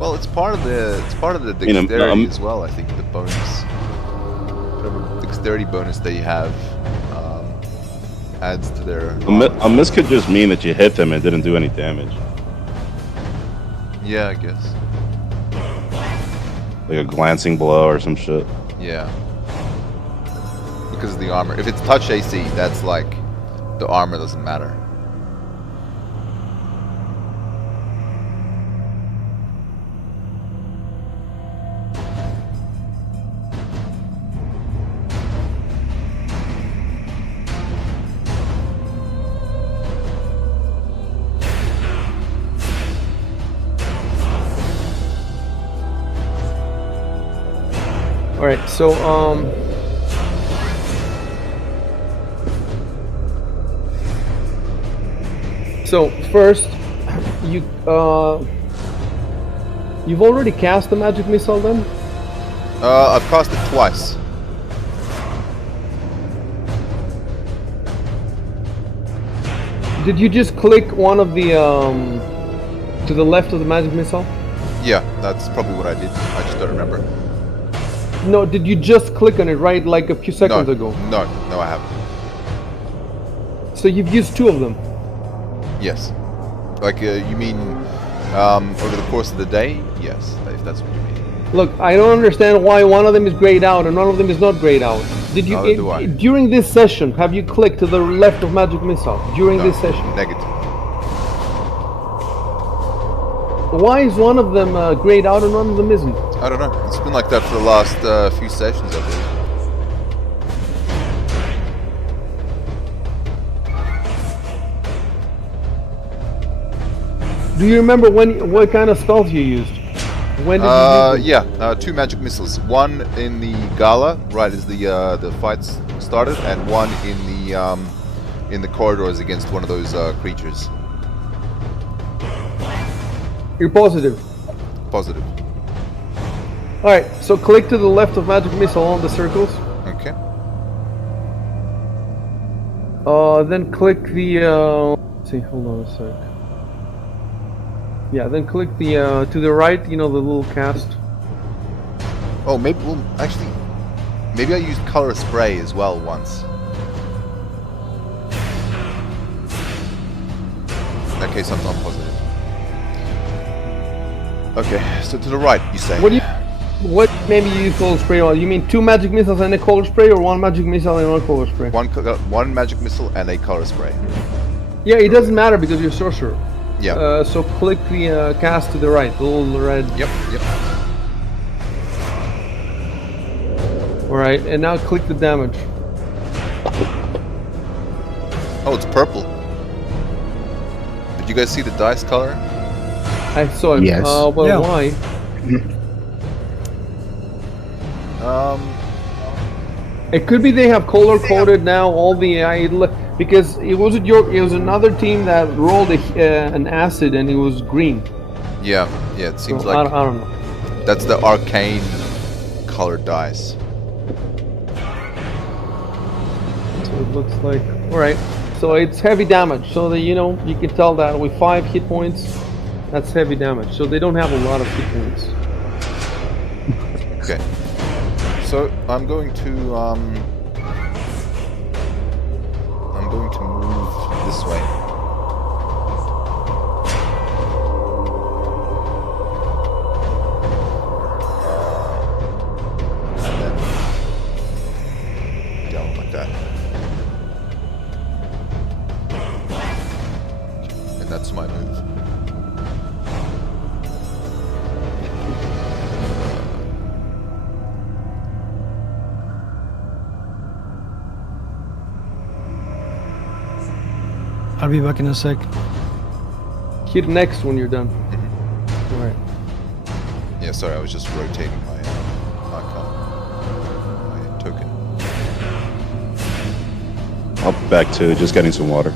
Well, it's part of the dexterity as well. I think the bonus, whatever dexterity bonus they have, adds to their. A miss could just mean that you hit them and didn't do any damage. Yeah, I guess. Like a glancing blow or some shit. Yeah. Because of the armor. If it's touch AC, that's like the armor doesn't matter. All right. So So first, you've already cast the magic missile then? I've cast it twice. Did you just click one of the to the left of the magic missile? Yeah, that's probably what I did. I just don't remember. No, did you just click on it right like a few seconds ago? No, I haven't. So you've used two of them? Yes. Like, you mean over the course of the day? Yes, if that's what you mean. Look, I don't understand why one of them is grayed out and one of them is not grayed out. Did you Neither do I. during this session have you clicked to the left of magic missile during this session? Negative. Why is one of them grayed out and one of them isn't? I don't know. It's been like that for the last few sessions, I believe. Do you remember what kind of spells you used? When did you use them? Yeah, two magic missiles. One in the gala, right as the fights started, and one in the corridors against one of those creatures. You're positive. Positive. Alright, so click to the left of magic missile on the circles. Okay. Then click the let's see, hold on a sec. Yeah, then click the to the right, you know, the little cast. Oh, maybe. Well, actually, maybe I used color spray as well once. In that case, I'm not positive. Okay, so to the right, you say. What maybe you use color spray on? You mean two magic missiles and a color spray, or one magic missile and one color spray? One magic missile and a color spray. Yeah, it doesn't matter because you're sorcerer. Yeah. So click the cast to the right, the little red. Yep. Alright, and now click the damage. Oh, it's purple. Did you guys see the dice color? I saw it. Yes. Well, Yeah. why? It could be they have color coded now all the because it was another team that rolled an acid and it was green. Yeah. It seems So, like I don't know. that's the arcane colored dice. So it looks like alright. So it's heavy damage. So that you can tell that with 5 hit points, that's heavy damage. So they don't have a lot of hit points. Okay. So I'm going to move this way. And then down like that. And that's my move. I'll be back in a sec. Hit next when you're done. All right. Yeah, sorry, I was just rotating my icon, my token. I'll be back too, just getting some water.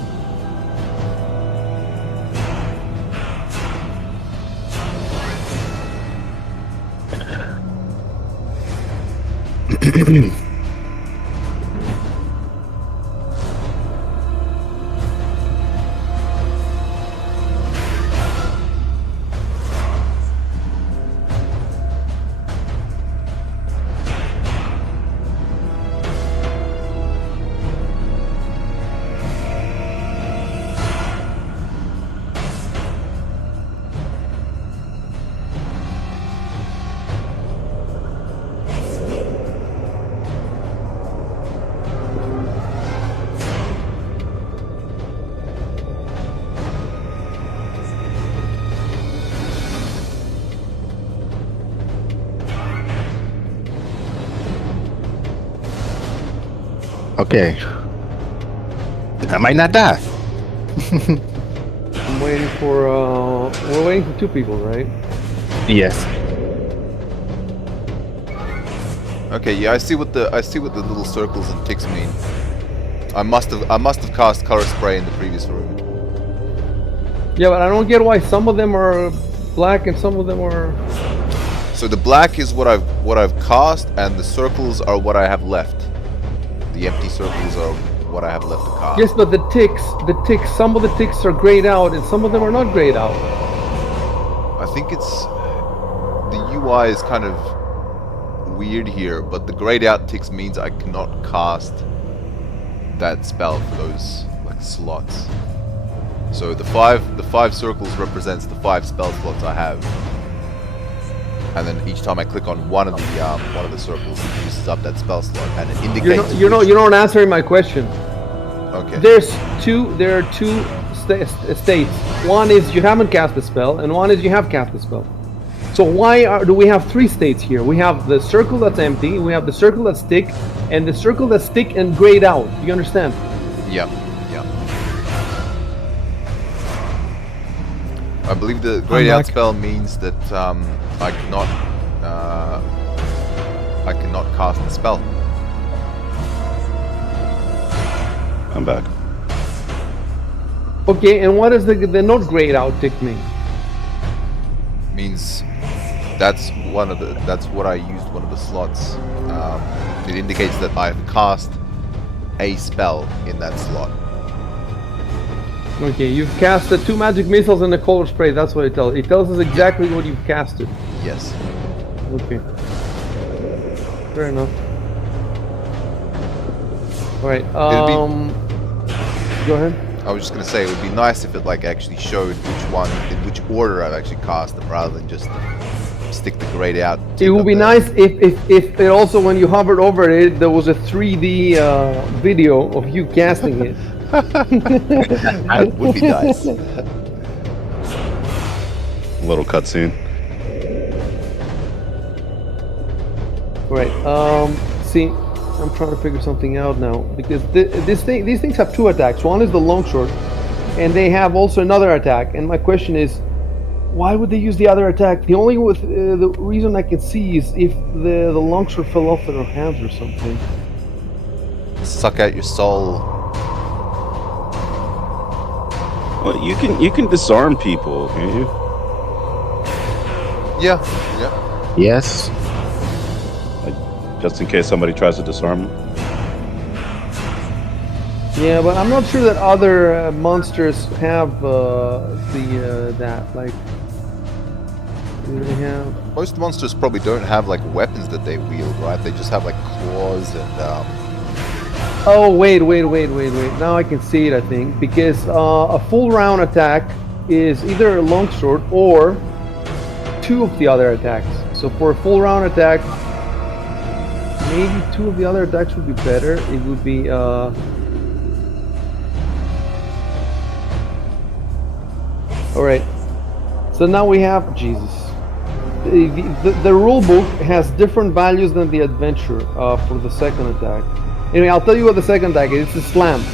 Okay. I might not die. I'm waiting for. We're waiting for 2 people, right? Yes. Okay, yeah, I see what the little circles and ticks mean. I must have cast color spray in the previous room. Yeah, but I don't get why some of them are black and some of them are. So the black is what I've cast, and the circles are what I have left. The empty circles are what I have left to cast. Yes, but the ticks, some of the ticks are grayed out and some of them are not grayed out. I think it's the UI is kind of weird here, but the grayed out ticks means I cannot cast that spell for those like slots. So the five circles represents the 5 spell slots I have, and then each time I click on one of the circles, it uses up that spell slot, and it indicates. You're not answering my question. Okay. There are two states. One is you haven't cast the spell, and one is you have cast the spell. So why do we have 3 states here? We have the circle that's empty, we have the circle that's thick, and the circle that's thick and grayed out. Do you understand? Yeah. I believe the grayed out spell means that I cannot cast the spell. I'm back. Okay, and what does the not grayed out tick mean? Means that's what I used one of the slots. It indicates that I've cast a spell in that slot. Okay, you've cast the 2 magic missiles and the color spray. That's what it tells. It tells us exactly what you've casted. Yes. Okay. Fair enough. All right. Go ahead. I was just gonna say it would be nice if it like actually showed in which order I've actually cast them, rather than just stick the grayed out. It would be nice if it also, when you hovered over it, there was a 3D video of you casting it. That would be nice. A little cutscene. Right. See, I'm trying to figure something out now, because these things have 2 attacks. One is the longsword, and they have also another attack. And my question is, why would they use the other attack? The only the reason I can see is if the longsword fell off their hands or something. Suck out your soul. Well, you can disarm people, can you? Yeah. Yes. Like, just in case somebody tries to disarm them. Yeah, but I'm not sure that other monsters have that. Like, do they have? Most monsters probably don't have like weapons that they wield, right? They just have like claws and. Oh, wait. Now I can see it, I think. Because a full round attack is either a longsword or 2 of the other attacks. So for a full round attack, maybe 2 of the other attacks would be better. It would be... Alright. So now we have... Jesus. The rule book has different values than the adventure for the second attack. Anyway, I'll tell you what the second attack is. It's a slam.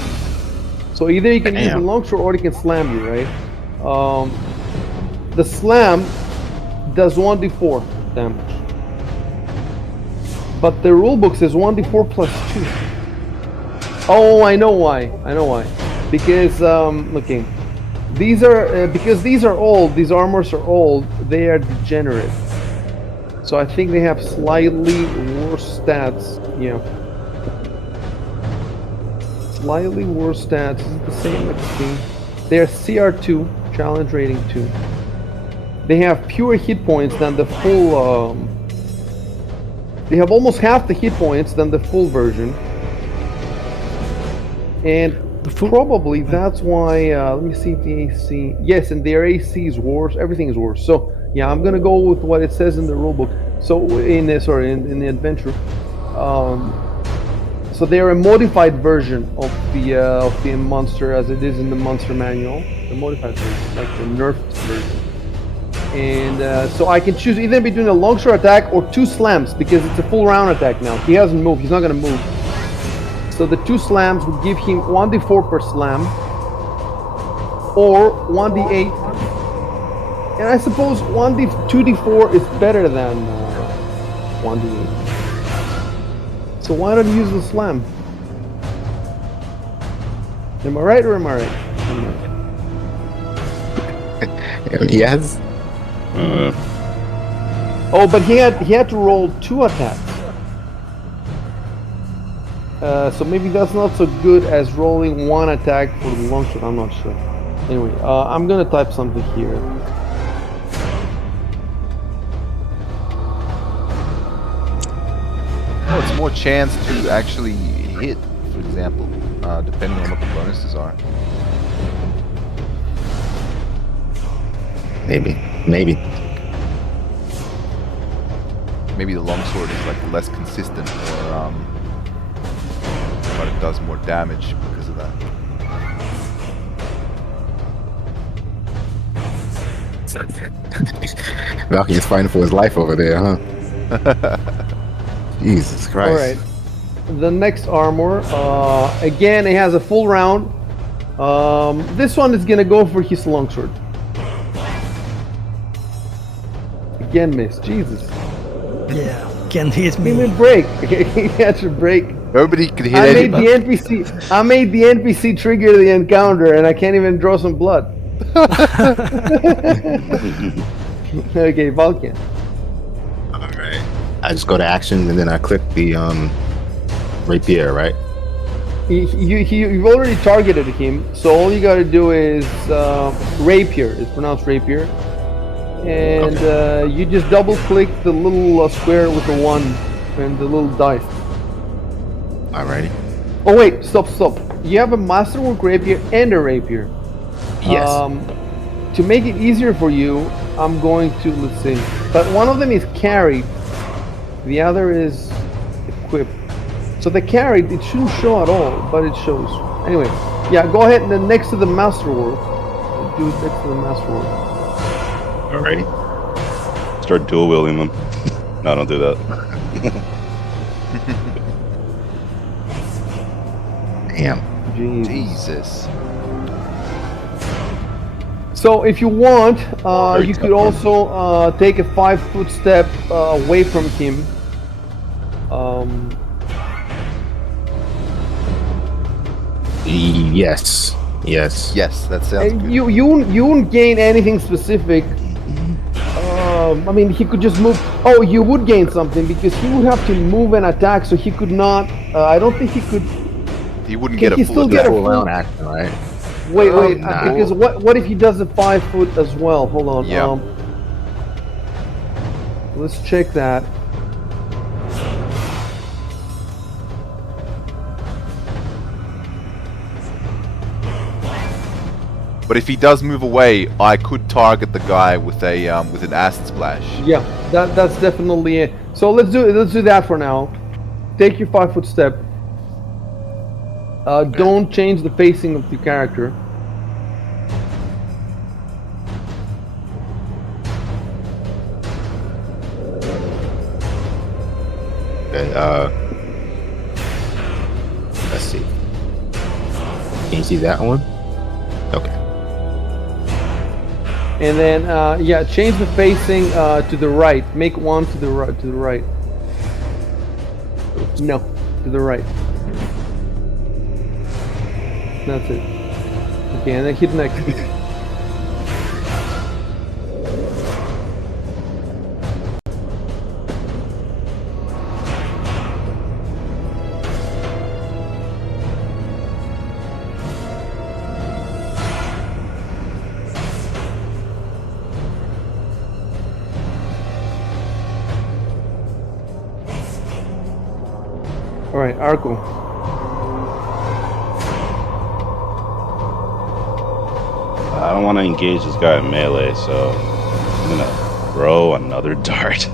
So either you can use the Damn. longsword or you can slam you, right? The slam does 1d4 damage. But the rulebook says 1d4 plus 2. Oh, I know why. Because, okay. These are, because these are old, these armors are old, they are degenerate. So I think they have slightly worse stats. Yeah. Slightly worse stats. Is it the same? Let's see. They are CR2, challenge rating 2. They have fewer hit points than the full, they have almost half the hit points than the full version. And probably that's why, let me see if the AC, yes, and their AC is worse, everything is worse. So, yeah, I'm gonna go with what it says in the rulebook. So, in the adventure. So they're a modified version of the monster as it is in the monster manual. The modified version, like the nerfed version. And so I can choose either between a longsword attack or 2 slams because it's a full round attack now. He hasn't moved, he's not gonna move. So the 2 slams would give him 1d4 per slam, or 1d8. And I suppose 2d4 is better than 1d8. So why not use the slam? Am I right or am I right? Yes. Oh, but he had to roll 2 attacks. So maybe that's not so good as rolling 1 attack for the longsword. I'm not sure. Anyway, I'm gonna type something here. Oh, it's more chance to actually hit, for example, depending on what the bonuses are. Maybe. Maybe the longsword is like less consistent, or but it does more damage because of that. Valky is fighting for his life over there, huh? Jesus Christ. Alright. The next armor, again, it has a full round. This one is gonna go for his longsword. Again, miss. Jesus. Yeah, can't hit Give me a me. break. He had to break. Nobody could hit I made the anybody. NPC. I made the NPC trigger the encounter, and I can't even draw some blood. Okay, Vulcan. Alright. I just go to action and then I click the rapier, right? You've already targeted him, so all you gotta do is rapier. It's pronounced rapier. And you just double click the little square with the 1 and the little dice. Alrighty. Oh wait, stop. You have a masterwork rapier and a rapier. Yes. To make it easier for you, I'm going to, let's see. But one of them is carried. The other is equipped. So the carried, it shouldn't show at all, but it shows. Anyway, yeah, go ahead and then next to the masterwork. Do it next to the masterwork. Alrighty. Start dual wielding them. No, don't do that. Damn. Jesus. So if you want, Very you tough could also take a 5-foot step away from him. Yes. Yes, that sounds And good. you wouldn't gain anything specific. I mean, he could just move. Oh, you would gain something because he would have to move and attack, so he could not. I don't think he could. He wouldn't Can get he a full still get attack. a Full full- round action, right? Wait, Nah. because what if he does a 5-foot as well? Hold on. Yeah. Let's check that. But if he does move away, I could target the guy with a with an acid splash. Yeah, that's definitely it. So let's do that for now. Take your 5-foot step. Don't change the facing of the character. Okay, let's see. Can you see that one? Okay. And then yeah, change the facing to the right. Make one to the right. To the right. No, to the right. That's it. Okay, and then hit next. All right, Arco. I don't want to engage this guy in melee, so I'm gonna throw another dart.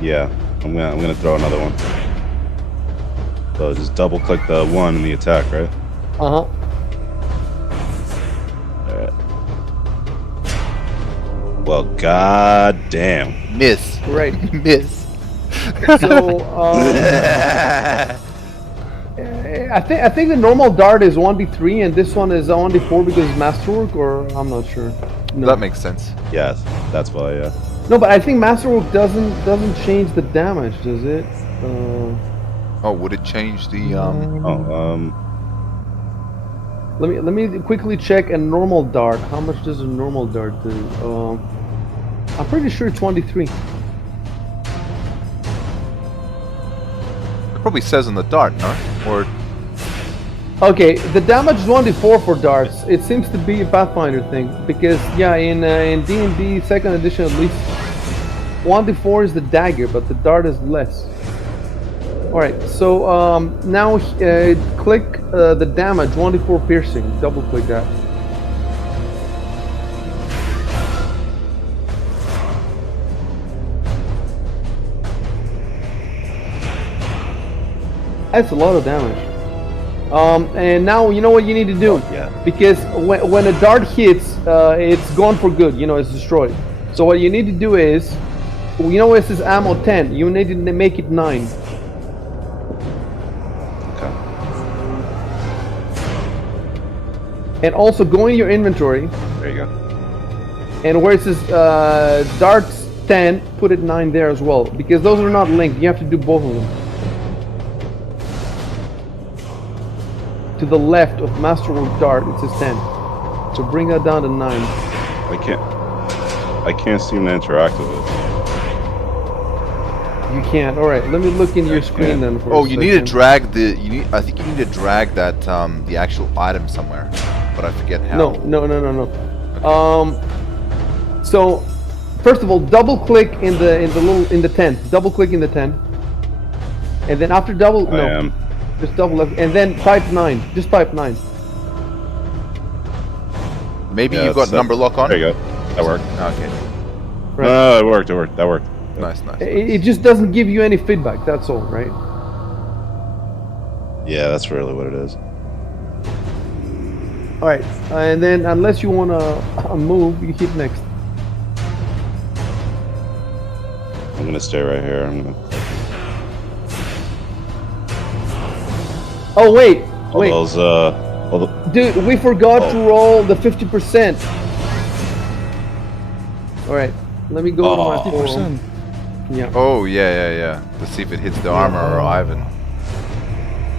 Yeah, I'm gonna throw another one. So just double click the one in the attack, right? Uh-huh. Alright. Well, god damn. Miss. Right. Miss. So I think the normal dart is 1d3 and this one is 1d4 because it's masterwork, or I'm not sure. No. That makes sense. Yes, that's why, yeah. No, but I think masterwork doesn't change the damage, does it? Oh, would it change the Let me quickly check a normal dart. How much does a normal dart do? I'm pretty sure it's 1d3. It probably says on the dart, no? Or Okay, the damage is 1d4 for darts. It seems to be a Pathfinder thing because yeah, in D&D second edition at least, 1d4 is the dagger, but the dart is less. All right, so now click the damage 1d4 piercing. Double click that. That's a lot of damage. And now you know what you need to do. Yeah. Because when a dart hits, it's gone for good. You know, it's destroyed. So what you need to do is, you know, this is ammo 10. You need to make it 9. Okay. And also go in your inventory, There you go. and where it says darts 10, put it 9 there as well. Because those are not linked. You have to do both of them. To the left of Masterwork Dart, it says 10. So bring that down to 9. I can't seem to interact with it. You can't. All right, let me look in your screen then. For oh, a you need to second. drag the. I think you need to drag that the actual item somewhere, but I forget how. No. So, first of all, double click in the tent. Double click in the tent, and then after double I am. just double left, and then type 9. Just type 9. Maybe Yeah, you've got it's, number lock on. There you go. That worked. Okay. Right. No, it worked. That worked. Nice. It just doesn't give you any feedback. That's all, right? Yeah, that's really what it is. All right, and then unless you wanna move, you hit next. I'm gonna stay right here. I'm gonna. Oh wait. All those, all the, Dude, we forgot to roll the 50%. All right, let me go to my forum. 50%. Yeah. Oh yeah. To see if it hits the armor or Ivan.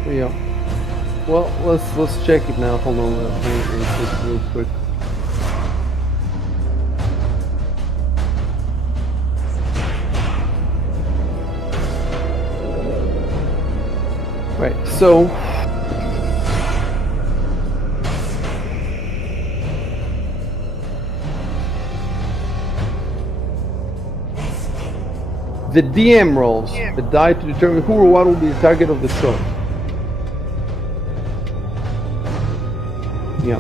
Yeah. Well, let's check it now. Hold on, real quick. Right. So. The DM rolls the die to determine who or what will be the target of the shot. Yeah.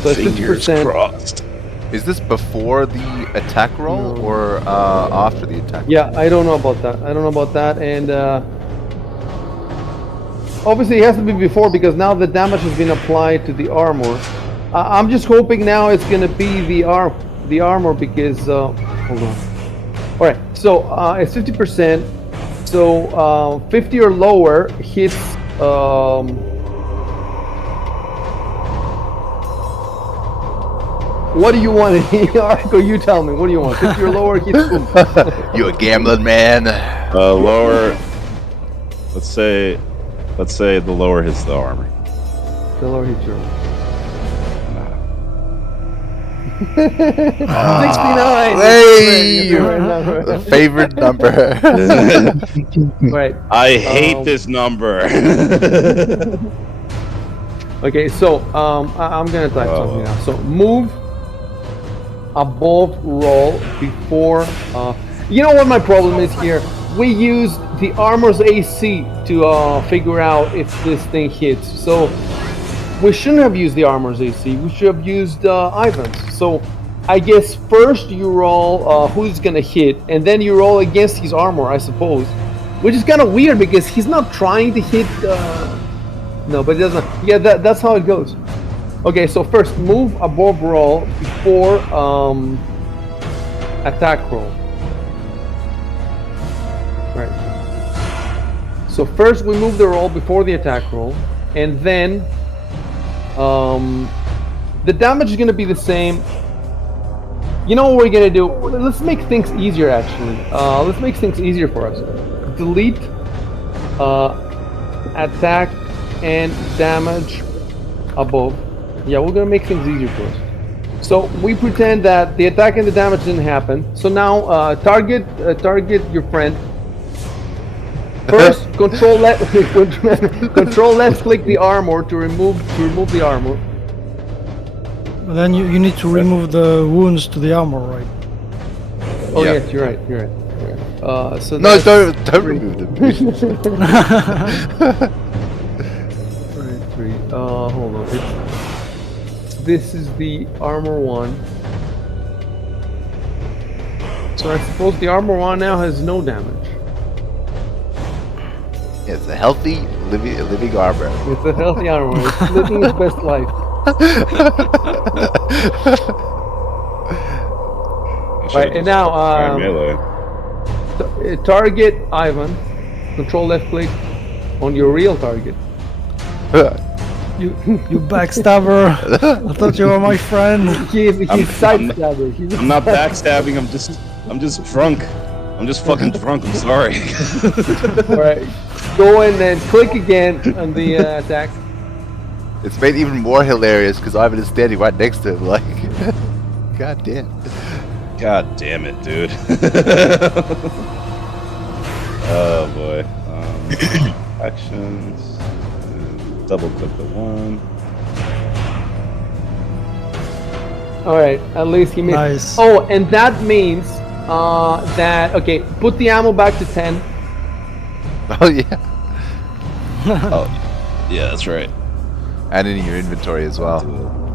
So it's fingers 50%. crossed. Is this before the attack roll No. or after the attack? Yeah, I don't know about that. And obviously it has to be before because now the damage has been applied to the armor. I'm just hoping now it's gonna be the armor because hold on. All right, so it's 50%. So 50 or lower hits. What do you want, Arco? You tell me. What do you want? 50 or lower hits. You a gambling man? Lower. Let's say the lower hits the armor. The lower hits your. 69. Hey, the favorite number. Right. I hate this number. Okay, so I'm gonna type something now. So move above roll before. You know what my problem is here? We used the armor's AC to figure out if this thing hits. So we shouldn't have used the armor's AC. We should have used Ivan's. So I guess first you roll who's gonna hit, and then you roll against his armor, I suppose. Which is kind of weird because he's not trying to hit. No, but it doesn't. Yeah, that's how it goes. Okay, so first move above roll before attack roll. Right. So first we move the roll before the attack roll, and then the damage is going to be the same. You know what we're going to do? Let's make things easier, actually. Let's make things easier for us. Delete attack and damage above. Yeah, we're going to make things easier for us. So we pretend that the attack and the damage didn't happen. So now target your friend. First, control left click the armor to remove the armor. But then you need to remove the wounds to the armor, right? Oh Yeah. yes, you're right. So No, that's don't remove them. three. Hold on. This is the armor one. So I suppose the armor one now has no damage. It's a healthy living armor. It's a healthy armor. It's living its best life. Right, and now target Ivan. Control left click on your real target. You backstabber! I thought you were my friend. He's sidestabber. I'm not backstabbing. I'm just drunk. I'm just fucking drunk. I'm sorry. Alright, go in and click again on the attack. It's made even more hilarious because Ivan is standing right next to him. Like, god damn. God damn it, dude. Oh boy. Actions. Double click the one. Alright, at least he missed. Nice. Oh, and that means that, okay, put the ammo back to 10. Oh yeah. Oh, yeah, that's right. And in your inventory as well.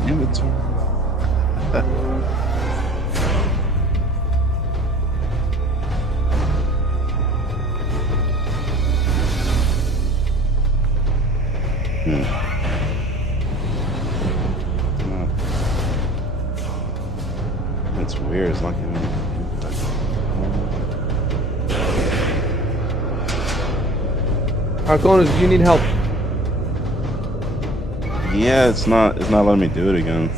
Inventory. That's weird. It's not giving me. Arconus, do you need help? Yeah, it's not letting me do it again.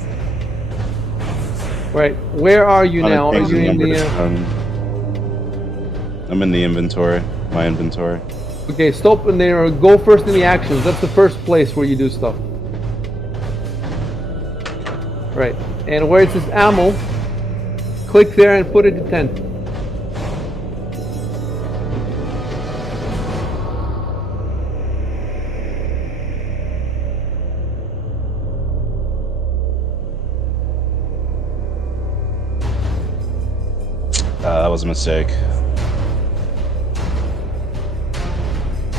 Right, where are you Not now? Are you in the... I'm in the inventory. My inventory. Okay, stop in there. Go first in the actions. That's the first place where you do stuff. Right, and where it says ammo, click there and put it to 10. That was a mistake.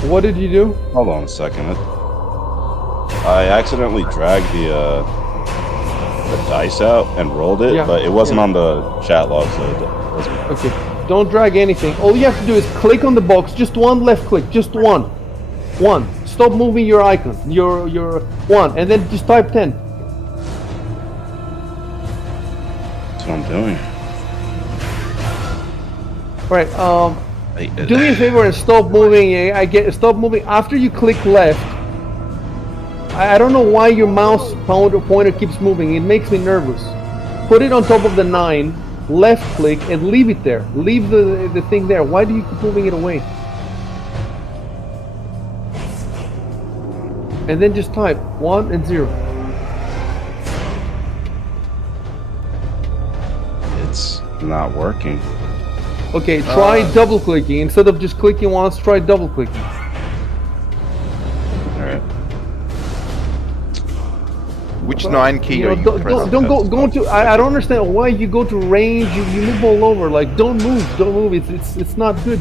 What did you do? Hold on a second. I accidentally dragged the dice out and rolled it, Yeah, but it wasn't yeah. on the chat log, so it wasn't. Okay, don't drag anything. All you have to do is click on the box, just one left click, just one. One. Stop moving your icon, your one, and then just type 10. what I'm doing. Right. Do me a favor and stop moving. Stop moving after you click left. I don't know why your mouse pointer keeps moving. It makes me nervous. Put it on top of the 9, left click, and leave it there. Leave the thing there. Why do you keep moving it away? And then just type 1 and 0. It's not working. Okay, try double clicking. Instead of just clicking once, try double clicking. Alright. Which 9 key are you pressing? Don't go to. I don't understand why you go to range. You move all over. Like don't move. It's not good.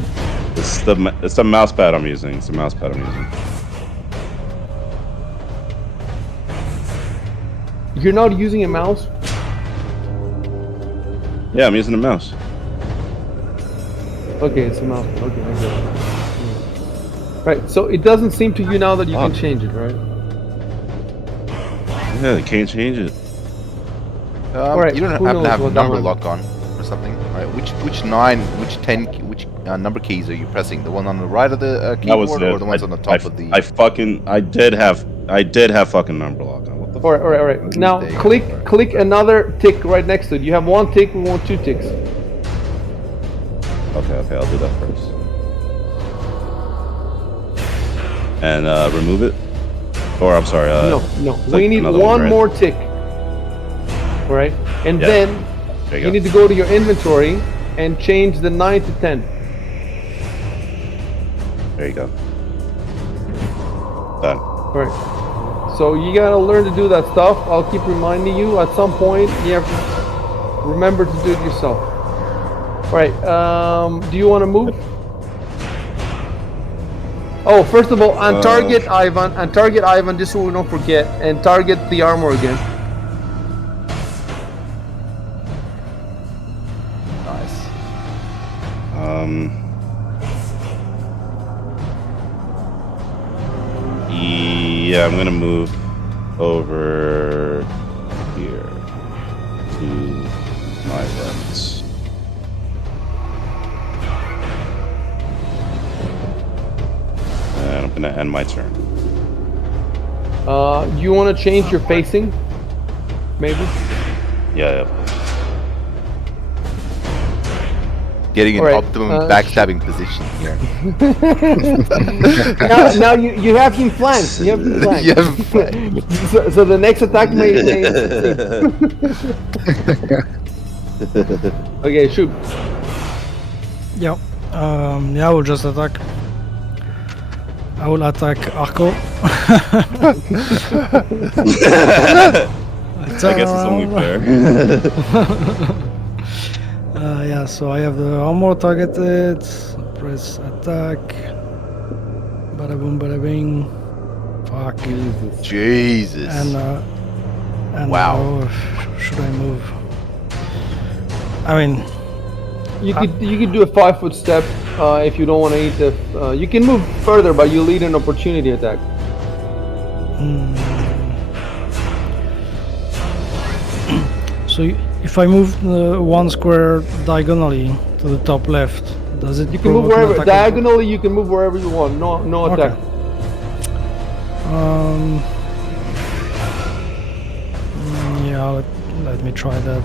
It's the mouse pad I'm using. It's the mouse pad I'm using. You're not using a mouse. Yeah, I'm using a mouse. Okay, it's a mouse. Okay, I get it. Right. So it doesn't seem to you now that you can change it, right? Yeah, they can't change it. Alright, you don't who happen to knows have what number that lock on or something. Alright, which 9, which 10, which number keys are you pressing? The one on the right of the That was keyboard, it. or the ones on the top of the? I did have fucking number lock on. What the fuck? Alright. Now There you go. click another tick right next to it. You have 1 tick. We want 2 ticks. Okay, I'll do that first. And remove it? Or I'm sorry. No. it's We like need another one right? more tick. Right? And Yeah. then There you you need to go to your inventory and change the 9 to 10. There you go. Done. Right. So you gotta learn to do that stuff. I'll keep reminding you. At some point, you have to remember to do it yourself. Right. Do you want to move? Oh, first of all, on target Ivan, just so we don't forget, and target the armor again. Nice. Yeah, I'm gonna move over here to my right. And I'm gonna end my turn. You want to change your facing? Maybe. Yeah. Getting an Alright, optimum backstabbing position here. now you have him flanked. You have him flanked. You have him flanked. So the next attack may Okay, shoot. Yeah. Yeah, I will just attack. I will attack Arco. I guess it's only fair. Yeah, so I have the armor targeted. Press attack. Bada boom, bada bing. Fuck. Jesus. And Wow. now, should I move? I mean, You could do a 5-foot step if you don't want to eat the. You can move further, but you lead an opportunity attack. so if I move 1 square diagonally to the top left, does it? You can move provoke an wherever attack? diagonally. You can move wherever you want. No Okay. attack. Yeah, let me try that.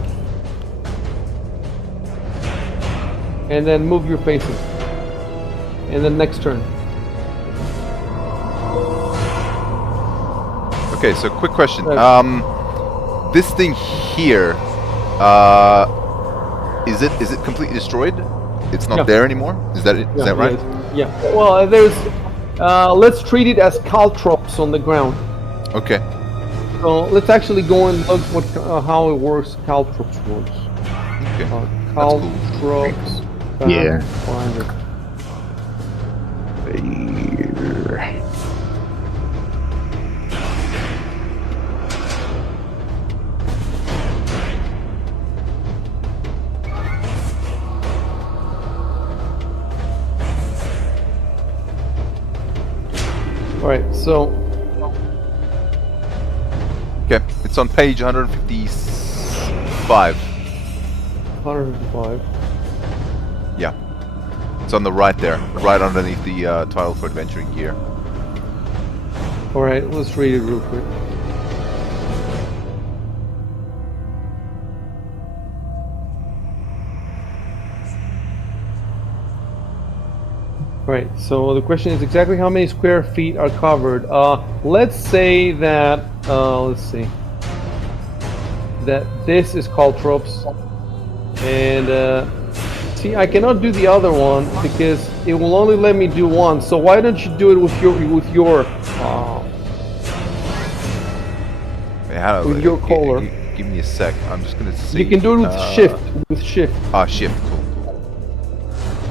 And then move your facing. And then next turn. Okay, so quick question. Right. This thing here, is it completely destroyed? It's not Yeah. there anymore? Is that it? Is that right? Yeah. Well, there's. Let's treat it as caltrops on the ground. Okay. So let's actually go and look how it works. Caltrops works. Okay. Caltrops. Yeah. Pathfinder. All right. So. Okay. It's on page 155. 155. Yeah. It's on the right there, right underneath the title for adventuring gear. Alright, let's read it real quick. Right, so the question is exactly how many square feet are covered. Let's say that, let's see, that this is caltrops, and see, I cannot do the other one because it will only let me do one. So why don't you do it with your color? Give me a sec. I'm just gonna see. You can do it with shift. With shift. Ah, shift. Cool.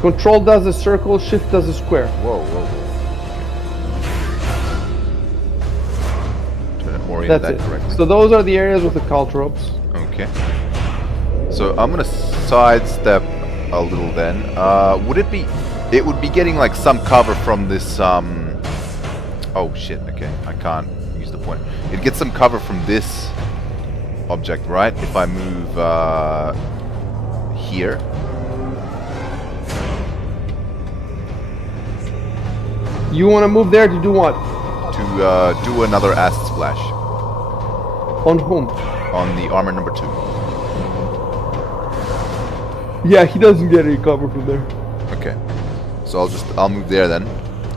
Control does a circle, shift does a square. Whoa, whoa, whoa. Okay. Trying to orient that correctly. So those are the areas with the caltrops. Okay. So I'm gonna sidestep a little then. Would it be? It would be getting like some cover from this. Oh shit. Okay, I can't use the pointer. It gets some cover from this object, right? If I move here. You want to move there to do what? To do another acid splash. On whom? On the armor number 2. Yeah, he doesn't get any cover from there. Okay. So I'll move there then.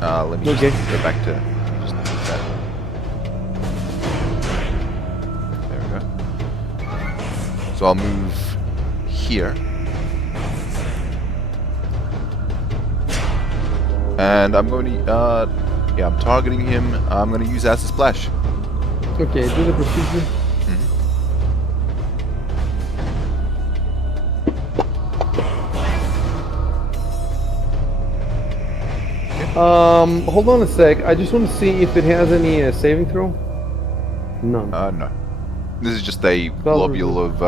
Let me just Okay. go back to just that. There we go. So I'll move here. And I'm going to, yeah, I'm targeting him. I'm going to use Acid Splash. Okay, do the procedure. Hold on a sec. I just want to see if it has any saving throw. None. No. This is just a globule of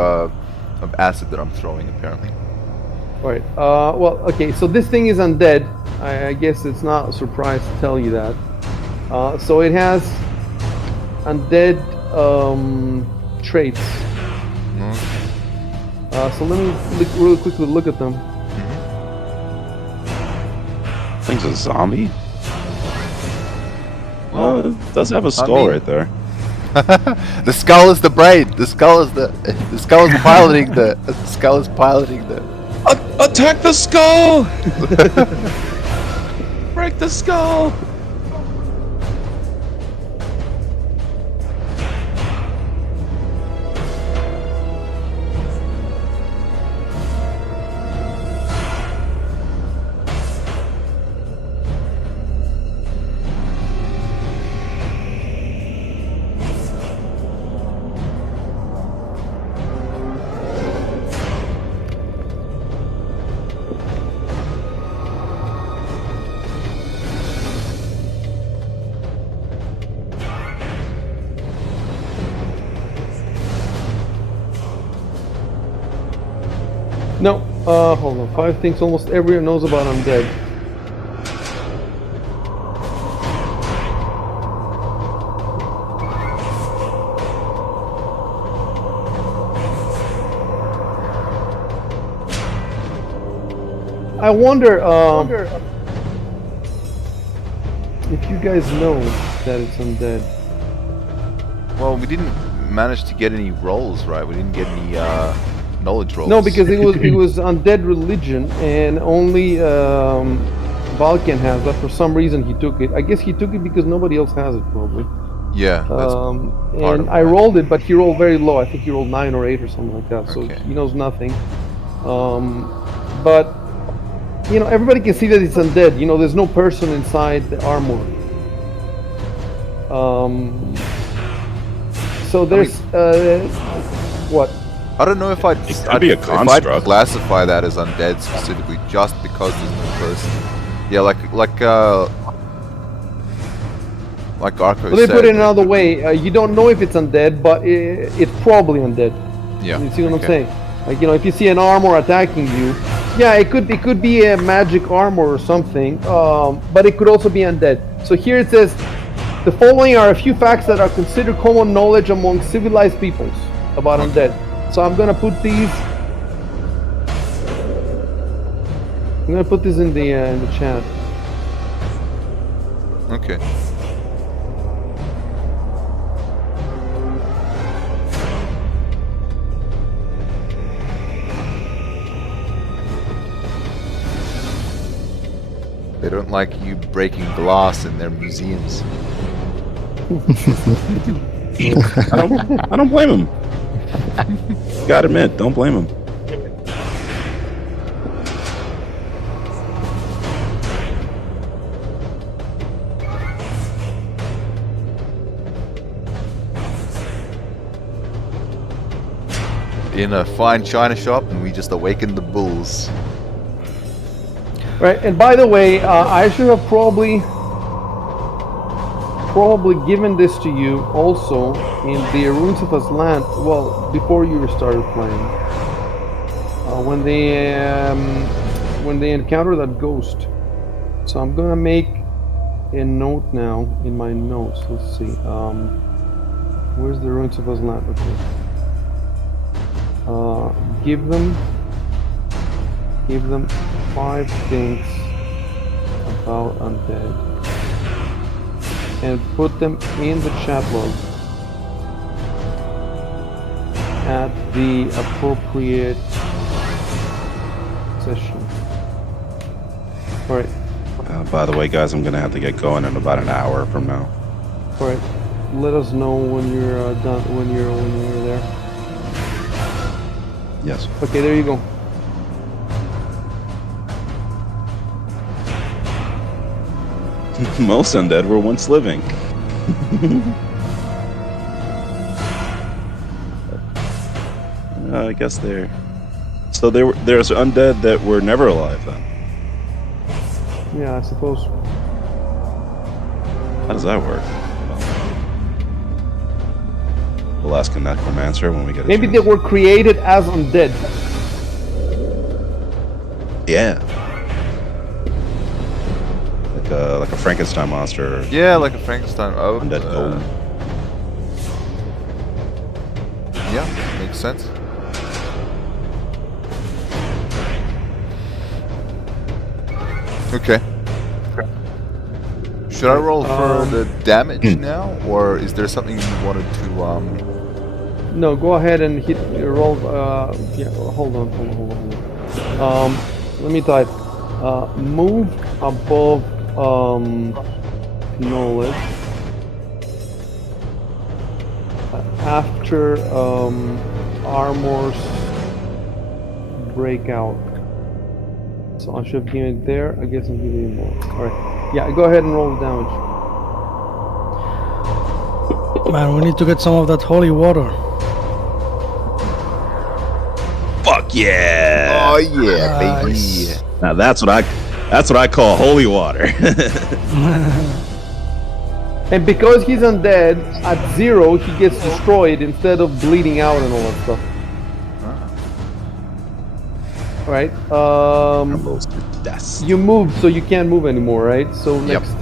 acid that I'm throwing, apparently. Alright, well, okay, so this thing is undead. I guess it's not a surprise to tell you that. So it has undead traits. So let me really quickly look at them. Thing's a zombie? Well, it does have a skull right there. The skull is the brain. The skull is the skull is piloting the skull is piloting the. Attack the skull! Break the skull! No, hold on. 5 things almost everyone knows about undead. I wonder if you guys know that it's undead. Well, we didn't manage to get any rolls, right? We didn't get any knowledge rolls. No, because it was undead religion, and only Balkan has that. For some reason, he took it. I guess he took it because nobody else has it, probably. Yeah, that's part and of I it. rolled it, but he rolled very low. I think he rolled 9 or 8 or something like that. So Okay. he knows nothing. But you know, everybody can see that it's undead. You know, there's no person inside the armor. So there's what? I don't know if I'd could be a if construct. I'd classify that as undead specifically just because there's no person. Yeah, like Arco Let me said. put it another way. You don't know if it's undead, but it's probably undead. Yeah. You see what I'm okay. saying? Like, you know, if you see an armor attacking you, yeah, it could be a magic armor or something, but it could also be undead. So here it says, the following are a few facts that are considered common knowledge among civilized peoples about undead. So I'm gonna put these I'm gonna put this in the chat. Okay. They don't like you breaking glass in their museums. I don't blame him. Gotta admit, don't blame him. In a fine china shop, and we just awakened the bulls. Right, and by the way, I should have probably given this to you also in the Ruins of Aslan. Well, before you started playing, when they encounter that ghost. So I'm gonna make a note now in my notes. Let's see. Where's the Ruins of Aslan? Okay. Give them 5 things about undead and put them in the chat log at the appropriate session. Alright. By the way, guys, I'm gonna have to get going in about an hour from now. Alright. Let us know when you're done, when you're there. Yes. Okay, there you go. Most undead were once living. I guess they're. So there's undead that were never alive then. Yeah, I suppose. How does that work? We'll ask a necromancer when we get a Maybe chance. they were created as undead. Yeah. Like a Frankenstein monster. Yeah, like a Frankenstein. Oh, Undead golem. Yeah, makes sense. Okay. Should I roll for the damage now, or is there something you wanted to No, go ahead and hit roll. Yeah, hold on. Let me type. Move above knowledge after armors breakout. So I should have given it there. I guess I'm giving you more. All right. Yeah, go ahead and roll the damage. Man, we need to get some of that holy water. Fuck yeah! Oh yeah, baby. Nice. Now that's what I call holy water. And because he's undead, at 0 he gets destroyed instead of bleeding out and all that stuff. Alright, Yes. you moved, so you can't move anymore, right? So Yep. next.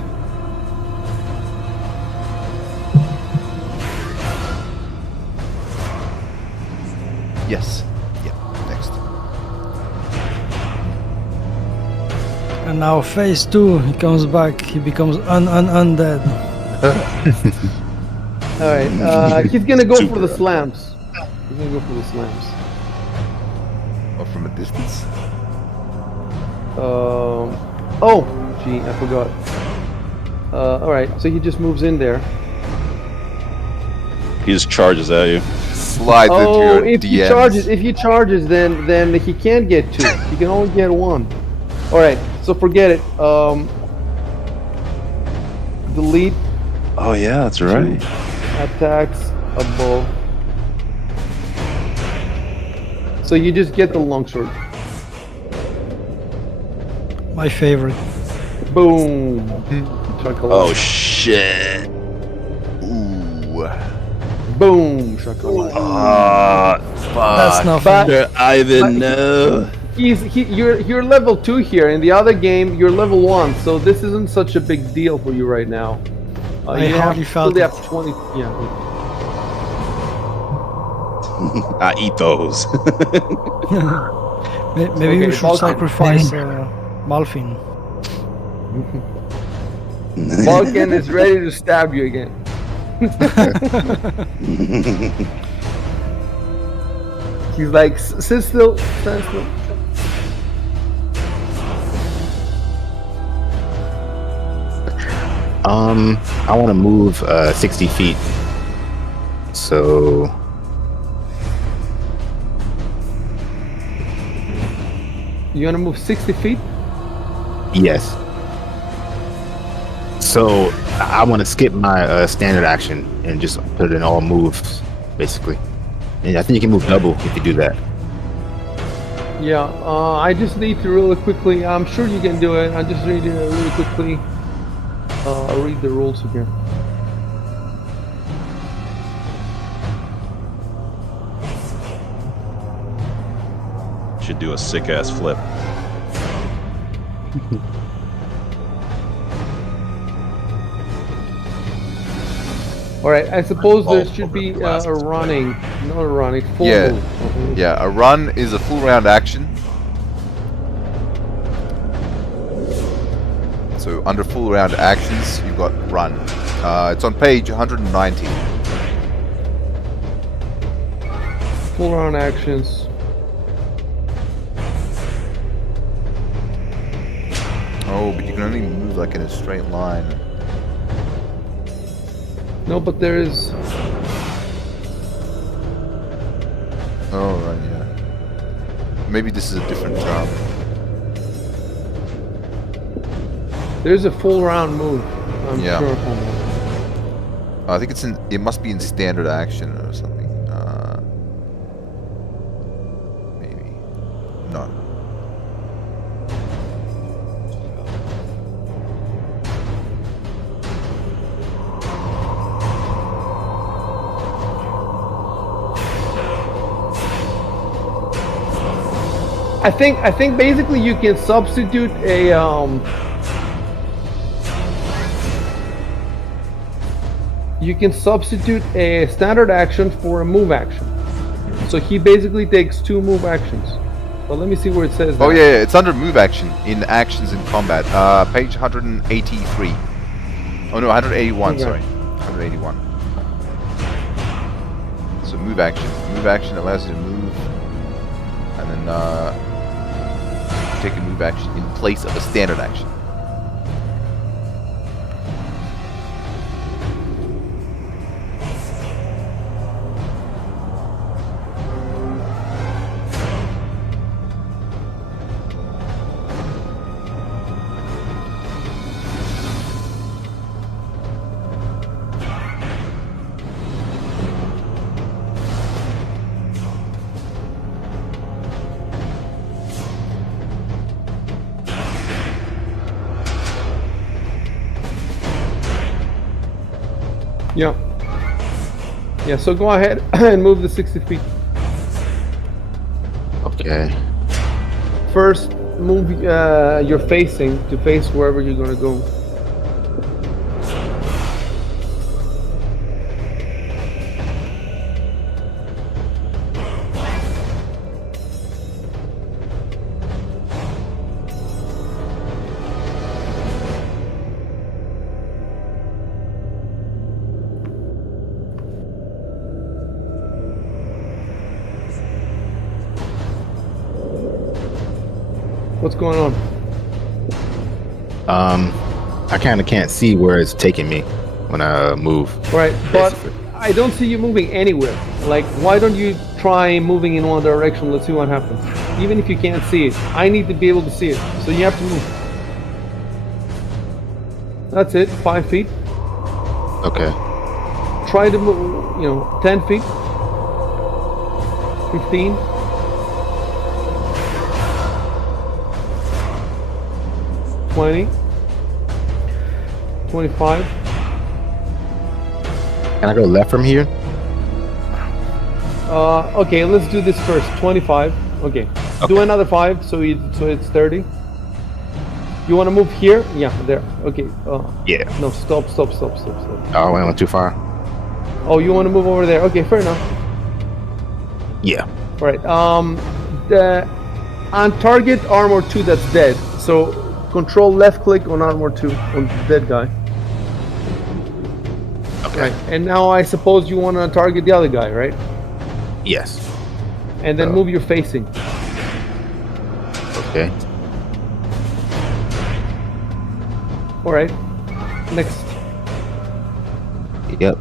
Yes. Yeah. Next. And now phase 2, he comes back, he becomes undead. Alright, he's gonna go for the slams. He's gonna go for the slams. Or from a distance. Oh, gee, I forgot. Alright, so he just moves in there. He just charges at you. Slides Oh, into your if DMs. he charges, then he can't get 2. He can only get 1. Alright, so forget it. Delete Oh yeah, that's right. attacks above. So you just get the longsword. My favorite. Boom. Shakalaka. Oh shit. Ooh. Boom. Shakalaka. That's not But Ivan, no. you're level 2 here. In the other game, you're level 1. So this isn't such a big deal for you right now. I you hardly felt still it. have 20. Yeah. I eat those. Maybe Okay, we should Balkan. sacrifice Malfin. Vulcan is ready to stab you again. He's like, sit still, stand still. I want to move 60 feet. So You want to move 60 feet? yes. So I want to skip my standard action and just put it in all moves, basically. And I think you can move double if you do that. Yeah, I just need to really quickly, I'm sure you can do it, I just read it really quickly. I'll read the rules again. Should do a sick ass flip. Alright, I suppose there Oh, should over be the glass, a it's running, not a running, full Yeah. move. Yeah, a run is a full round action. So under full round actions, you've got run. It's on page 190. Full round actions. Oh, but you can only move like in a straight line. No, but there is. Oh, right, yeah. Maybe this is a different There's a full round move. I'm Yeah. sure. I think it's in. It must be in standard action or something. Maybe. No. I think basically you can substitute a you can substitute a standard action for a move action. So he basically takes 2 move actions. But let me see where it says Oh that. yeah, it's under move action in actions in combat. Page 183. Oh no, 181. Okay. Sorry, 181. So move action. Move action allows you to move, and then take a move action in place of a standard action. Yeah. Yeah, so go ahead and move the 60 feet. Okay. First, move your facing to face wherever you're gonna go. What's going on? I kind of can't see where it's taking me when I move. Right, but Basically. I don't see you moving anywhere. Like, why don't you try moving in one direction? Let's see what happens. Even if you can't see it, I need to be able to see it. So you have to move. That's it, 5 feet. Okay. Try to move, 10 feet. 15. 20. 25. Can I go left from here? Okay, let's do this first. 25. Okay. Do another 5, so it's 30. You want to move here? Yeah, there. Okay. Yeah. No, stop. Oh, I went too far. Oh, you want to move over there? Okay, fair enough. Yeah. All right. The on target armor 2 that's dead. So control left click on armor 2 on the dead guy. Okay. Right. And now I suppose you want to target the other guy, right? Yes. And then move your facing. Okay. All right. Next. Yep.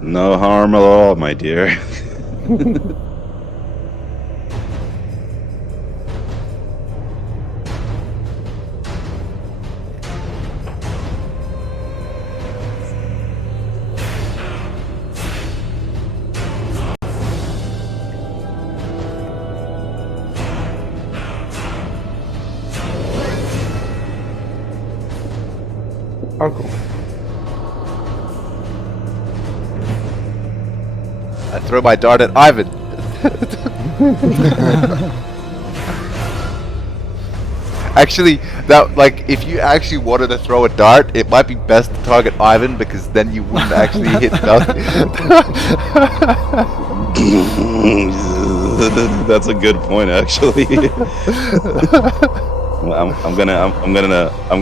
No harm at all, my dear. Arco. I throw my dart at Ivan. Actually, that like if you actually wanted to throw a dart, it might be best to target Ivan because then you wouldn't actually hit Doug. That's a good point, actually. I'm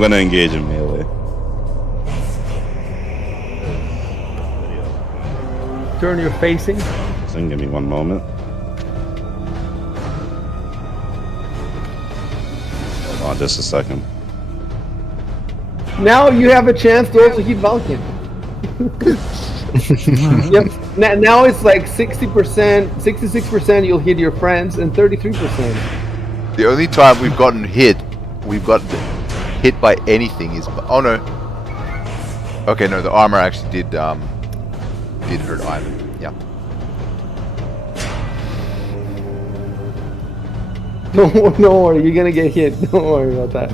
gonna engage in melee. Turn your facing. So give me one moment. Hold on just a second. Now you have a chance to also hit Vulcan. Yep. Now it's like 60%, 66% you'll hit your friends, and 33%. The only time we've gotten hit by anything is oh no. Okay, no, the armor actually did hurt Ivan. Yeah. No worry, you're gonna get hit. Don't worry about that.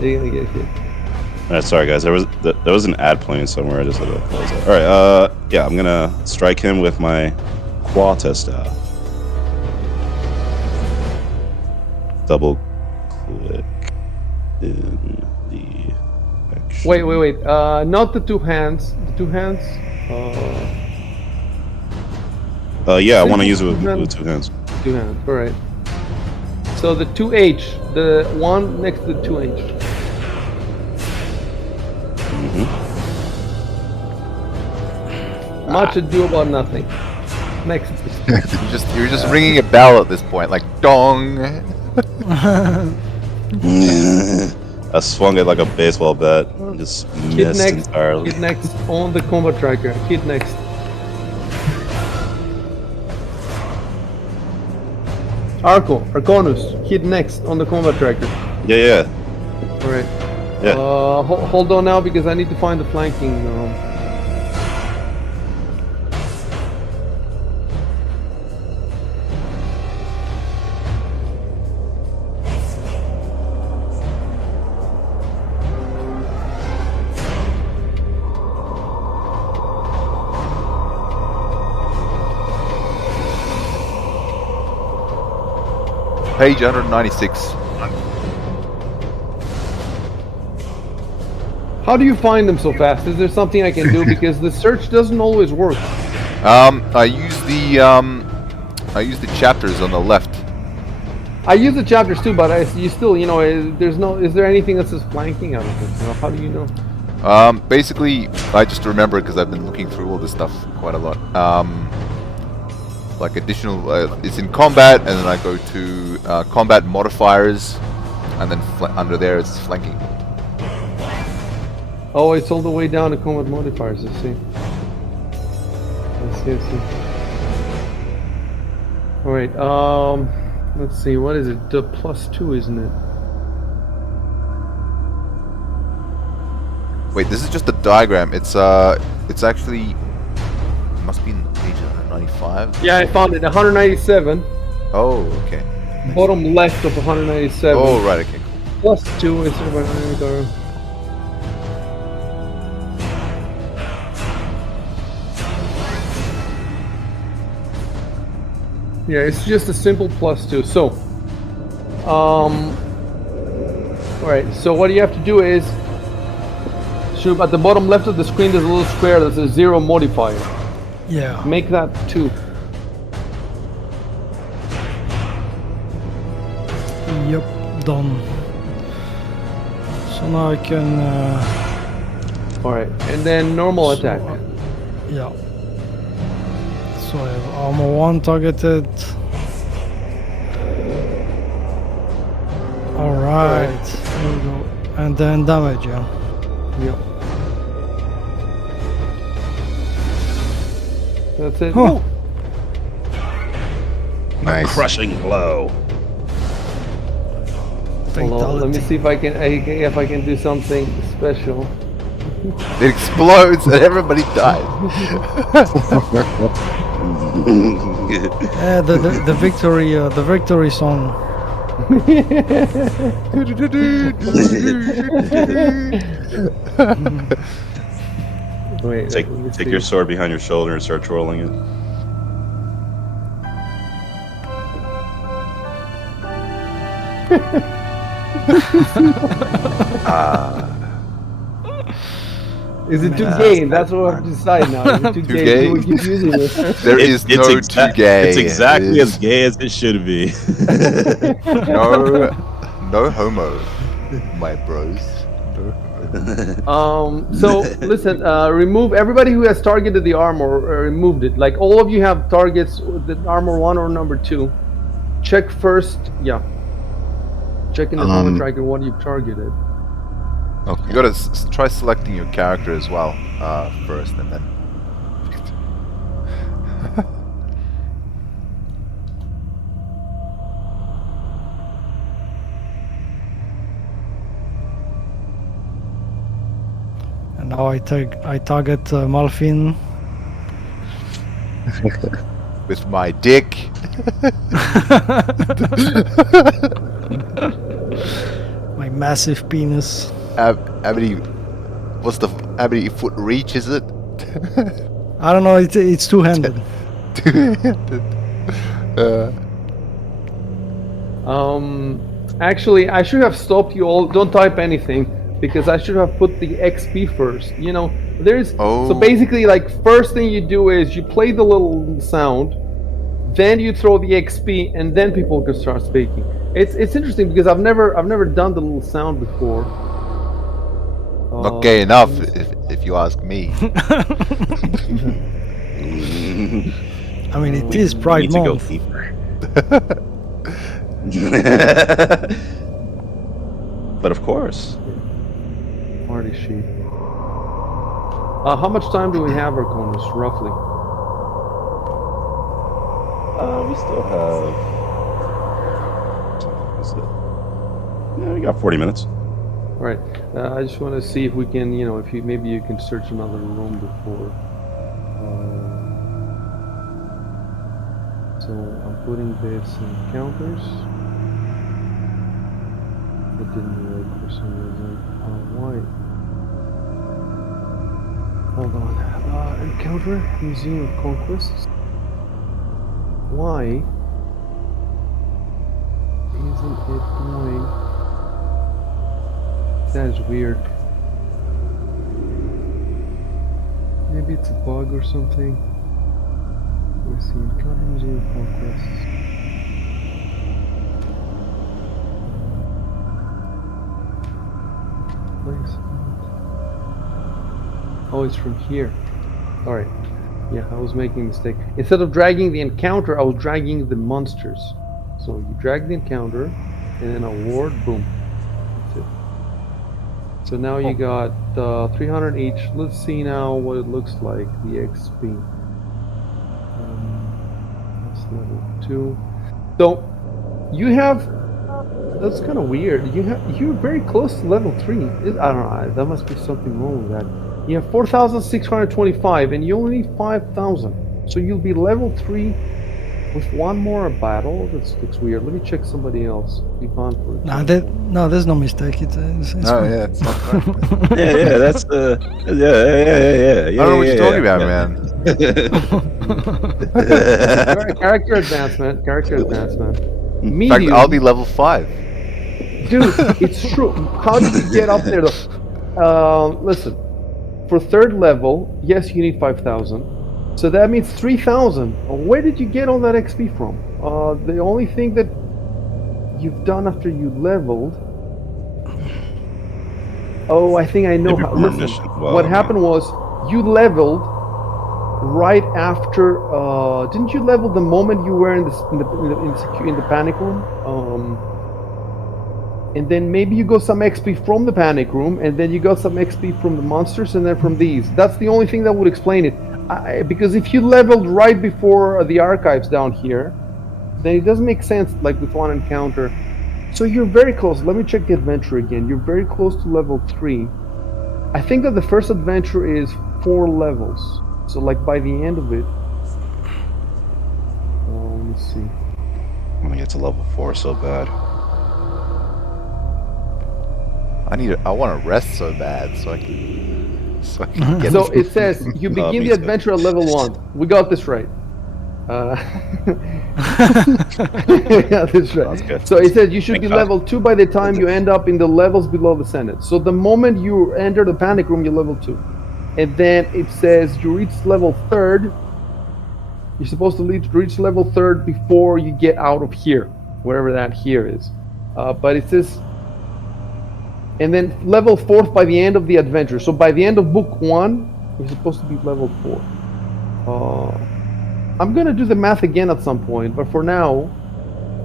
You're gonna get hit. Alright, sorry guys, there was an ad playing somewhere. I just had to close it. Alright, yeah, I'm gonna strike him with my Quata staff. Double click in the action. Wait. Not the two hands. The two hands. Yeah, I want to use it with 2 hands. Two hands. All right. So the 2H, the one next to the 2H. Much ado about nothing. Next. You're just ringing a bell at this point, like dong. I swung it like a baseball bat and just Hit missed next. entirely. Hit next on the combat tracker. Hit next. Arconus. Hit next on the combat tracker. Yeah. All right. Yeah. Hold on now because I need to find the flanking. Page 196. How do you find them so fast? Is there something I can do because the search doesn't always work? I use the chapters on the left. I use the chapters too, but you still, is there anything that says flanking out of it? How do you know? Basically, I just remember it because I've been looking through all this stuff quite a lot. Like additional, it's in combat, and then I go to combat modifiers, and then under there it's flanking. Oh, it's all the way down to combat modifiers. I see. I see. All right. Let's see. What is it? The +2, isn't it? Wait, this is just a diagram. It's actually must be in page 195. Yeah, I found it. 197. Oh, okay. Bottom left of 197. Oh, right. Okay, cool. +2 instead of an armor. Yeah, it's just a simple +2. So, alright, so what you have to do is, shoot, at the bottom left of the screen there's a little square that says 0 modifier. Yeah. Make that 2. Yep, done. So now I can. Alright, and then normal attack. Yeah. So I have armor 1 targeted. Alright, there we go. And then damage, yeah. Yep. That's it. Huh. Nice. Crushing blow. Hold on, let me Fatality. see if I can do something special. It explodes and everybody dies. Yeah, the victory song. Wait, Take let me take see. your sword behind your shoulder and start twirling it. Is it too gay? That's what I'm deciding now. Is it too, Too gay? gay? Do we keep using this? There is no too gay. It's exactly It as is gay as it should be. no homo, my bros. No homo. So listen, remove everybody who has targeted the armor. Removed it. Like all of you have targets, the armor 1 or number 2. Check first. Yeah. Check in the moment tracker what you've targeted. Okay. You gotta try selecting your character as well first, and then. And now I target Malfin. With my dick. My massive penis. How many foot reach is it? I don't know. It's two-handed. Actually, I should have stopped you all. Don't type anything because I should have put the XP first. You know, there's so basically like first thing you do is you play the little sound, then you throw the XP, and then people can start speaking. It's interesting because I've never done the little sound before. Not gay enough, if you ask me. I mean, it is Pride Need to go Month. deeper. But of course. Party sheet. How much time do we have, Arconis, roughly? We still have. What's it? Yeah, we got 40 minutes. All right. I just want to see if we can, you know, maybe you can search another room before. So I'm putting this in counters. It didn't work for some reason. Why? Hold on. Encounter Museum of Conquests. Why isn't it going? That is weird. Maybe it's a bug or something. Let's see. Encounter Museum of Conquests. Oh, it's from here. Alright. Yeah, I was making a mistake. Instead of dragging the encounter, I was dragging the monsters. So you drag the encounter, and then award, boom. That's it. So now you got 300 each. Let's see now what it looks like, the XP. That's level 2. So, you have... That's kind of weird. You're very close to level 3. I don't know, there must be something wrong with that. You have 4,625 and you only need 5,000. So you'll be level 3 With one more battle, that looks weird. Let me check somebody else. Ivan, for Nah, example. there's no mistake. It's Oh fine. yeah, it's not right. Yeah, that's yeah. I don't know what you're talking about, man. Character advancement. Character advancement. In fact, I'll be Medium. level 5. Dude, it's true. How did you get up there though? Listen, for third level, yes, you need 5,000. So that means 3,000. Where did you get all that XP from? The only thing that you've done after you leveled. Oh, I think I know Maybe how. from our Listen, mission. Well, what I mean- happened was you leveled right after. Didn't you level the moment you were in the panic room? And then maybe you got some XP from the panic room, and then you got some XP from the monsters, and then from these. That's the only thing that would explain it. Because if you leveled right before the archives down here, then it doesn't make sense, like with one encounter. So you're very close. Let me check the adventure again. You're very close to level 3. I think that the first adventure is 4 levels. So like by the end of it, let me see. I want to get to level 4 so bad. I want to rest so bad, so I can get. So it says you No, begin me the too. adventure at level 1. We got this right. Yeah, that's right. That's good. So it says you should Thank be God. level 2 by the time you end up in the levels below the Senate. So the moment you enter the panic room, you're level 2. And then it says you reach level 3rd. You're supposed to reach level 3rd before you get out of here, wherever that here is. But it says, and then level 4th by the end of the adventure. So by the end of book 1, you're supposed to be level 4. I'm gonna do the math again at some point, but for now,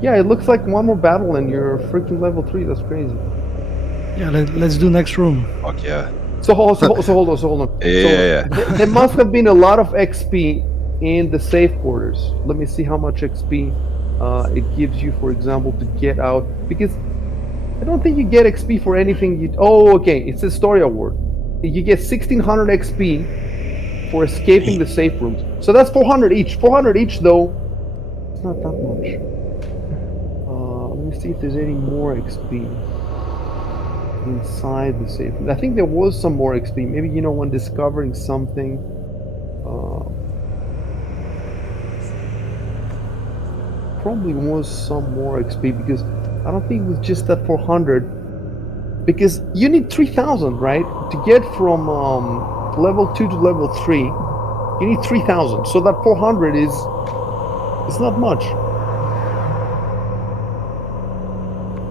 yeah, it looks like one more battle and you're freaking level 3. That's crazy. Yeah, let's do next room. Fuck yeah. So hold on. Yeah. There must have been a lot of XP in the safe quarters. Let me see how much XP it gives you, for example, to get out. Because I don't think you get XP for anything. Oh, okay. It's a story award. You get 1,600 XP for escaping the safe rooms. So that's 400 each. 400 each, though. It's not that much. Let me see if there's any more XP inside the safe. I think there was some more XP. Maybe, when discovering something. Probably was some more XP because I don't think it was just that 400. Because you need 3,000, right? To get from level 2 to level 3, you need 3,000. So that 400 is not much.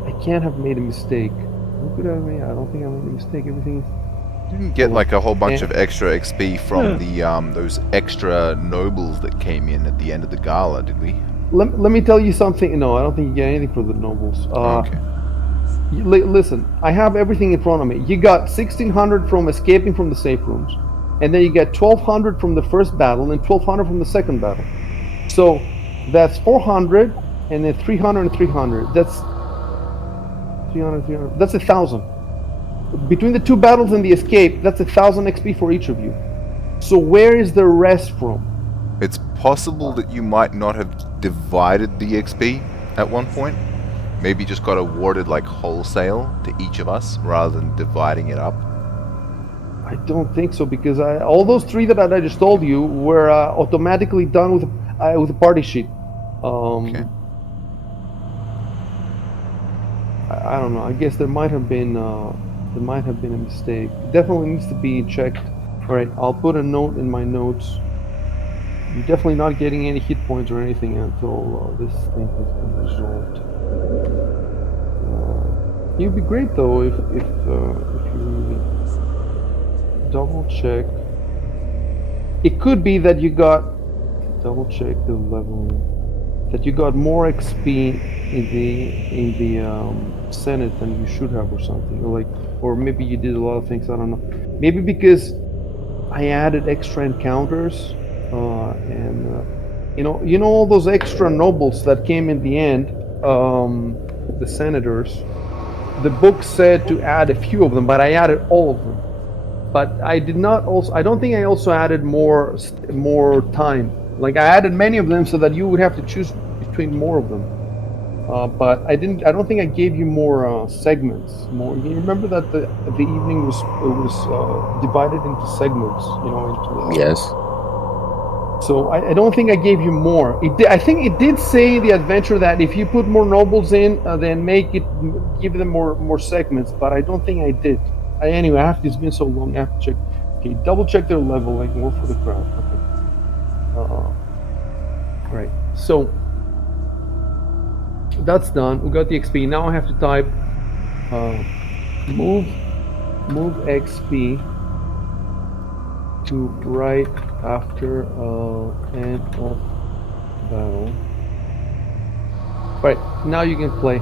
I can't have made a mistake. What could I have made? I don't think I made a mistake. Everything is. Didn't get like a whole bunch of extra XP from the those extra nobles that came in at the end of the gala, did we? Let me tell you something. No, I don't think you get anything for the nobles. Okay. Listen, I have everything in front of me. You got 1,600 from escaping from the safe rooms, and then you get 1,200 from the first battle and 1,200 from the second battle. So that's 400, and then 300 and 300. That's 300, 300. That's 1,000. Between the two battles and the escape, that's 1,000 XP for each of you. So where is the rest from? It's possible that you might not have divided the XP at one point. Maybe just got awarded like wholesale to each of us rather than dividing it up. I don't think so because all those 3 that I just told you were automatically done with a party sheet. Okay. I don't know. I guess there might have been a mistake. It definitely needs to be checked. All right, I'll put a note in my notes. You're definitely not getting any hit points or anything until this thing has been resolved. It'd be great though if you really double check. It could be that you got double check the level that you got more XP in the Senate than you should have or something, or maybe you did a lot of things. I don't know. Maybe because I added extra encounters and all those extra nobles that came in the end, the senators. The book said to add a few of them, but I added all of them. But I did not also. I don't think I also added more time. Like I added many of them so that you would have to choose between more of them. But I didn't. I don't think I gave you more segments. More. You remember that the evening was divided into segments. You know, into Yes. So I don't think I gave you more. I think it did say in the adventure that if you put more nobles in, then give them more segments. But I don't think I did. Anyway, it's been so long. I have to check. Okay, double check their leveling. War for the crowd. Okay. Right. So that's done. We got the XP. Now I have to type move XP to right after end of battle. Right, now you can play.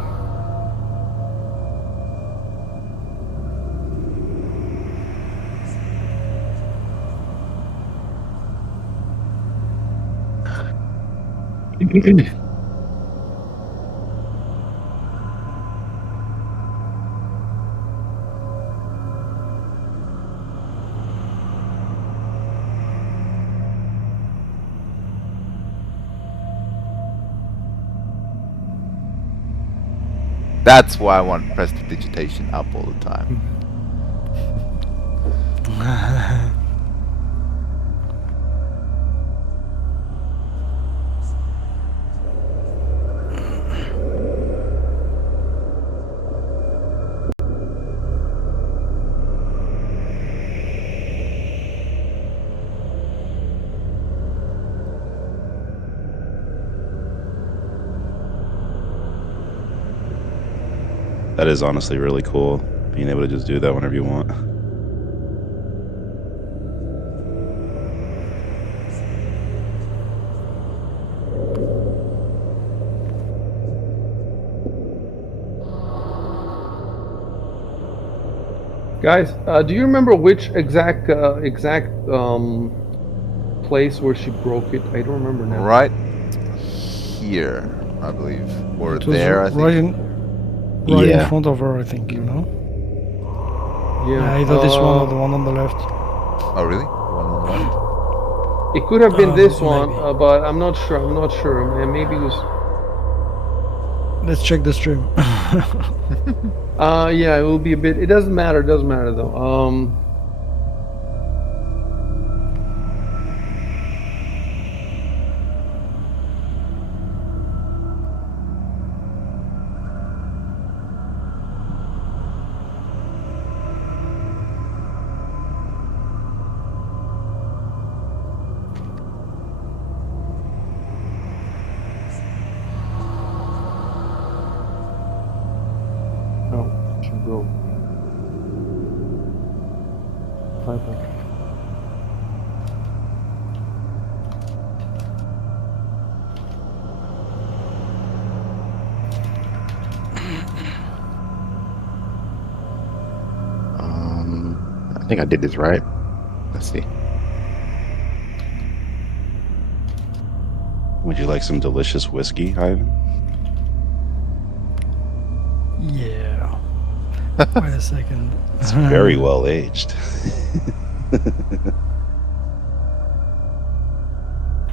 That's why I want prestidigitation up all the time. That is honestly really cool, being able to just do that whenever you want. Guys, do you remember which exact place where she broke it? I don't remember now. Right here, I believe, or It was there, I right think. in Yeah. front of her, I think. You know. Yeah. Either this one or the one on the left. Oh, really? The one on the left? It could have been this one, maybe. but I'm not sure. I'm not sure. Maybe it was. Let's check the stream. Yeah, it will be a bit. It doesn't matter. It doesn't matter though. Oh, she broke. Bye-bye. I think I did this right. Let's see. Would you like some delicious whiskey, Ivan? Yeah. Wait a second. It's very well aged.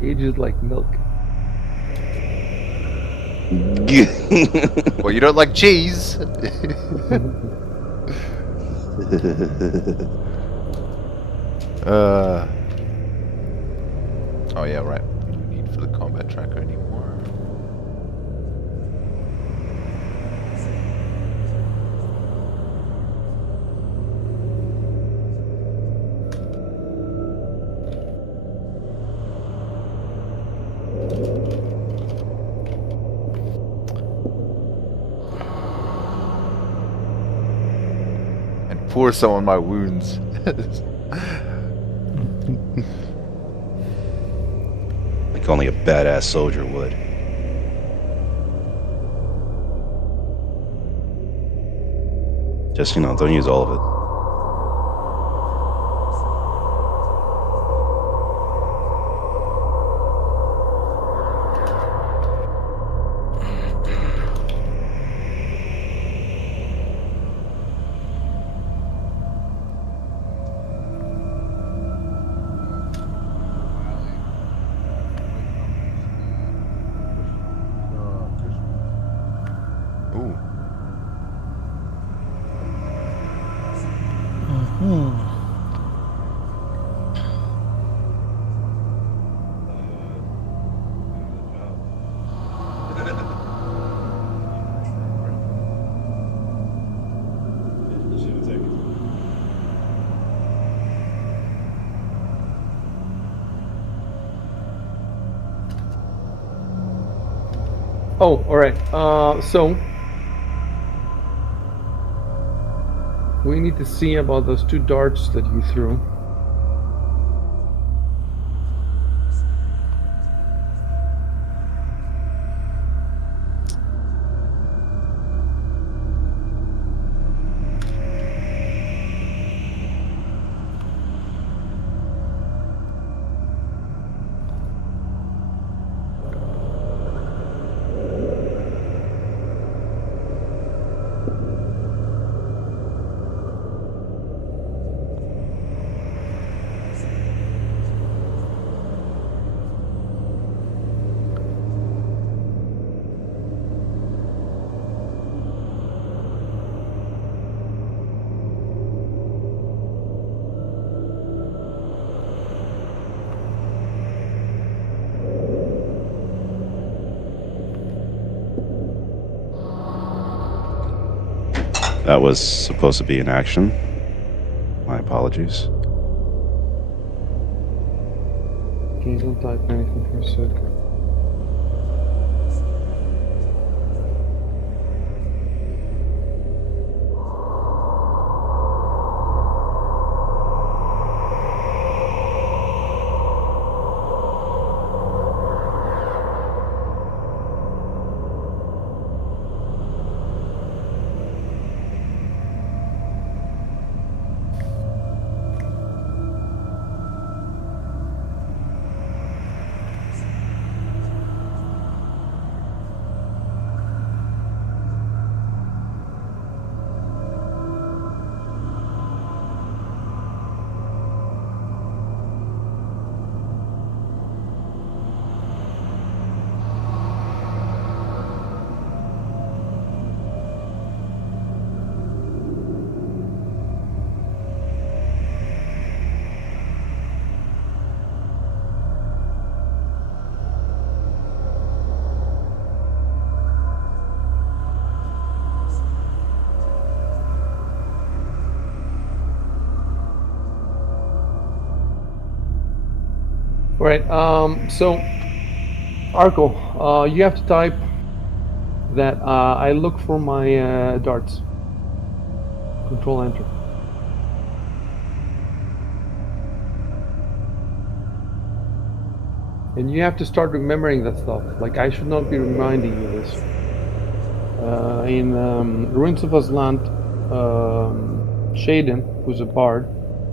Ages like milk. Well, you don't like cheese. Oh yeah, right. No need for the combat tracker anymore. And pour some on my wounds. Like only a badass soldier would. Just, don't use all of it. Oh, all right. So we need to see about those 2 darts that you threw. That was supposed to be an action. My apologies. Okay, don't type anything for a sec. All right. So, Arco, you have to type that I look for my darts. Control Enter. And you have to start remembering that stuff. Like, I should not be reminding you this. In Ruins of Aslant, Shaden, who's a bard,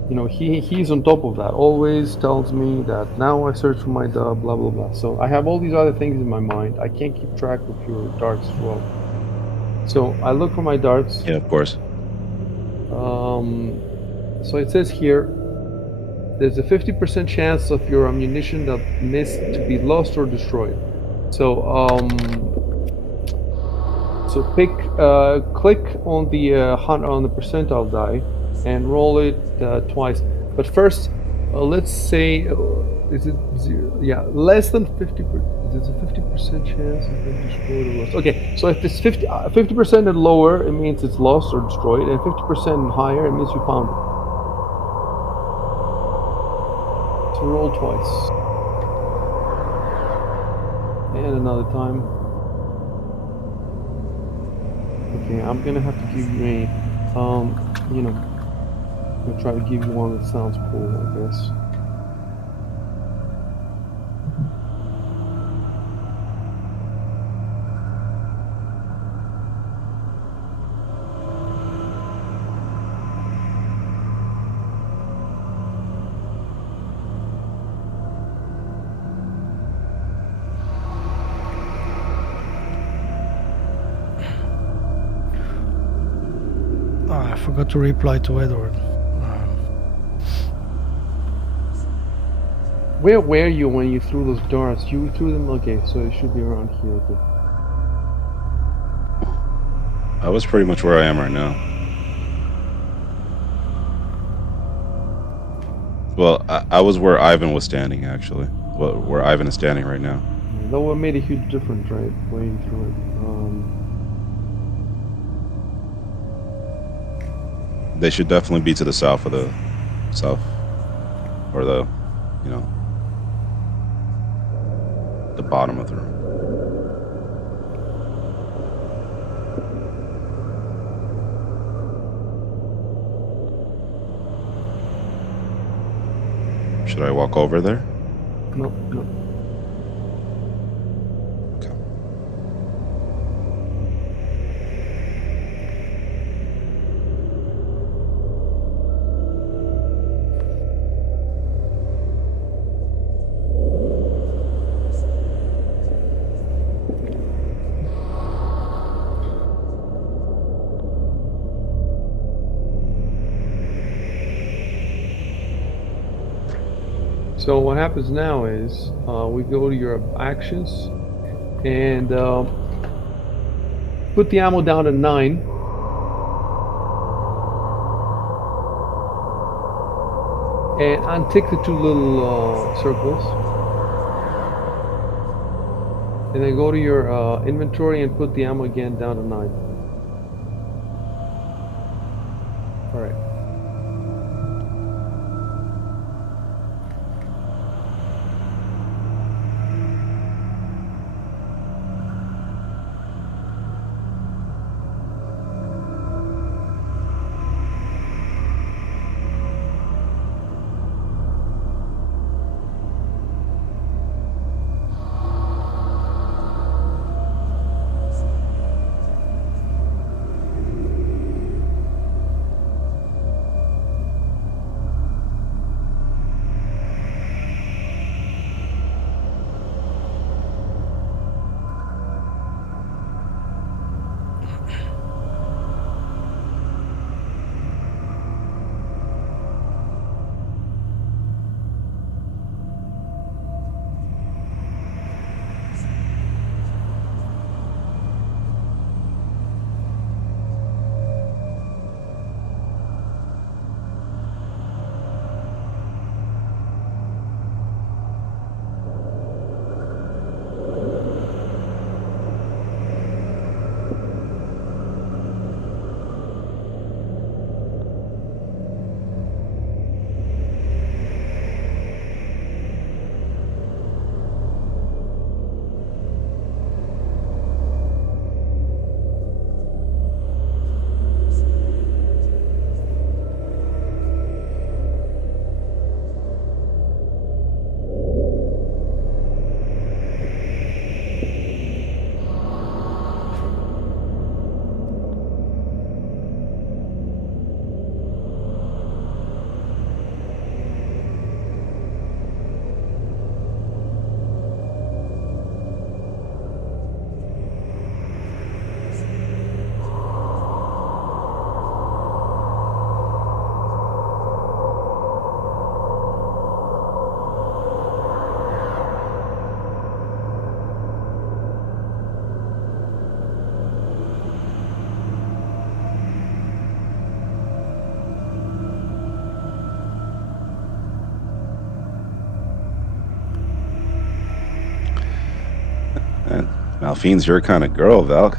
you know, he's on top of that. Always tells me that now I search for my dub, blah blah blah. So I have all these other things in my mind. I can't keep track of your darts as well. So I look for my darts. Yeah, of course. So it says here, there's a 50% chance of your ammunition that missed to be lost or destroyed. So click on the percentile die and roll it twice. But first, let's say, is it 0? Yeah, less than 50. There's a 50% chance of being destroyed or lost. Okay, so if it's 50% and lower, it means it's lost or destroyed, and 50% and higher, it means you found it. So roll twice, and another time. Okay, I'm gonna have to give you a, you know, I'm gonna try to give you one that sounds cool, I guess. I forgot to reply to Edward. Where were you when you threw those darts? You threw them? Okay, so it should be around here. Okay. I was pretty much where I am right now. Well, I was where Ivan was standing, actually. Well, where Ivan is standing right now. That would have made a huge difference, right? Going through it. They should definitely be to the south of the south, or the, you know, the bottom of the room. Should I walk over there? No. Okay. So what happens now is we go to your actions and put the ammo down to 9. And untick the 2 little circles. And then go to your inventory and put the ammo again down to 9. Alright. And Malphine's your kind of girl, Valk.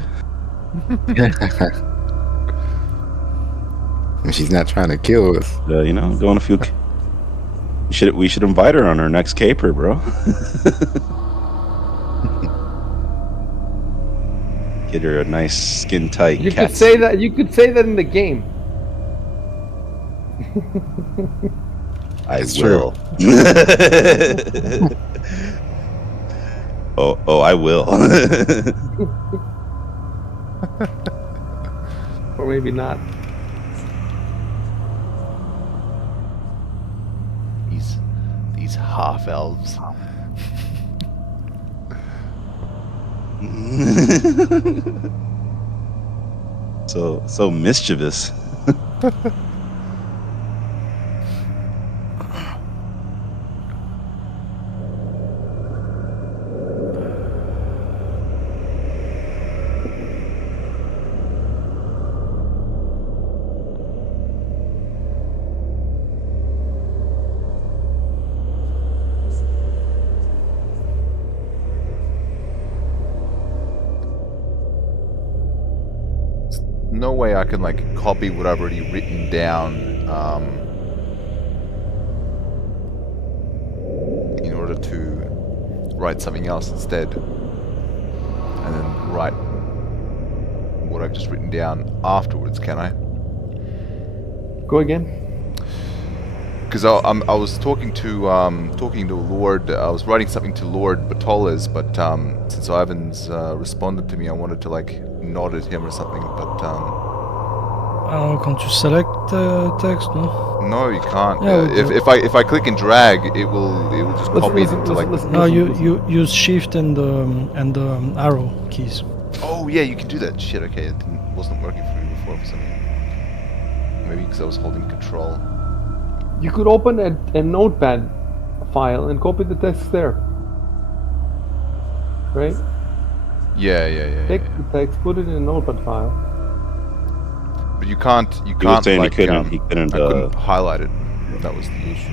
She's not trying to kill us. You know, going a few. We should invite her on our next caper, bro. Get her a nice skin tight. You could say that. You could say that in the game. I It's will. oh, I will. Or maybe not. These half elves. so mischievous. no way I can like copy what I've already written down in order to write something else instead, and then write what I've just written down afterwards. Can I? Go again. Because I was talking to Lord. I was writing something to Lord Batolas, but since Ivan's responded to me, I wanted to like nod at him or something. But Can't you select text? No. no, you can't. Yeah, if I click and drag, it will just copy it into like. No, you use shift and arrow keys. Oh yeah, you can do that. Shit. Okay, it wasn't working for me before for some reason. Maybe because I was holding control. You could open a notepad file and copy the text there. Right? Yeah. Take the text, put it in a notepad file. But you can't. He was saying like, he couldn't. I couldn't highlight it. That was the issue.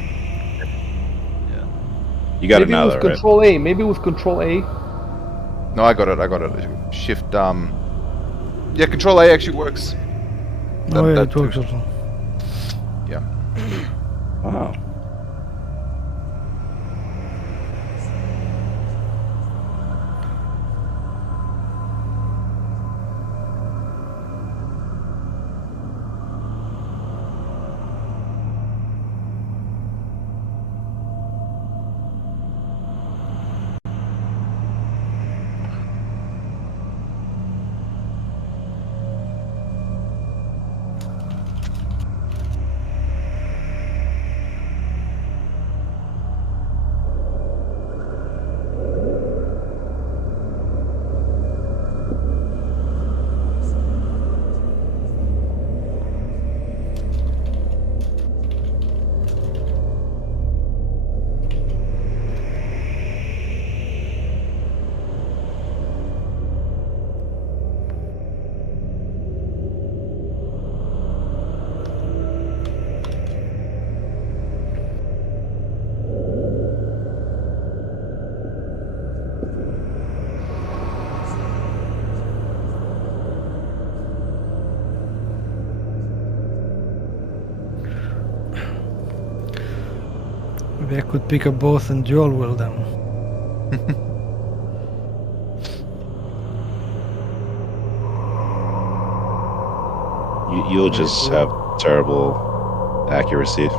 Yeah. You got Maybe it now, it was though, right? Control A. Maybe it was Control A. No, I got it. Shift. Yeah, Control A actually works. Oh yeah, that it works too. also. Yeah. Wow. Maybe I could pick up both and dual wield them. You'll just have terrible accuracy.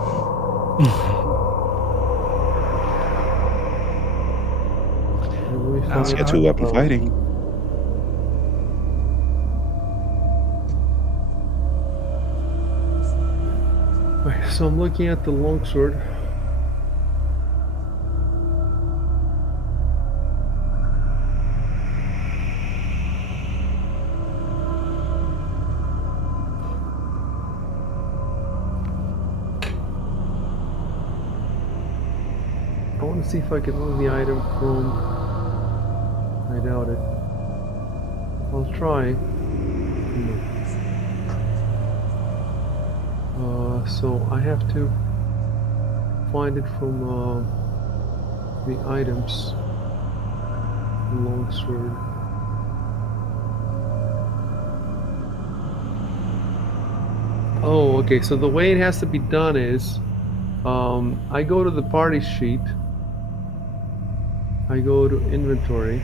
Let's get to weapon fighting. Right, so I'm looking at the longsword. I want to see if I can move the item from... I doubt it. I'll try. So I have to find it from the items. Longsword. Oh, okay. So the way it has to be done is, I go to the party sheet. I go to inventory,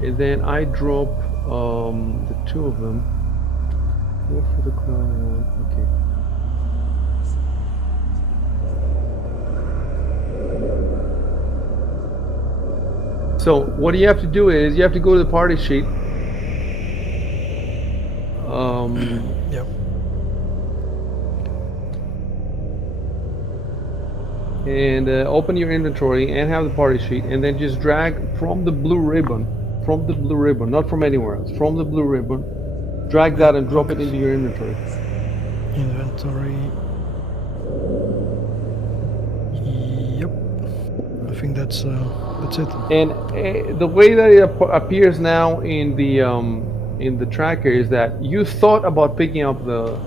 and then I drop the two of them. Go for the crown one. Okay. So what you have to do is you have to go to the party sheet. Yep. And open your inventory and have the party sheet, and then just drag from the blue ribbon, not from anywhere else, from the blue ribbon, drag that and drop it into your inventory. Inventory. Yep. I think that's it. And the way that it appears now in the tracker is that you thought about picking up the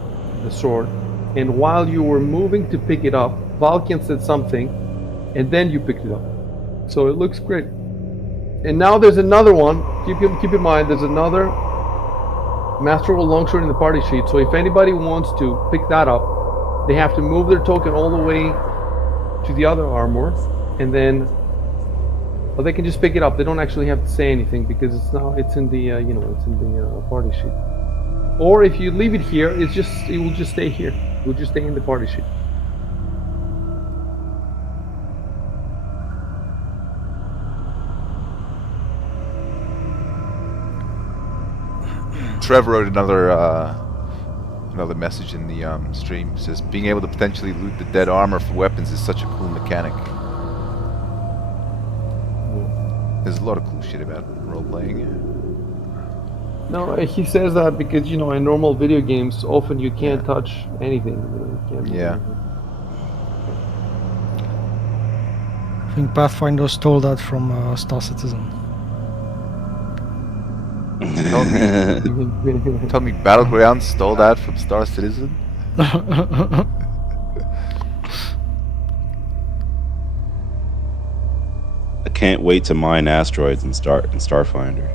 sword, and while you were moving to pick it up, Valkian said something, and then you picked it up. So it looks great. And now there's another one. Keep in mind, there's another Master of Longsword in the party sheet. So if anybody wants to pick that up, they have to move their token all the way to the other armor, and then, well, they can just pick it up. They don't actually have to say anything because it's in the it's in the party sheet. Or if you leave it here, it will just stay here. It will just stay in the party sheet. Trevor wrote another message in the stream. It says, being able to potentially loot the dead armor for weapons is such a cool mechanic. There's a lot of cool shit about role-playing. No, he says that because, in normal video games, often you can't touch anything. You can't do Yeah. anything. I think Pathfinder stole that from Star Citizen. Tell me Battlegrounds stole that from Star Citizen? I can't wait to mine asteroids in Starfinder.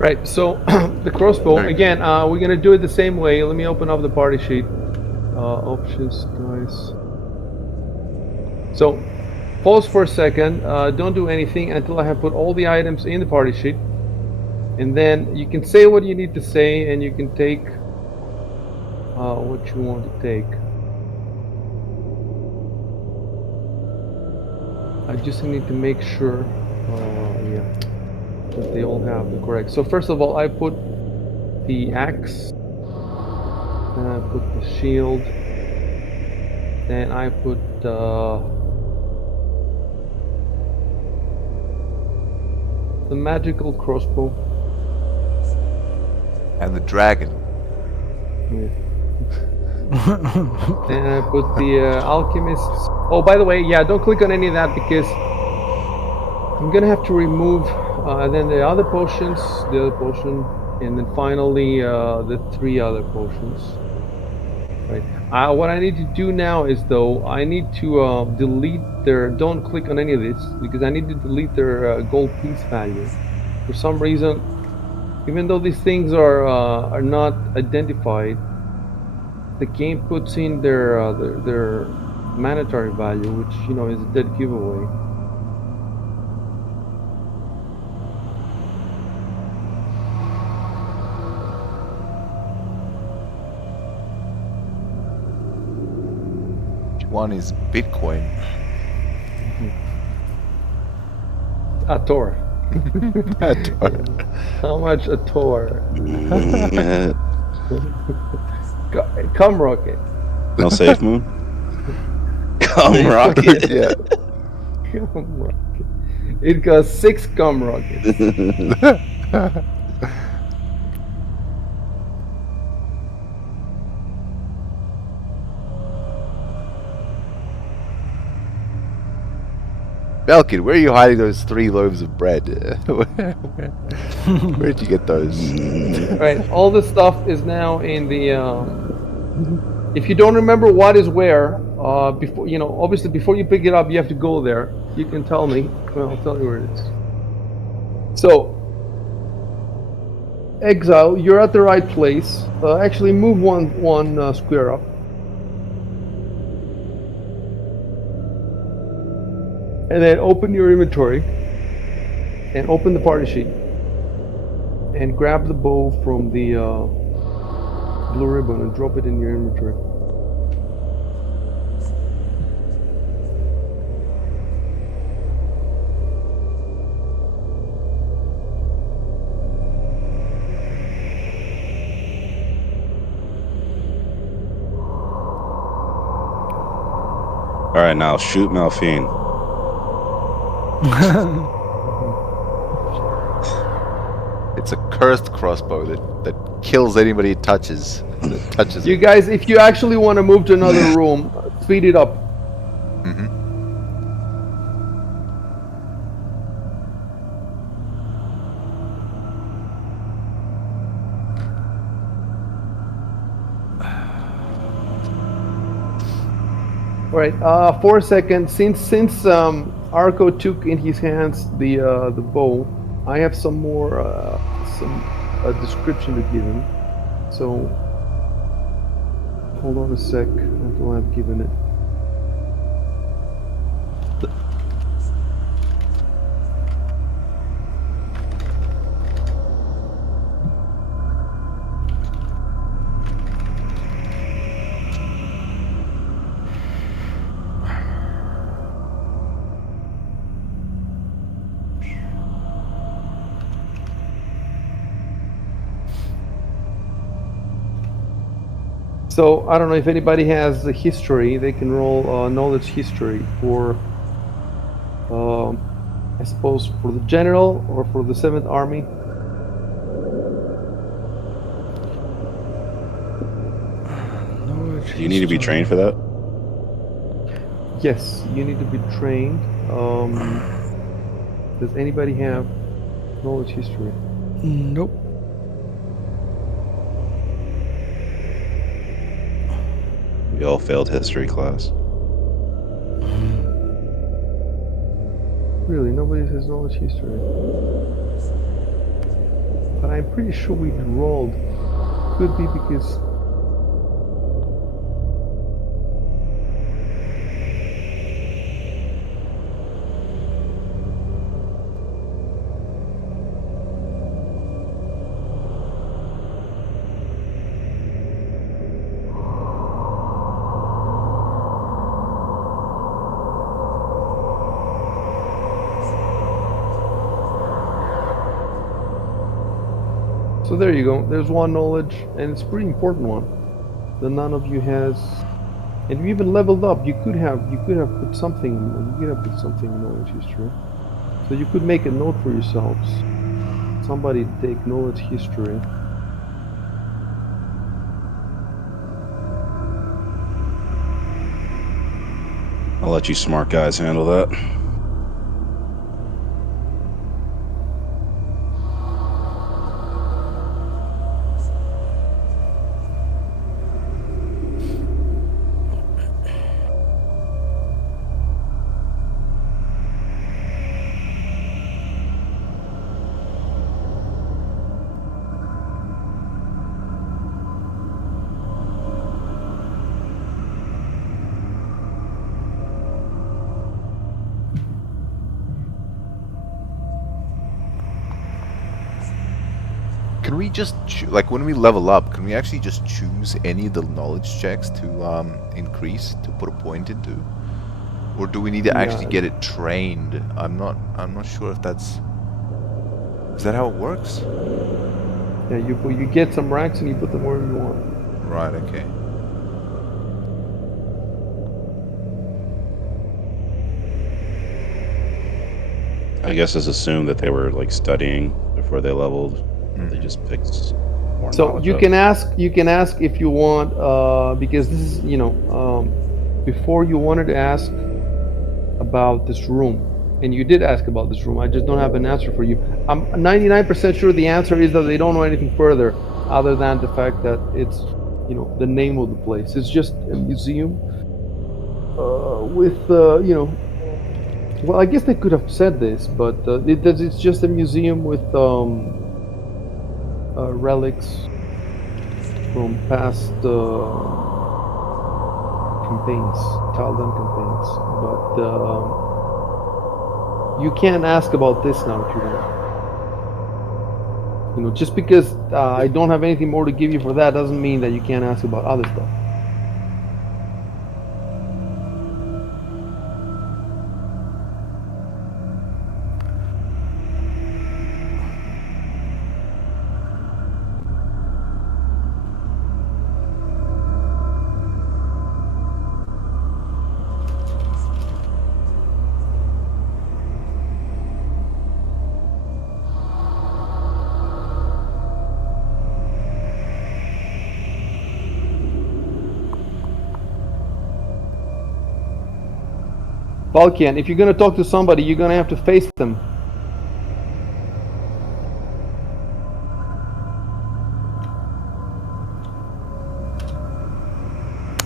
Right, so the crossbow, again, we're going to do it the same way. Let me open up the party sheet. Options, guys. So, pause for a second. Don't do anything until I have put all the items in the party sheet. And then you can say what you need to say, and you can take what you want to take. I just need to make sure, that they all have the correct. So first of all, I put the axe, then I put the shield, then I put the magical crossbow. And the dragon. Yeah. Then I put the alchemist's. Oh, by the way, yeah, don't click on any of that because I'm gonna have to remove then the other potions, the other potion, and then finally the 3 other potions. Right. What I need to do now is, though, I need to delete their. Don't click on any of this because I need to delete their gold piece value. For some reason, even though these things are not identified, the game puts in their mandatory value, which is a dead giveaway. One is Bitcoin. A Tor. How much a Tor? Come rocket. No safe moon. Come rocket. Yeah. Cum rocket. It got 6 cum rockets. Belkid, where are you hiding those 3 loaves of bread? Where'd you get those? Right, all this stuff is now in the. If you don't remember what is where, before obviously before you pick it up, you have to go there. You can tell me. Well, I'll tell you where it is. So, Exile, you're at the right place. Actually, move one square up. And then open your inventory and open the party sheet and grab the bow from the blue ribbon and drop it in your inventory. All right, now shoot Malphine. It's a cursed crossbow that kills anybody it touches. You guys, if you actually want to move to another room, speed it up. Mm-hmm. All right, for a second, since Arco took in his hands the bow, I have some more description to give him. So hold on a sec until I've given it. So I don't know if anybody has the history. They can roll knowledge history for, I suppose, for the general or for the 7th Army. Do you need to be trained for that? Yes, you need to be trained. Does anybody have knowledge history? Nope. We all failed history class. Really, nobody has knowledge history. But I'm pretty sure we rolled. Could be because. So there you go. There's one knowledge, and it's a pretty important one that none of you has. And you even leveled up. You could have put something. You could have put something in knowledge history. So you could make a note for yourselves. Somebody take knowledge history. I'll let you smart guys handle that. Can we just like when we level up? Can we actually just choose any of the knowledge checks to increase to put a point into, or do we need to actually get it trained? I'm not sure if that's. Is that how it works? Yeah, you get some ranks and you put them wherever you want. Right. Okay. I guess it's assumed that they were like studying before they leveled. They just picked more So knowledge you up. can ask if you want, because this is before you wanted to ask about this room, and you did ask about this room. I just don't have an answer for you. I'm 99% sure the answer is that they don't know anything further other than the fact that it's the name of the place. It's just a museum with well, I guess they could have said this, but it's just a museum with relics from past campaigns, Taldan campaigns. But you can ask about this now if you want. Just because I don't have anything more to give you for that doesn't mean that you can't ask about other stuff. Balkan, if you're going to talk to somebody, you're going to have to face them.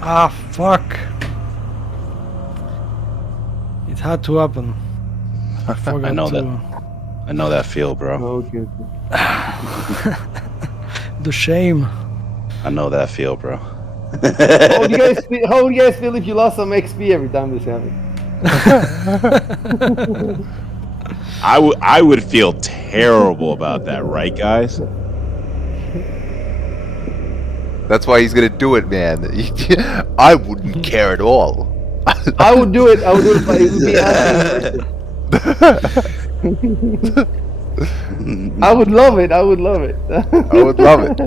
Ah, fuck. It had to happen. I forgot I know to. I know that feel, bro. Okay. The shame. I know that feel, bro. How would you guys feel if you lost some XP every time this happened? I would feel terrible about that, right, guys? That's why he's gonna do it, man. I wouldn't care at all. I would do it. I would do it, but it would be asking. I would love it. I would love it. I would love it.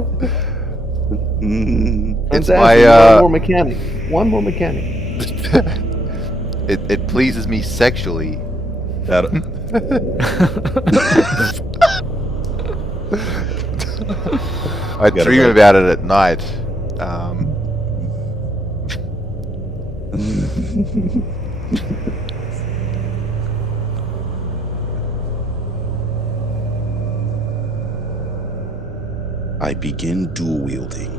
It's my one more mechanic. One more mechanic. it pleases me sexually. That I dream about it at night. I begin dual wielding.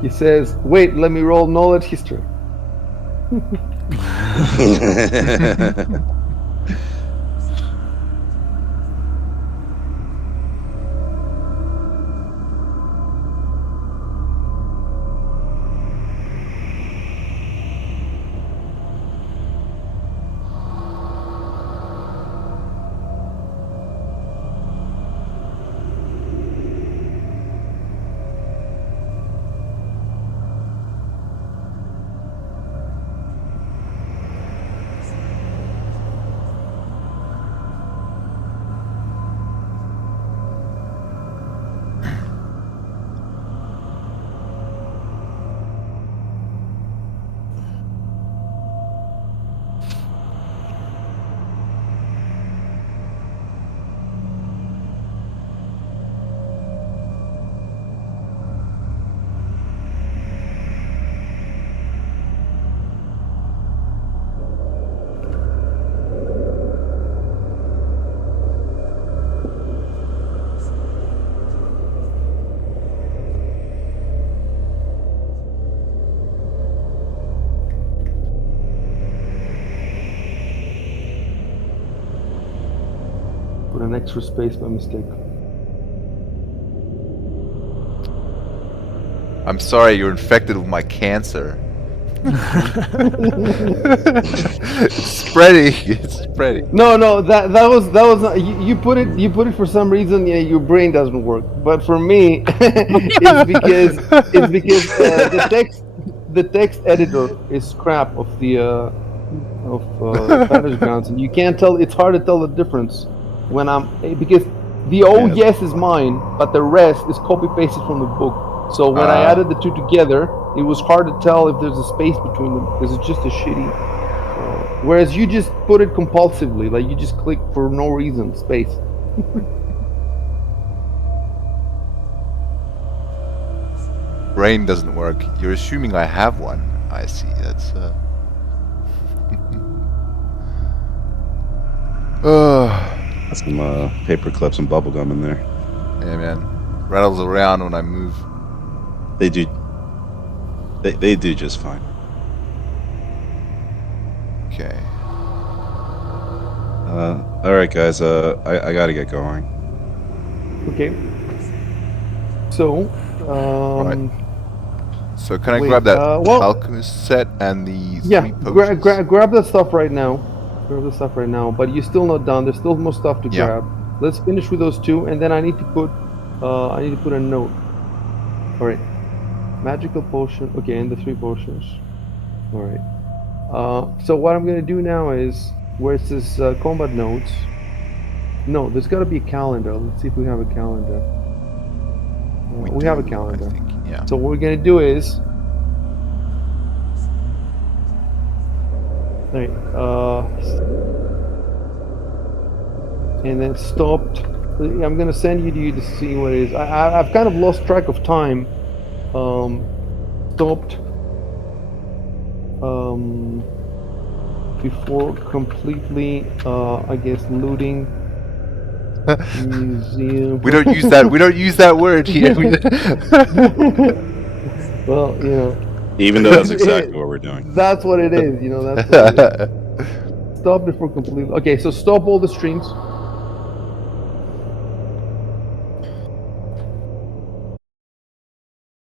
He says, "Wait, let me roll knowledge history." an extra space by mistake. I'm sorry, you're infected with my cancer. It's spreading. It's spreading. No, that was not, you put it for some reason. Yeah, your brain doesn't work. But for me, it's because the text editor is crap of the battlegrounds, and you can't tell. It's hard to tell the difference when because the yes is mine, but the rest is copy pasted from the book. So when I added the two together, it was hard to tell if there's a space between them because it's just a shitty. Whereas you just put it compulsively, like you just click for no reason, space. Brain doesn't work. You're assuming I have one. I see. That's Got some paper clips and bubble gum in there. yeah, man. Rattles around when I move. They do. They do just fine. Okay. All right, guys. I gotta get going. Okay. So, Right. So can I wait, grab that well- alchemist set and the yeah, 3 potions? grab that stuff right now. Grab the stuff right now. But you're still not done. There's still more stuff to Yeah. grab. Let's finish with those two, and then I need to put a note. All right. Magical potion. Okay, and the 3 potions. All right. So what I'm gonna do now is, where it says combat notes. No, there's got to be a calendar. Let's see if we have a calendar. We have a do, calendar. I think. Yeah. So what we're gonna do is, right, and then stopped. I'm gonna send you to see what it is. I've kind of lost track of time. Stopped. Before completely, I guess, looting museum. We don't use that. We don't use that word here. Well, you know. Even though that's exactly what we're doing. That's what it is. You know. That's what it is. Stop before completely. Okay, so stop all the streams.